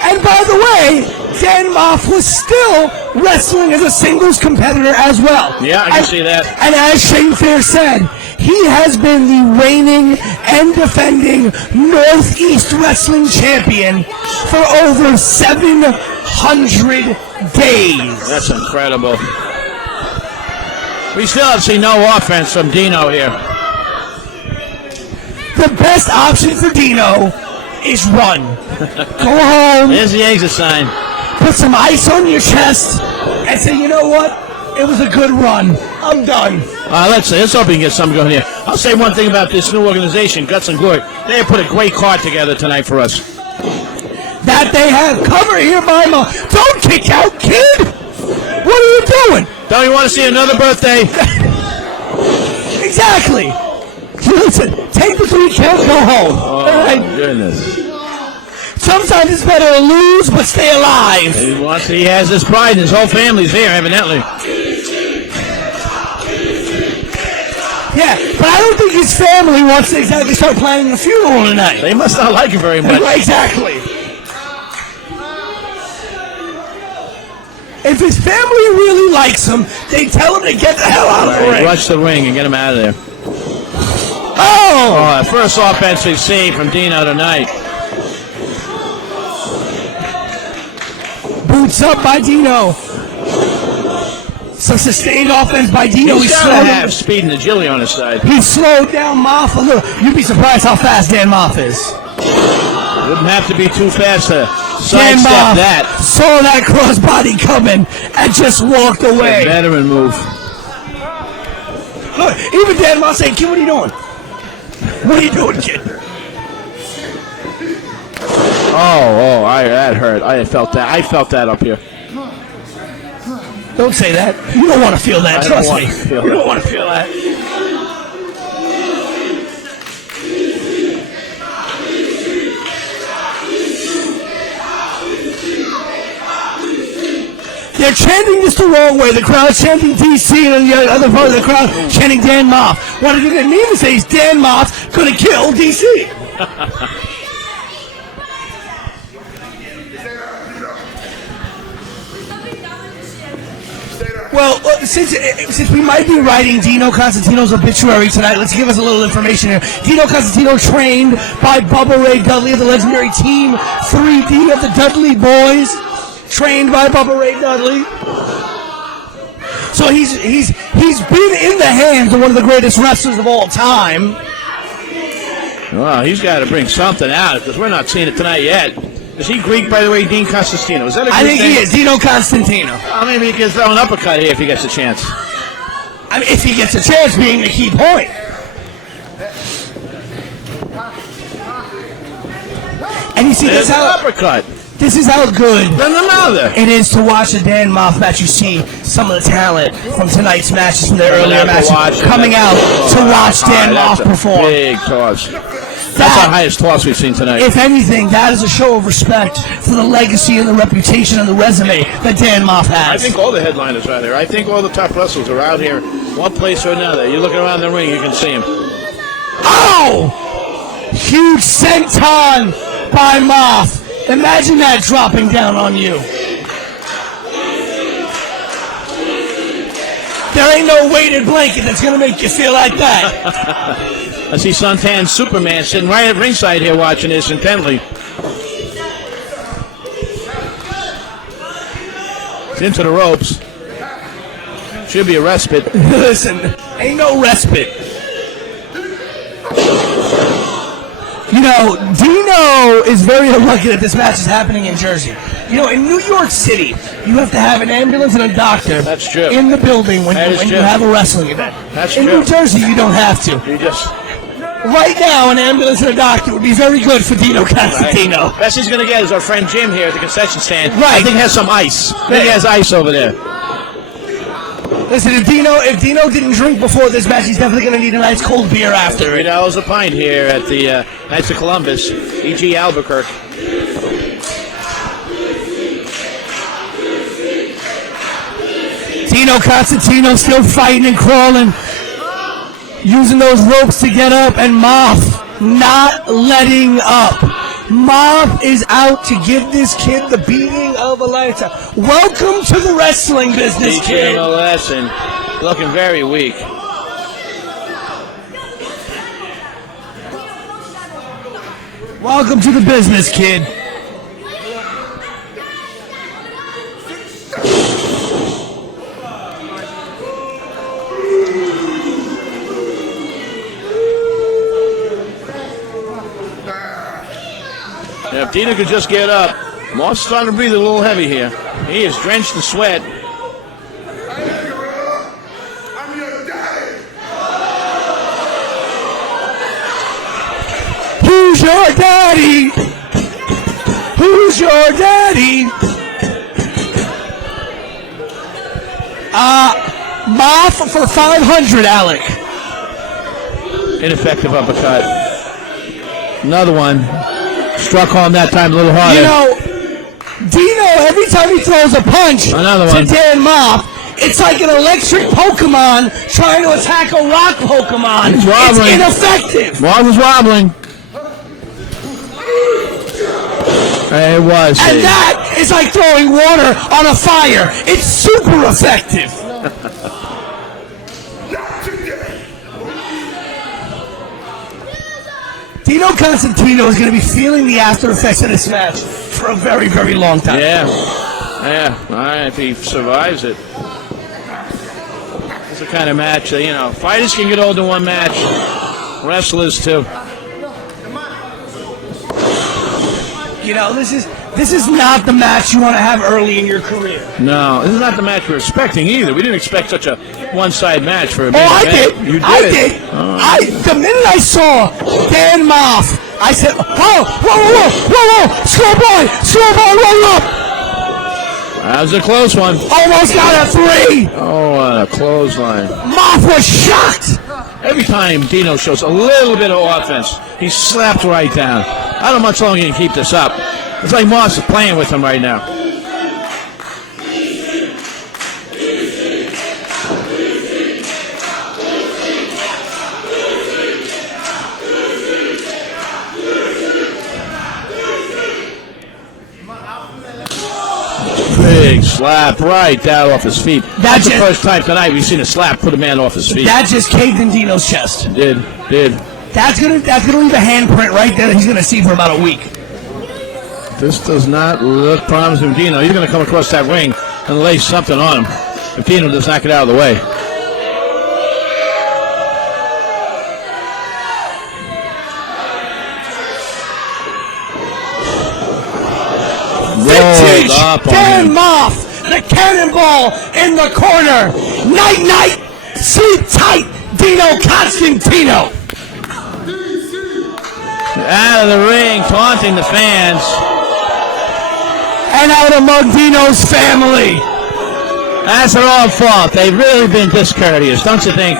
And by the way, Dan Maff was still wrestling as a singles competitor as well. Yeah, I can see that. And as Shane Fair said, he has been the reigning and defending Northeast Wrestling Champion for over 700 days. That's incredible. We still have seen no offense from Dino here. The best option for Dino is run. Go home. There's the exit sign. Put some ice on your chest and say, you know what? It was a good run. I'm done. Let's hope we can get something going here. I'll say one thing about this new organization, Guts and Glory. They have put a great card together tonight for us. That they have. Cover here by Mo. Don't kick out, kid. What are you doing? Don't you want to see another birthday? Exactly. Listen, take the 3 count, go home. Oh, all right? my goodness. Sometimes it's better to lose, but stay alive. He has his pride, and his whole family's here, evidently. Yeah, but I don't think his family wants to exactly start planning the funeral tonight. They must not like him very much. Exactly. If his family really likes him, they tell him to get the hell out of the ring. Rush the ring and get him out of there. Oh! First offensive save from Dino tonight. Boots up by Dino. Some sustained offense by Dino. He's got to have speed and agility on his side. He slowed down Maff a little. You'd be surprised how fast Dan Maff is. Wouldn't have to be too fast to sidestep that. Saw that crossbody coming and just walked away. A veteran move. Look, even Dan Maff saying, kid, what are you doing? What are you doing, kid? That hurt. I felt that. I felt that up here. Don't say that. You don't want to feel that. Trust me. You don't want to feel that. They're chanting this the wrong way. The crowd's chanting DC, and the other part of the crowd chanting Dan Maff. What did you mean to say? Is Dan Maff going to kill DC? Well, since we might be writing Dino Constantino's obituary tonight, let's give us a little information here. Dino Constantino trained by Bubba Ray Dudley of the legendary Team 3D of the Dudley Boys. Trained by Bubba Ray Dudley. So he's been in the hands of one of the greatest wrestlers of all time. Well, he's got to bring something out because we're not seeing it tonight yet. Is he Greek, by the way, Dean Constantino? Is that a Greek I think name? he is, Dino Constantino. Well, maybe he can throw an uppercut here if he gets a chance. I mean, if he gets a chance, being the key point. And you see, There's an uppercut. This is how good another. It is to watch a Dan Maff match. You see some of the talent from tonight's matches, from their earlier matches, coming out to watch Dan Maff perform. Big toss. That's our highest toss we've seen tonight. If anything, that is a show of respect for the legacy and the reputation and the resume that Dan Maff has. I think all the headliners are there. I think all the top wrestlers are out here, one place or another. You're looking around the ring, you can see them. Oh! Huge senton by Maff. Imagine that dropping down on you. There ain't no weighted blanket that's going to make you feel like that. I see Suntan Superman sitting right at ringside here watching this intently. He's into the ropes. Should be a respite. Listen, ain't no respite. You know, Dino is very unlucky that this match is happening in Jersey. You know, in New York City, you have to have an ambulance and a doctor in the building when you have a wrestling event. In New Jersey, you don't have to. Right now, an ambulance and a doctor would be very good for Dino Constantino. Best he's going to get is our friend Jim here at the concession stand. Right. I think he has some ice. I think he has ice over there. Listen, if Dino didn't drink before this match, he's definitely going to need a nice cold beer after. $3 a pint here at the Knights of Columbus, E.G. Albuquerque. Dino Constantino still fighting and crawling, using those ropes to get up, and Maff not letting up. Maff is out to give this kid the beating of a lifetime. Welcome to the wrestling business, Teaching kid. him a lesson. Looking very weak. Welcome to the business, kid. Yeah, if Dino could just get up. Moss starting to breathe a little heavy here. He is drenched in sweat. Who's your daddy? Who's your daddy? Maff for 500, Alec. Ineffective uppercut. Another one. Struck home that time a little harder. You know, Dino, every time he throws a punch to Dan Maff, it's like an electric Pokemon trying to attack a rock Pokemon. He's wobbling. It's ineffective. Maff was wobbling. It was. And that is like throwing water on a fire. It's super effective. Dino Constantino is going to be feeling the after effects of this match for a very, very long time. Yeah. All right, if he survives it. It's the kind of match that, you know, fighters can get old in one match. Wrestlers, too. You know, this is not the match you want to have early in your career. No, this is not the match we're expecting either. We didn't expect such a one-side match for a main I event. did. You did. I did. The minute I saw Dan Maff, I said, whoa, slow boy, roll up. That was a close one. Almost got a 3. Oh, a clothesline. Maff was shocked. Every time Dino shows a little bit of offense, he slapped right down. I don't know much longer he can keep this up. It's like Moss is playing with him right now. Big slap right down off his feet. That's the first time tonight we've seen a slap put a man off his feet. That just caved in Dino's chest. Did. That's gonna leave a handprint right there that he's gonna see for about a week. This does not look promising, Dino. You're gonna come across that ring and lay something on him if Dino does not get out of the way. Dan Maff, the cannonball in the corner. Night, sleep tight, Dino Constantino. Out of the ring, taunting the fans. And out among Dino's family. That's their own fault. They've really been discourteous, don't you think?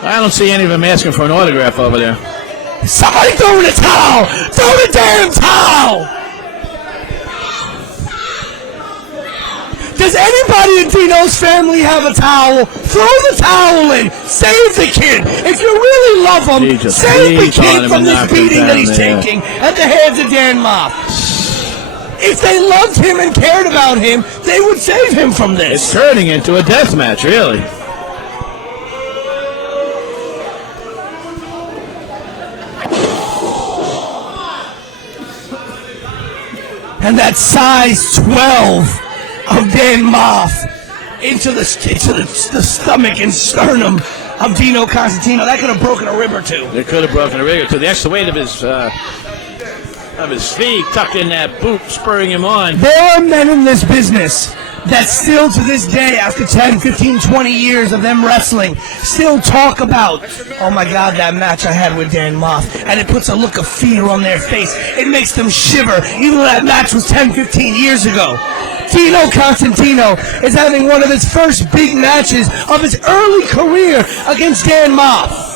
I don't see any of them asking for an autograph over there. Somebody throw in a towel! Throw the damn towel! Does anybody in Dino's family have a towel? Throw the towel in. Save the kid. If you really love him, save the kid from this beating that he's taking at the hands of Dan Maff. If they loved him and cared about him, they would save him from this. It's turning into a death match, really. And that size 12 of Dan Maff into the stomach and sternum of Dino Constantino. That could have broken a rib or two. It could have broken a rib or two. The extra weight of his feet tucked in that boot, spurring him on. There are men in this business that still to this day, after 10, 15, 20 years of them wrestling, still talk about, oh my God, that match I had with Dan Maff. And it puts a look of fear on their face. It makes them shiver, even though that match was 10, 15 years ago. Dino Constantino is having one of his first big matches of his early career against Dan Maff.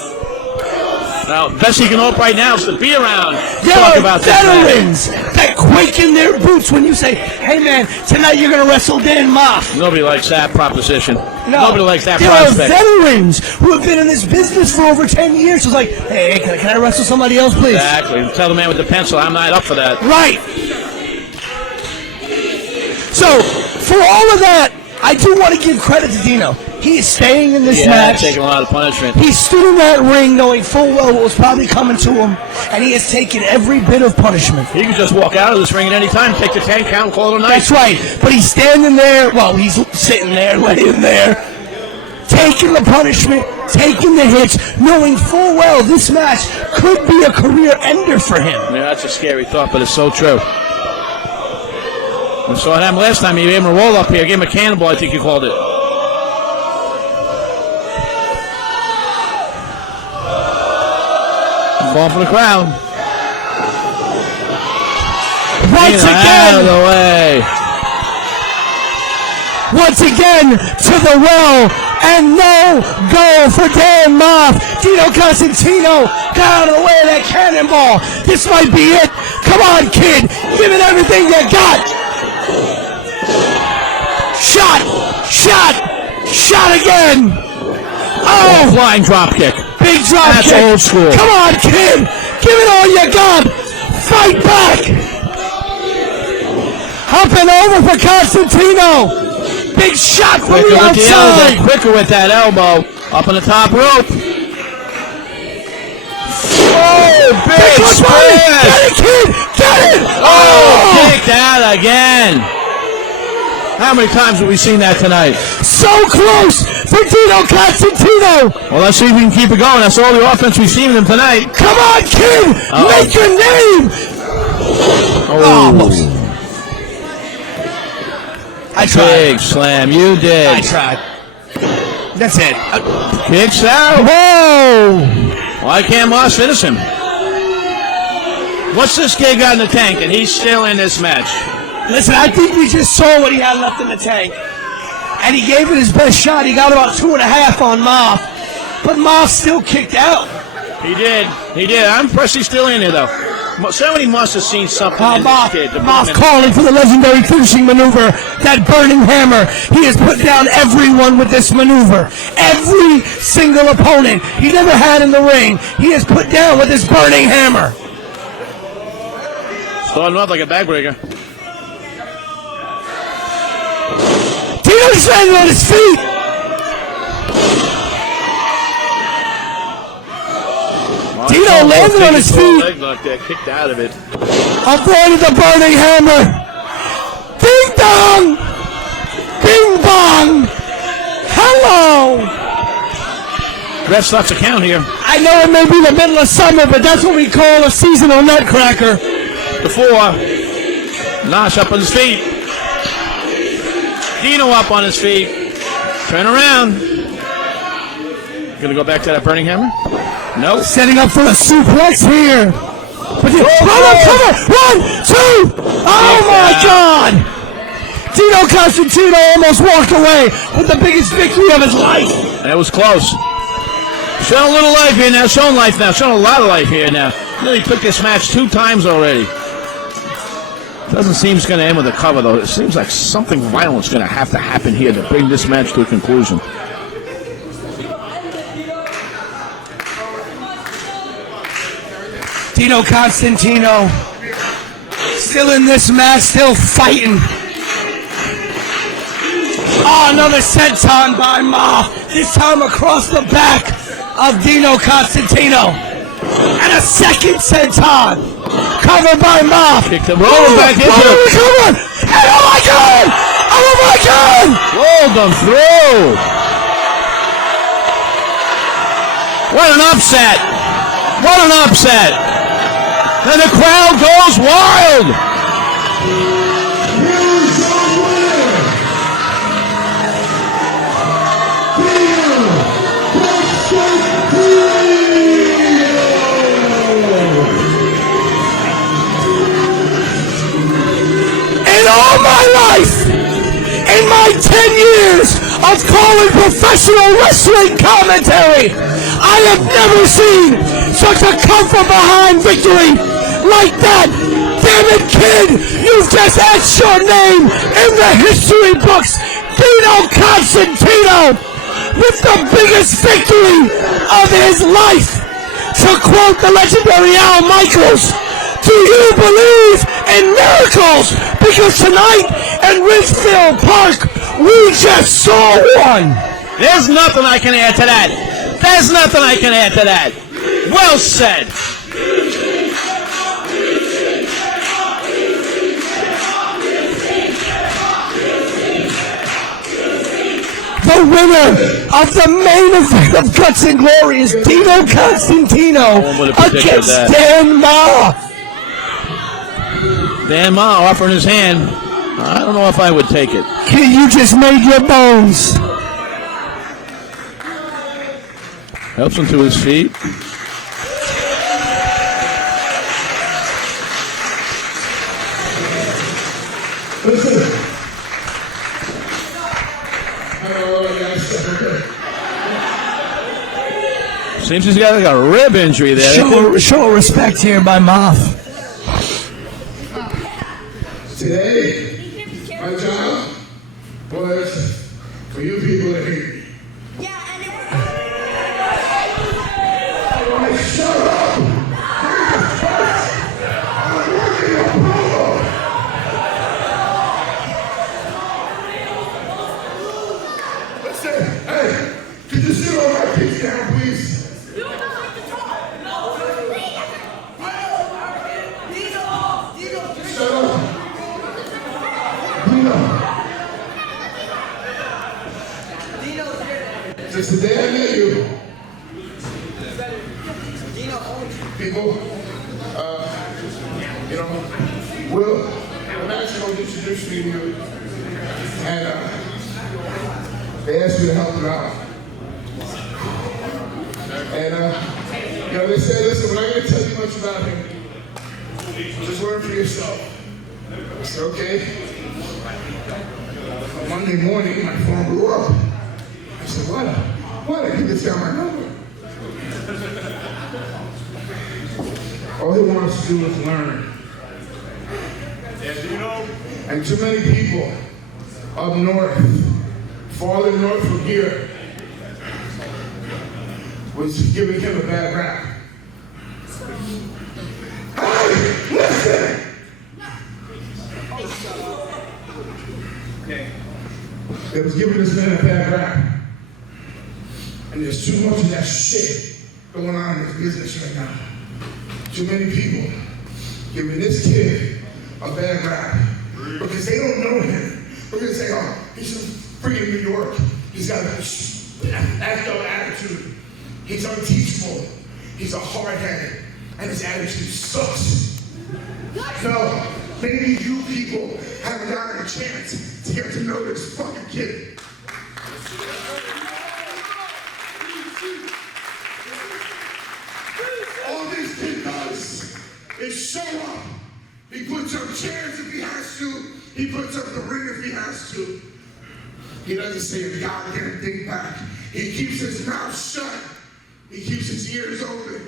Now, best he can hope right now is to be around. There are veterans that quake in their boots when you say, hey man, tonight you're going to wrestle Dan Maff. Nobody likes that proposition. No. Nobody likes that there prospect. There are veterans who have been in this business for over 10 years who's like, hey, can I wrestle somebody else, please? Exactly. Tell the man with the pencil, I'm not up for that. Right. So, for all of that, I do want to give credit to Dino. He is staying in this match. Taking a lot of punishment. He stood in that ring knowing full well what was probably coming to him, and he has taken every bit of punishment. He could just walk out of this ring at any time, take the 10 count, and call it a night. That's right. But he's standing there, well, he's sitting there, laying there, taking the punishment, taking the hits, knowing full well this match could be a career ender for him. Yeah, that's a scary thought, but it's so true. We saw it happen last time. He gave him a roll up here, gave him a cannonball, I think you called it. Ball for the crowd. Once again, out of the way. Once again to the well, and no goal for Dan Maff. Dino Constantino got out of the way of that cannonball. This might be it. Come on, kid. Give it everything you got. Shot. Shot. Shot again. Oh, flying drop kick. Big drop That's kick. old school. Come on, kid. Give it all you got. Fight back. Up and over for Constantino. Big shot from the outside. Quicker with that elbow. Up on the top rope. Oh, big splash. Get it, kid. Get it. Oh, kicked out again. How many times have we seen that tonight? So close for Dino Constantino. Well, let's see if we can keep it going. That's all the offense we've seen him tonight. Come on, kid. Make your name. Almost. I tried. Big slam. You did. I tried. That's it. Kicks out. Whoa. Why can't Moss finish him? What's this kid got in the tank? And he's still in this match. Listen, I think we just saw what he had left in the tank. And he gave it his best shot. He got about 2.5 on Maff. But Maff still kicked out. He did. He did. I'm impressed he's still in there, though. Somebody must have seen something in this kid. Maff calling for the legendary finishing maneuver, that burning hammer. He has put down everyone with this maneuver. Every single opponent he never had in the ring, he has put down with this burning hammer. Starting off like a backbreaker. Dino's landing on his feet. Dino landed on his feet. Kicked out of it. Avoided the burning hammer. Ding dong. Bing bong. Hello. Ref stops a count here. I know it may be the middle of summer, but that's what we call a seasonal nutcracker. Before, Nash up on his feet. Dino up on his feet. Turn around. Gonna go back to that burning hammer? Nope. Setting up for a suplex here. But cover. 1, 2. Oh my God. Dino Constantino almost walked away with the biggest victory of his life. That was close. Showing a little life here now. Showing life now. Showing a lot of life here now. He took this match 2 times already. Doesn't seem it's going to end with a cover, though. It seems like something violent's going to have to happen here to bring this match to a conclusion. Dino Constantino still in this match, still fighting. Oh, another senton by Maff, this time across the back of Dino Constantino. And a second senton, covered by Maff. Kick the roll back into it. And oh my God! Oh my God! Rolled them through. What an upset. What an upset. And the crowd goes wild. Here's your winner, In all my life, in my 10 years of calling professional wrestling commentary, I have never seen such a come-from-behind victory like that. Damn it, kid, you've just etched your name in the history books. Dino Constantino with the biggest victory of his life. To quote the legendary Al Michaels, do you believe in miracles? Because tonight in Ridgefield Park, we just saw one. There's nothing I can add to that. There's nothing I can add to that. Well said. The winner of the main event of Guts and Glory is Dino Constantino against Dan Ma. Dan Ma offering his hand. I don't know if I would take it. You just made your bones. Helps him to his feet. Listen. Seems he's got like a rib injury there. Show respect here by Maff. Today, my job was for you people to hate me. Shut up! I'm working a promo! Listen, hey, could you sit on my piece down, please? You don't have to talk. No. Shut up! Dino. Since the day I met you, people, Will and Maximo introduced me to you, and they asked me to help them out. And, they said, listen, we're not going to tell you much about him. Just learn for yourself. I said, okay. On Monday morning, my phone blew up. I said, what? I think it's down my number. All he wants to do is learn. And too many people up north, farther north from here, was giving him a bad rap. Hey, listen! They was giving this man a bad rap. And there's too much of that shit going on in this business right now. Too many people giving this kid a bad rap because they don't know him. We're gonna say, oh, he's from freaking New York. He's got an act up attitude. He's unteachable. He's a hard-headed, and his attitude sucks. No, maybe you people haven't gotten a chance to get to know this fucking kid. All this kid does is show up. He puts up chairs if he has to. He puts up the ring if he has to. He doesn't say a goddamn thing back. He keeps his mouth shut He keeps his ears open.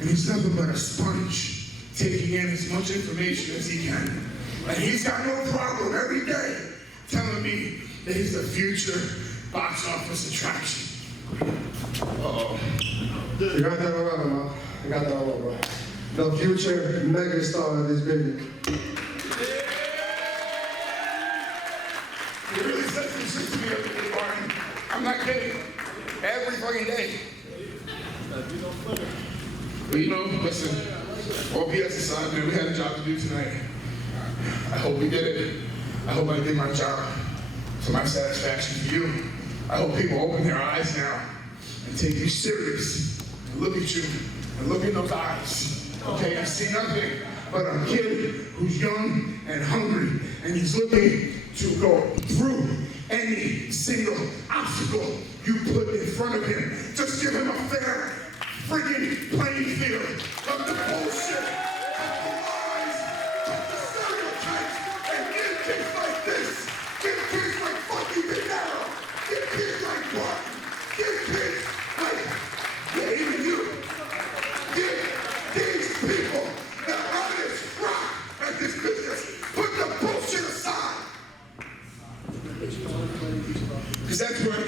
And he's nothing but a sponge, taking in as much information as he can. And he's got no problem every day telling me that he's the future box office attraction. Uh-oh. You got that all right, man. You got that all right. The future megastar of this baby. He really said some shit to me every day, Barton. I'm not kidding. Every fucking day. But you know, listen, all BS aside, man, we had a job to do tonight. I hope we did it. I hope I did my job to my satisfaction for you. I hope people open their eyes now and take you serious and look at you and look in those eyes. Okay, I see nothing but a kid who's young and hungry, and he's looking to go through any single obstacle you put in front of him. Just give him a fair friggin' playing field of the bullshit, of the lies, of the stereotypes, and give kids like this. Give kids like fucking Denaro. Give kids like what? Give kids like, yeah, even you. Give these people the honest rock at this business. Put the bullshit aside. Because that's where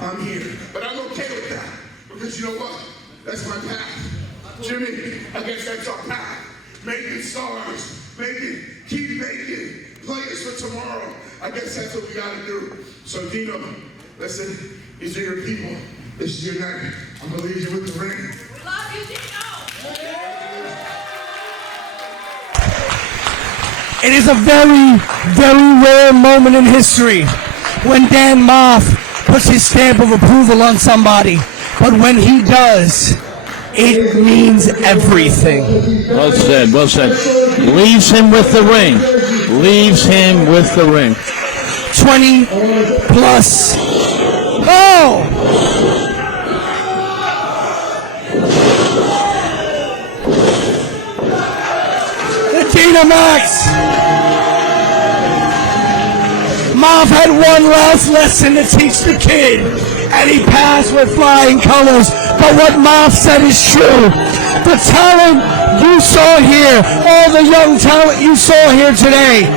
I'm here. But I'm okay with that. Because you know what? That's my path. Jimmy, I guess that's our path. Making stars. Keep making players for tomorrow. I guess that's what we gotta do. So Dino, listen, these are your people. This is your night. I'm gonna leave you with the ring. We love you, Dino! It is a very, very rare moment in history when Dan Maff puts his stamp of approval on somebody. But when he does, it means everything. Well said, well said. Leaves him with the ring. Leaves him with the ring. 20 plus. Oh! The Dynamax. Maff had one last lesson to teach the kid, and he passed with flying colors. But what Maff said is true. The talent you saw here, all the young talent you saw here today,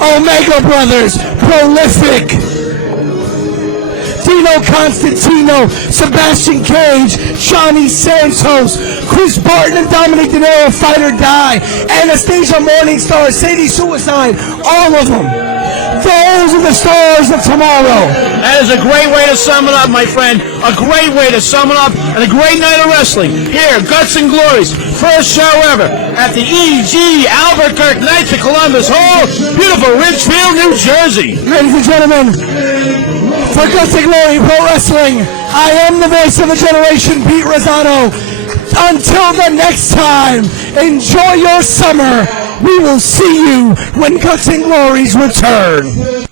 Omega Brothers, prolific. Dino Constantino, Sebastian Kage, Jhonny Santos, Kris, Barton, and Dominick Denaro, fight or die. Anastasia, Morningstar, Sadiee, Suicide, all of them. Those are the stars of tomorrow. That is a great way to sum it up, my friend. A great way to sum it up, and a great night of wrestling. Here, Guts and Glories, first show ever at the E.G. Albuquerque Knights of Columbus Hall, beautiful Ridgefield, New Jersey. Ladies and gentlemen, for Guts and Glory Pro Wrestling, I am the voice of a generation, Pete Rosado. Until the next time, enjoy your summer. We will see you when Guts and Glories return.